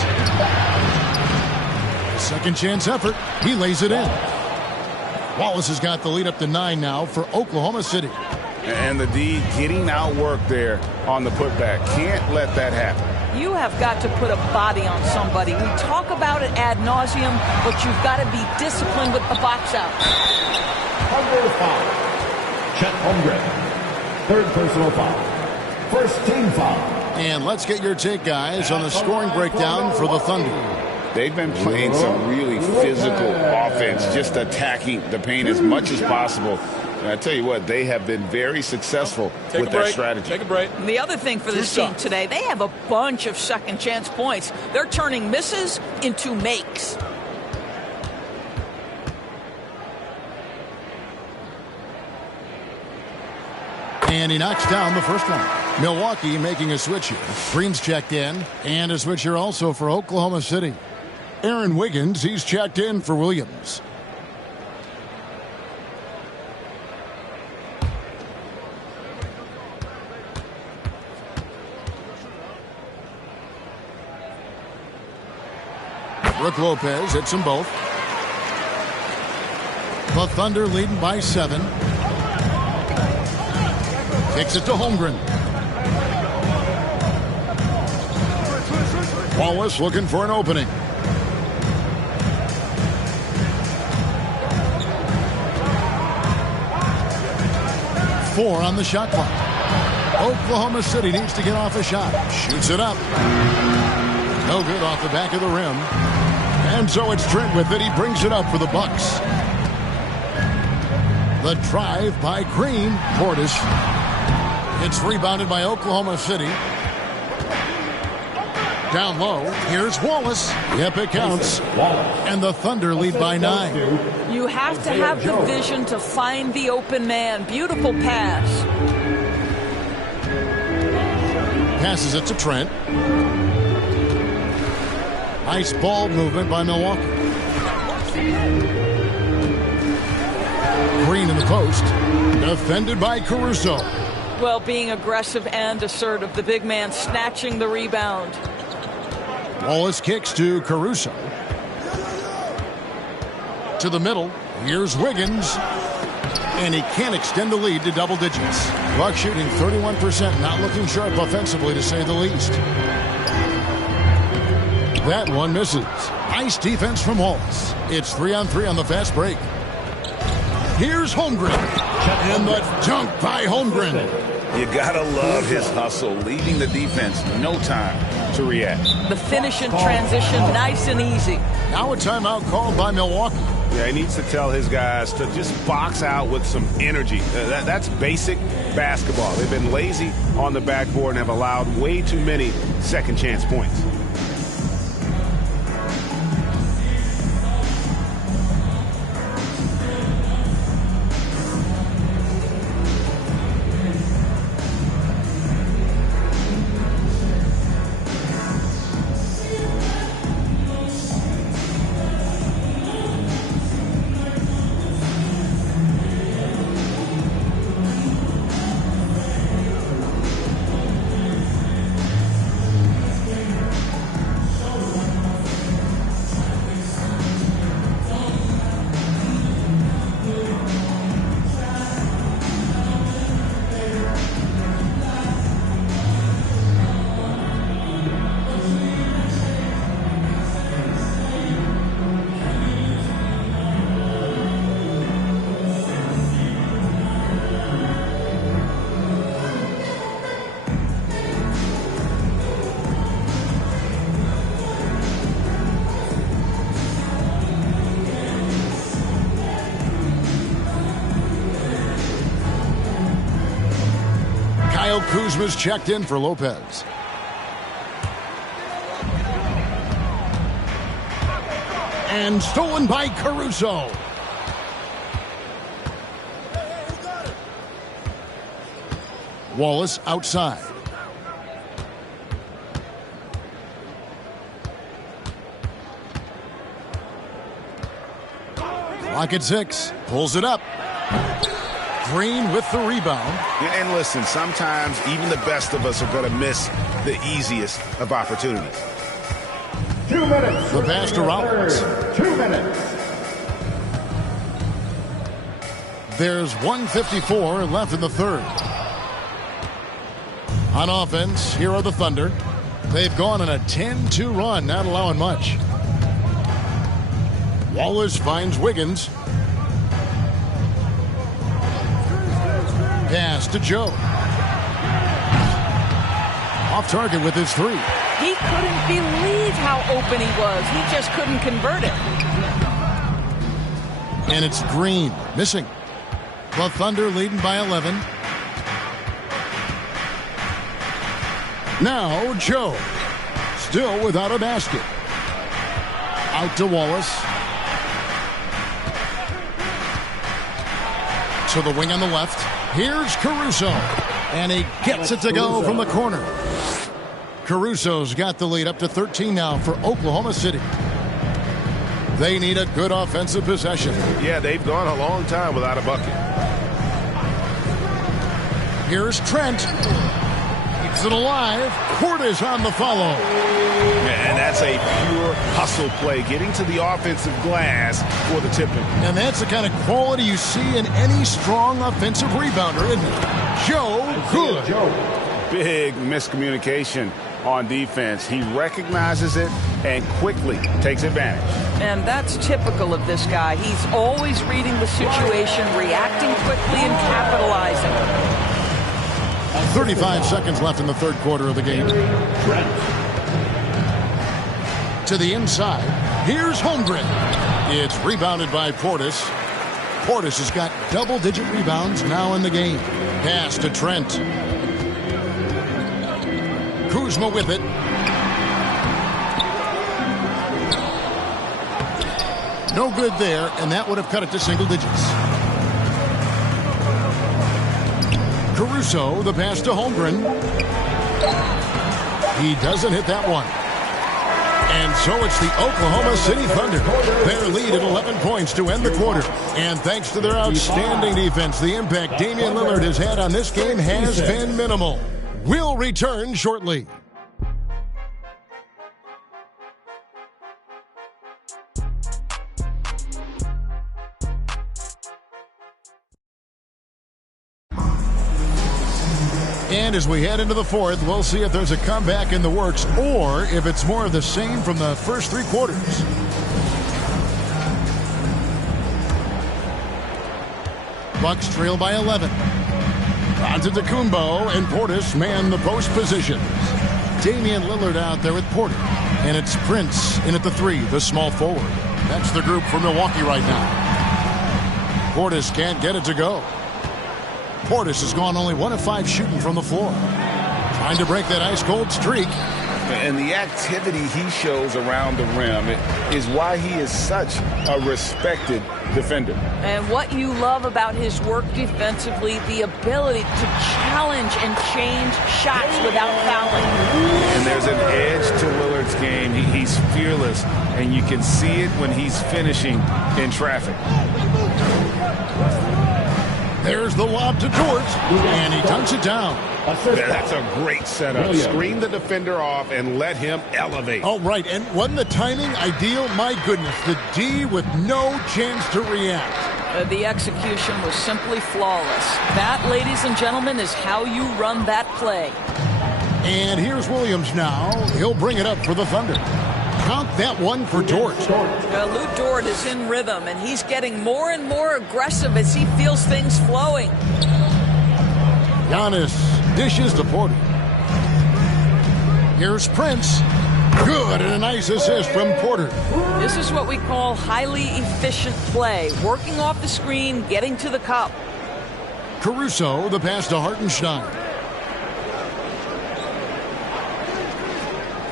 Second chance effort. He lays it in. Wallace has got the lead up to 9 now for Oklahoma City. And the D getting outworked there on the putback. Can't let that happen. You have got to put a body on somebody. We talk about it ad nauseum, but you've got to be disciplined with the box out. Under foul. Chet Holmgren. 3rd personal foul. 1st team foul. And let's get your take, guys, on the scoring breakdown for the Thunder. They've been playing some really physical offense, just attacking the paint as much as possible. And I tell you what, they have been very successful with that strategy. Take a break. The other thing for this team today, they have a bunch of second chance points. They're turning misses into makes. And he knocks down the first one. Milwaukee making a switch here. Green's checked in. And a switch here also for Oklahoma City. Aaron Wiggins, he's checked in for Williams. Brook Lopez hits them both. The Thunder leading by 7. Kicks it to Holmgren. Wallace looking for an opening. Four on the shot clock. Oklahoma City needs to get off a shot. Shoots it up. No good off the back of the rim. And so it's Trent with it. He brings it up for the Bucks. The drive by Green. Portis. It's rebounded by Oklahoma City. Down low. Here's Wallace. Yep, it counts. And the Thunder lead by 9. You have to have the vision to find the open man. Beautiful pass. Passes it to Trent. Nice ball movement by Milwaukee. Green in the post. Defended by Caruso. Well, being aggressive and assertive. The big man snatching the rebound. Wallace kicks to Caruso. To the middle. Here's Wiggins. And he can't extend the lead to double digits. Buck shooting 31%. Not looking sharp offensively, to say the least. That one misses. Nice defense from Wallace. It's 3-on-3 on the fast break. Here's Holmgren. And the dunk by Holmgren. You gotta love his hustle, leaving the defense no time to react. The finish in transition, nice and easy. Now a timeout called by Milwaukee. Yeah, he needs to tell his guys to just box out with some energy. That's basic basketball. They've been lazy on the backboard and have allowed way too many second chance points. Kuzma's checked in for Lopez. And stolen by Caruso. Wallace outside. Clock at 6. Pulls it up. Green with the rebound. And listen, sometimes even the best of us are going to miss the easiest of opportunities. 2 minutes. The pass to Rollins. 2 minutes. There's 1:54 left in the third. On offense, here are the Thunder. They've gone on a 10-2 run, not allowing much. Wallace finds Wiggins. Pass to Joe. Off target with his 3. He couldn't believe how open he was. He just couldn't convert it. And it's Green missing. The Thunder leading by 11. Now Joe. Still without a basket. Out to Wallace. To the wing on the left. Here's Caruso. And he gets it to go from the corner. Caruso's got the lead up to 13 now for Oklahoma City. They need a good offensive possession. Yeah, they've gone a long time without a bucket. Here's Trent. Keeps it alive. Portis on the follow. And that's a pure hustle play, getting to the offensive glass for the tipping. And that's the kind of quality you see in any strong offensive rebounder, isn't it? Joe Good. Big miscommunication on defense. He recognizes it and quickly takes advantage. And that's typical of this guy. He's always reading the situation, reacting quickly, and capitalizing. 35 seconds left in the third quarter of the game. To the inside. Here's Holmgren. It's rebounded by Portis. Portis has got double-digit rebounds now in the game. Pass to Trent. Kuzma with it. No good there, and that would have cut it to single digits. Caruso, the pass to Holmgren. He doesn't hit that one. And so it's the Oklahoma City Thunder. Their lead at 11 points to end the quarter. And thanks to their outstanding defense, the impact Damian Lillard has had on this game has been minimal. We'll return shortly. And as we head into the fourth, we'll see if there's a comeback in the works or if it's more of the same from the first three quarters. Bucks trail by 11. Antetokounmpo and Portis man the post positions. Damian Lillard out there with Porter. And it's Prince in at the three, the small forward. That's the group for Milwaukee right now. Portis can't get it to go. Portis has gone only 1 of 5 shooting from the floor. Trying to break that ice-cold streak. And the activity he shows around the rim is why he is such a respected defender. And what you love about his work defensively, the ability to challenge and change shots without fouling. And there's an edge to Lillard's game. He's fearless, and you can see it when he's finishing in traffic. There's the lob to Dort, and he dunks it down. That's a great setup. Screen the defender off and let him elevate. Oh, right, and wasn't the timing ideal? My goodness, the D with no chance to react. The execution was simply flawless. That, ladies and gentlemen, is how you run that play. And here's Williams now. He'll bring it up for the Thunder. Count that one for Dort. Lou Dort is in rhythm, and he's getting more and more aggressive as he feels things flowing. Giannis dishes to Porter. Here's Prince. Good, and a nice assist from Porter. This is what we call highly efficient play. Working off the screen, getting to the cup. Caruso, the pass to Hartenstein.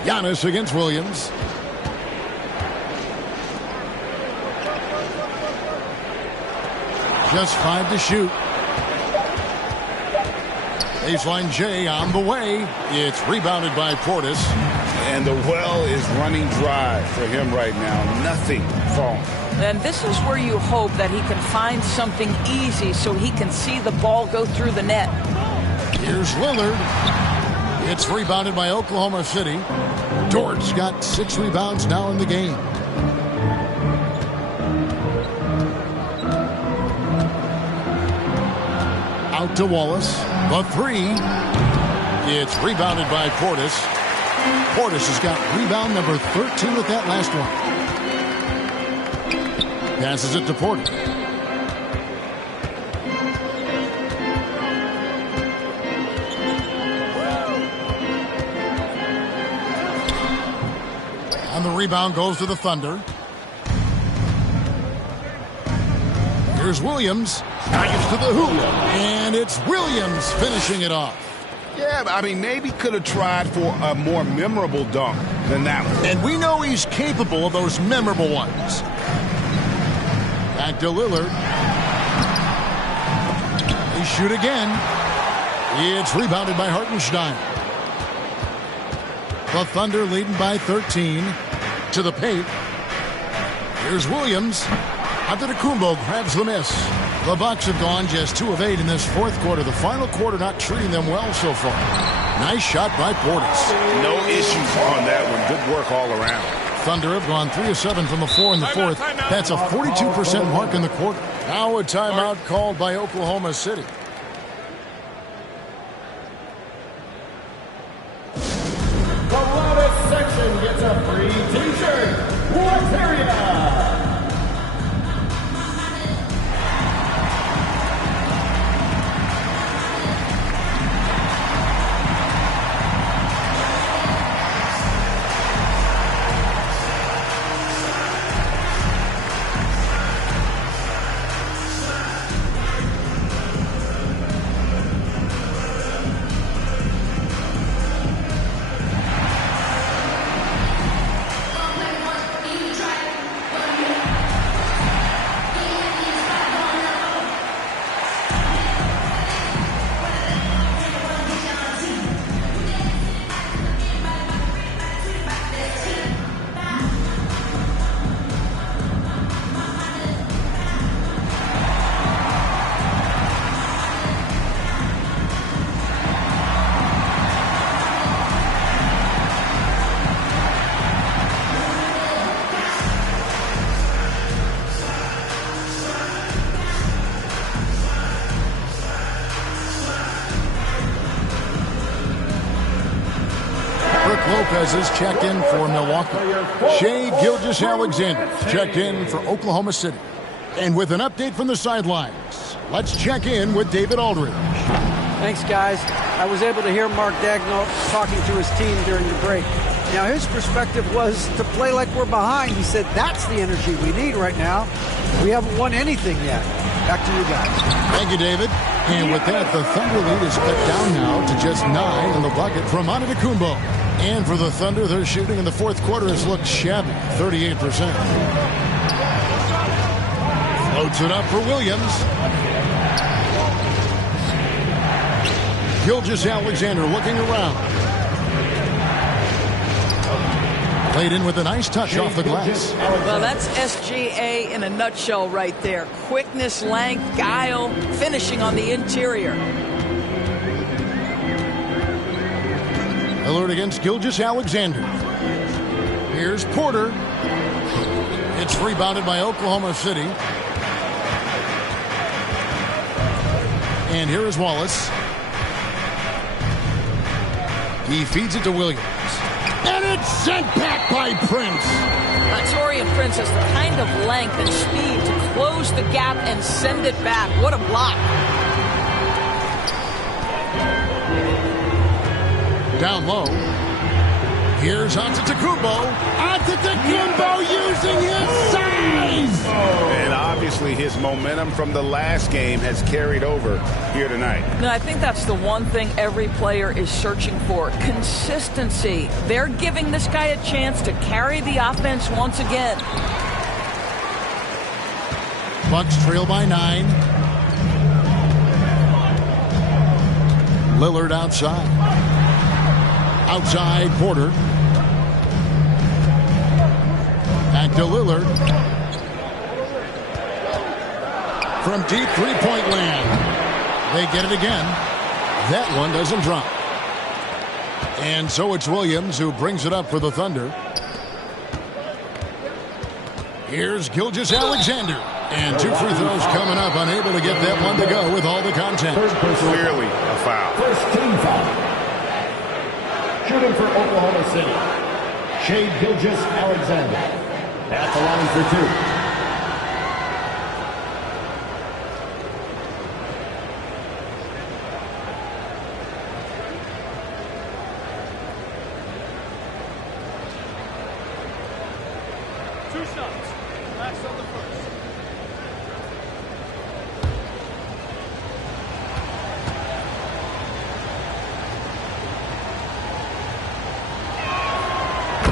Giannis against Williams. Just 5 to shoot. Baseline J on the way. It's rebounded by Portis. And the well is running dry for him right now. Nothing falling. And this is where you hope that he can find something easy so he can see the ball go through the net. Here's Lillard. It's rebounded by Oklahoma City. Dort's got 6 rebounds now in the game. Out to Wallace. The 3. It's rebounded by Portis. Portis has got rebound number 13 with that last one. Passes it to Porter. And the rebound goes to the Thunder. Here's Williams. Gets to the hoop. And it's Williams finishing it off. Yeah, I mean, maybe could have tried for a more memorable dunk than that one. And we know he's capable of those memorable ones. Back to Lillard. They shoot again. It's rebounded by Hartenstein. The Thunder leading by 13 to the paint. Here's Williams. Antetokounmpo grabs the miss. The Bucks have gone just 2 of 8 in this fourth quarter. The final quarter not treating them well so far. Nice shot by Portis. No issues on that one. Good work all around. Thunder have gone 3 of 7 from the floor in the fourth. That's a 42% mark in the quarter. Now a timeout called by Oklahoma City. The loudest section gets a free t-shirt. What's area? Lopez is checked in for Milwaukee. Shai Gilgeous-Alexander checked in for Oklahoma City. And with an update from the sidelines, let's check in with David Aldridge. Thanks, guys. I was able to hear Mark Daigneault talking to his team during the break. Now, his perspective was to play like we're behind. He said that's the energy we need right now. We haven't won anything yet. Back to you guys. Thank you, David. And with that, the Thunder lead is cut down now to just 9 in the bucket from Antetokounmpo. And for the Thunder, their shooting in the fourth quarter has looked shabby, 38%. Floats it up for Williams. Gilgeous-Alexander looking around. Played in with a nice touch off the glass. Well, that's SGA in a nutshell right there. Quickness, length, guile, finishing on the interior. Lillard against Gilgeous-Alexander. Here's Porter. It's rebounded by Oklahoma City. And here is Wallace. He feeds it to Williams. And it's sent back by Prince. Taurean Prince has the kind of length and speed to close the gap and send it back. What a block. Down low. Here's Antetokounmpo. Antetokounmpo using his size. And obviously his momentum from the last game has carried over here tonight. No, I think that's the one thing every player is searching for. Consistency. They're giving this guy a chance to carry the offense once again. Bucks trail by 9. Lillard outside. Outside, Porter. Back to Lillard. From deep three-point land. They get it again. That one doesn't drop. And so it's Williams who brings it up for the Thunder. Here's Gilgeous-Alexander. And 2 free throws coming up. Unable to get that one to go with all the contact. Clearly a foul. First team foul. Shooting for Oklahoma City, Shai Gilgeous-Alexander at the line for 2. Two shots. Max on the first.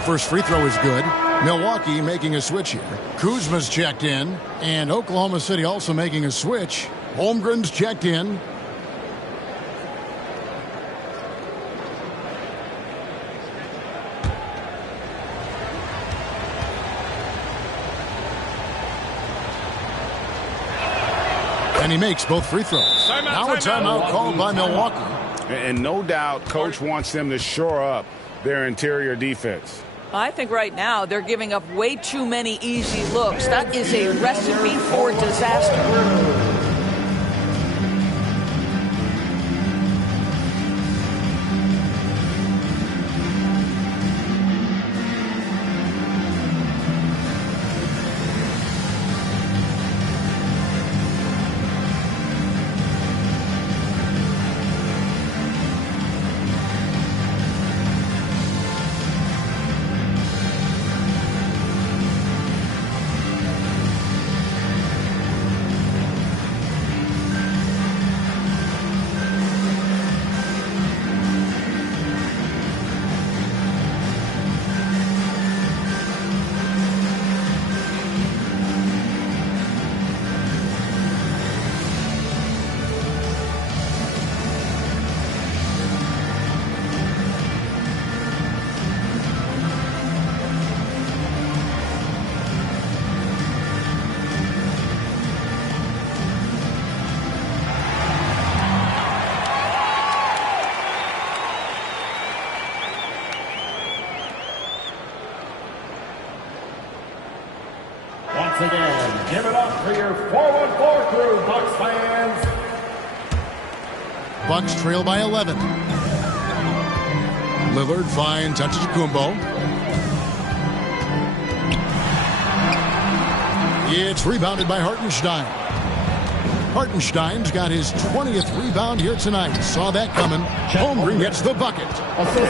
First free throw is good. Milwaukee making a switch here. Kuzma's checked in, and Oklahoma City also making a switch. Holmgren's checked in. And he makes both free throws. Now a timeout called by Milwaukee. And no doubt, Coach wants them to shore up their interior defense. I think right now they're giving up way too many easy looks. That is a recipe for disaster. Once again, give it up for your 414 crew, Bucks fans. Bucks trail by 11. Lillard finds Antetokounmpo. It's rebounded by Hartenstein. Hartenstein's got his 20th rebound here tonight. Saw that coming. Holmgren gets the bucket.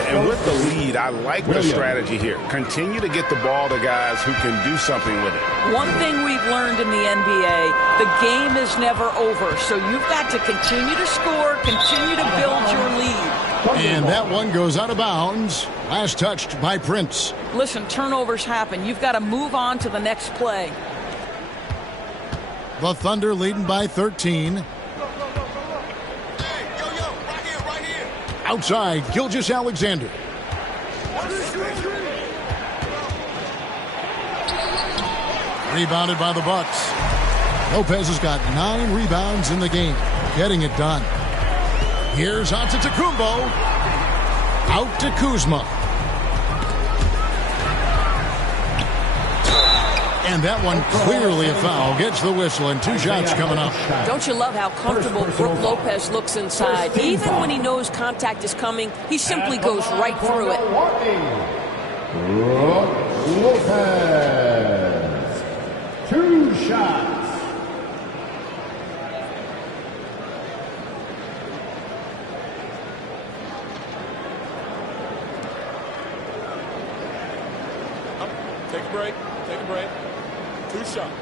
And with the lead, I like the strategy here. Continue to get the ball to guys who can do something with it. One thing we've learned in the NBA, the game is never over. So you've got to continue to score, continue to build your lead. And that one goes out of bounds. Last touched by Prince. Listen, turnovers happen. You've got to move on to the next play. The Thunder leading by 13. Outside, Gilgeous-Alexander. Rebounded by the Bucks. Lopez has got 9 rebounds in the game. Getting it done. Here's Antetokounmpo. Out to Kuzma. And that one clearly a foul. Gets the whistle and 2 shots coming up. Don't you love how comfortable Brook Lopez looks inside? Even when he knows contact is coming, he simply goes right through it. Brook Lopez. 2 shots. Take a break. Take a break. 2 shots.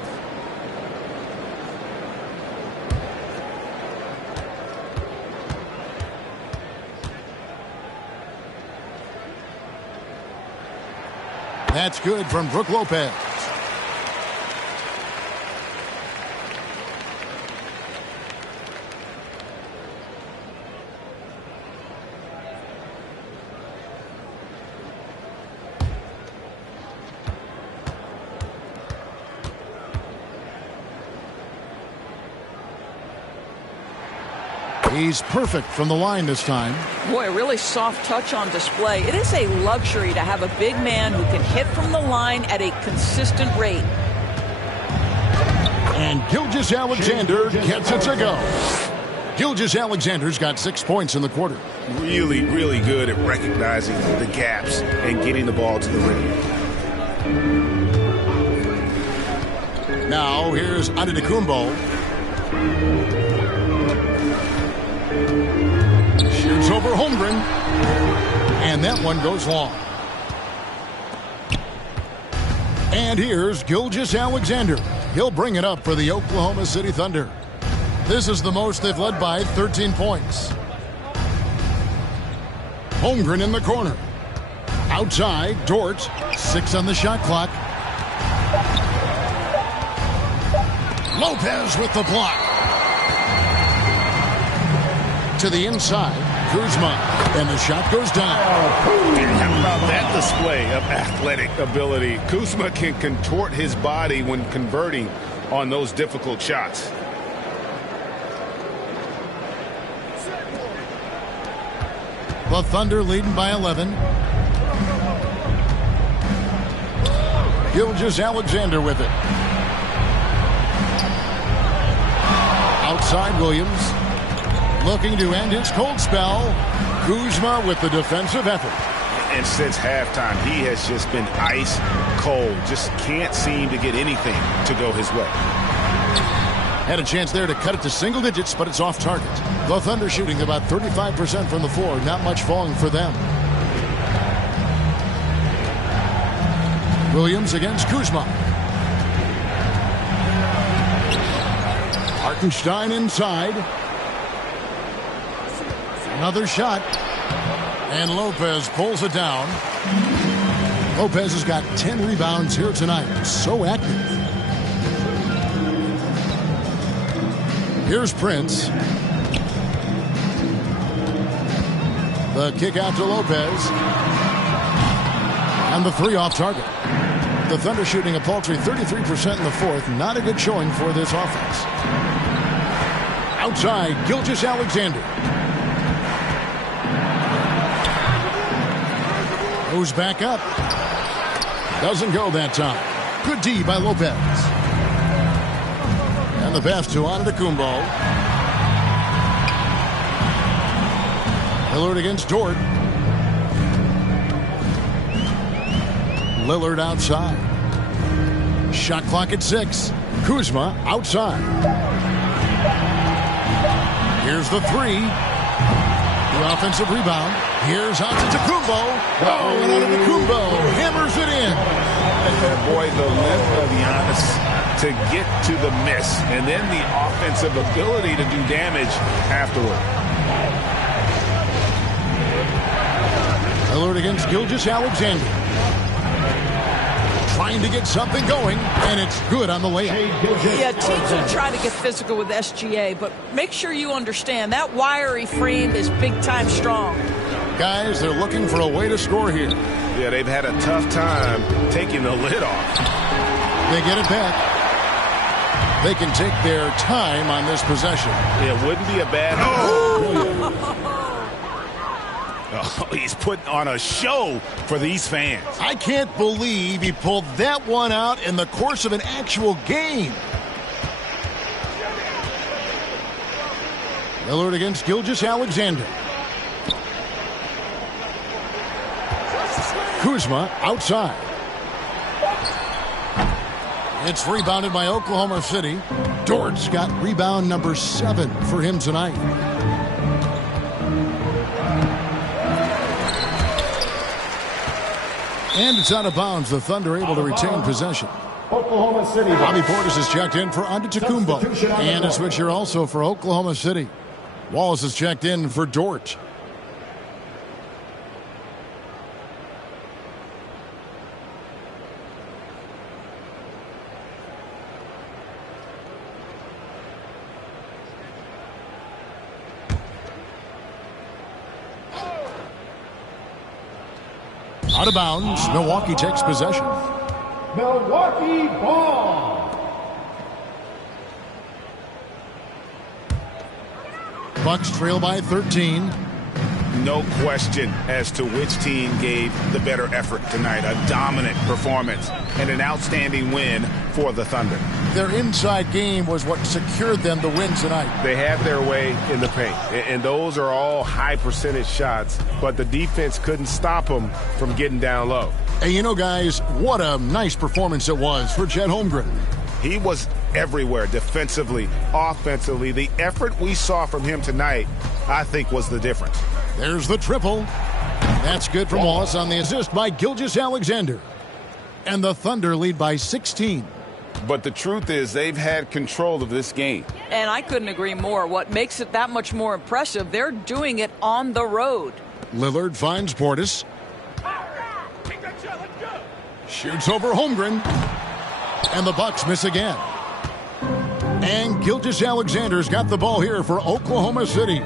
That's good from Brook Lopez. He's perfect from the line this time. Boy, a really soft touch on display. It is a luxury to have a big man who can hit from the line at a consistent rate. And Gilgeous-Alexander gets it to go. Gilgeous-Alexander's got 6 points in the quarter. Really, really good at recognizing the gaps and getting the ball to the rim. Now here's Antetokounmpo. Shoots over Holmgren. And that one goes long. And here's Gilgeous-Alexander. He'll bring it up for the Oklahoma City Thunder. This is the most they've led by 13 points. Holmgren in the corner. Outside, Dort. 6 on the shot clock. Lopez with the block. To the inside, Kuzma, and the shot goes down. How about that display of athletic ability? Kuzma can contort his body when converting on those difficult shots. The Thunder leading by 11. Gilgeous-Alexander with it. Outside Williams. Looking to end his cold spell. Kuzma with the defensive effort. And since halftime, he has just been ice cold. Just can't seem to get anything to go his way. Had a chance there to cut it to single digits, but it's off target. The Thunder shooting about 35% from the floor. Not much falling for them. Williams against Kuzma. Hartenstein inside. Another shot. And Lopez pulls it down. Lopez has got 10 rebounds here tonight. So active. Here's Prince. The kick out to Lopez. And the three off target. The Thunder shooting a paltry 33% in the fourth. Not a good showing for this offense. Outside, Gilgeous-Alexander. Goes back up. Doesn't go that time. Good D by Lopez. And the pass to Antetokounmpo. Lillard against Dort. Lillard outside. Shot clock at 6. Kuzma outside. Here's the three. The offensive rebound. Here's Antetokounmpo. Oh, and Antetokounmpo hammers it in. And boy, the length of Giannis to get to the miss, and then the offensive ability to do damage afterward. Lillard against Gilgeous-Alexander. Trying to get something going, and it's good on the layup. Yeah, teams will try to get physical with SGA, but make sure you understand that wiry frame is big-time strong. Guys, they're looking for a way to score here. Yeah, they've had a tough time taking the lid off. They get it back. They can take their time on this possession. It wouldn't be a bad... Oh, he's putting on a show for these fans. I can't believe he pulled that one out in the course of an actual game. Lillard against Gilgeous-Alexander. Kuzma outside. It's rebounded by Oklahoma City. Dort's got rebound number 7 for him tonight. And it's out of bounds. The Thunder able to retain possession. Oklahoma City. Bobby Portis is checked in for Antetokounmpo. And a switch here also for Oklahoma City. Wallace is checked in for Dort. Out of bounds. Milwaukee takes possession. Milwaukee ball. Bucks trail by 13. No question as to which team gave the better effort tonight. A dominant performance and an outstanding win for the Thunder. Their inside game was what secured them the win tonight. They had their way in the paint, and those are all high percentage shots, but the defense couldn't stop them from getting down low. And you know, guys, what a nice performance it was for Chet Holmgren. He was everywhere, defensively, offensively. The effort we saw from him tonight, I think, was the difference. There's the triple. That's good from Wallace on the assist by Gilgeous-Alexander. And the Thunder lead by 16. But the truth is they've had control of this game. And I couldn't agree more. What makes it that much more impressive, they're doing it on the road. Lillard finds Portis. Shoots over Holmgren. And the Bucks miss again. And Gilgeous-Alexander's got the ball here for Oklahoma City.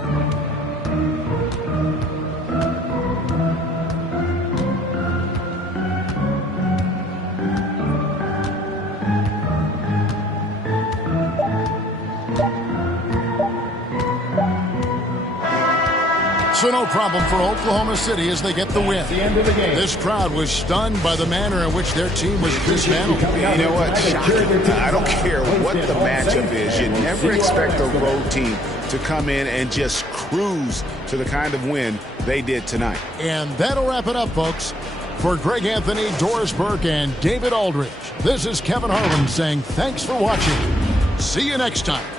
So no problem for Oklahoma City as they get the win. This crowd was stunned by the manner in which their team was dismantled. You know what? Shocking. I don't care what the matchup is. You never expect a road team to come in and just cruise to the kind of win they did tonight. And that'll wrap it up, folks. For Greg Anthony, Doris Burke, and David Aldridge, this is Kevin Harlan saying thanks for watching. See you next time.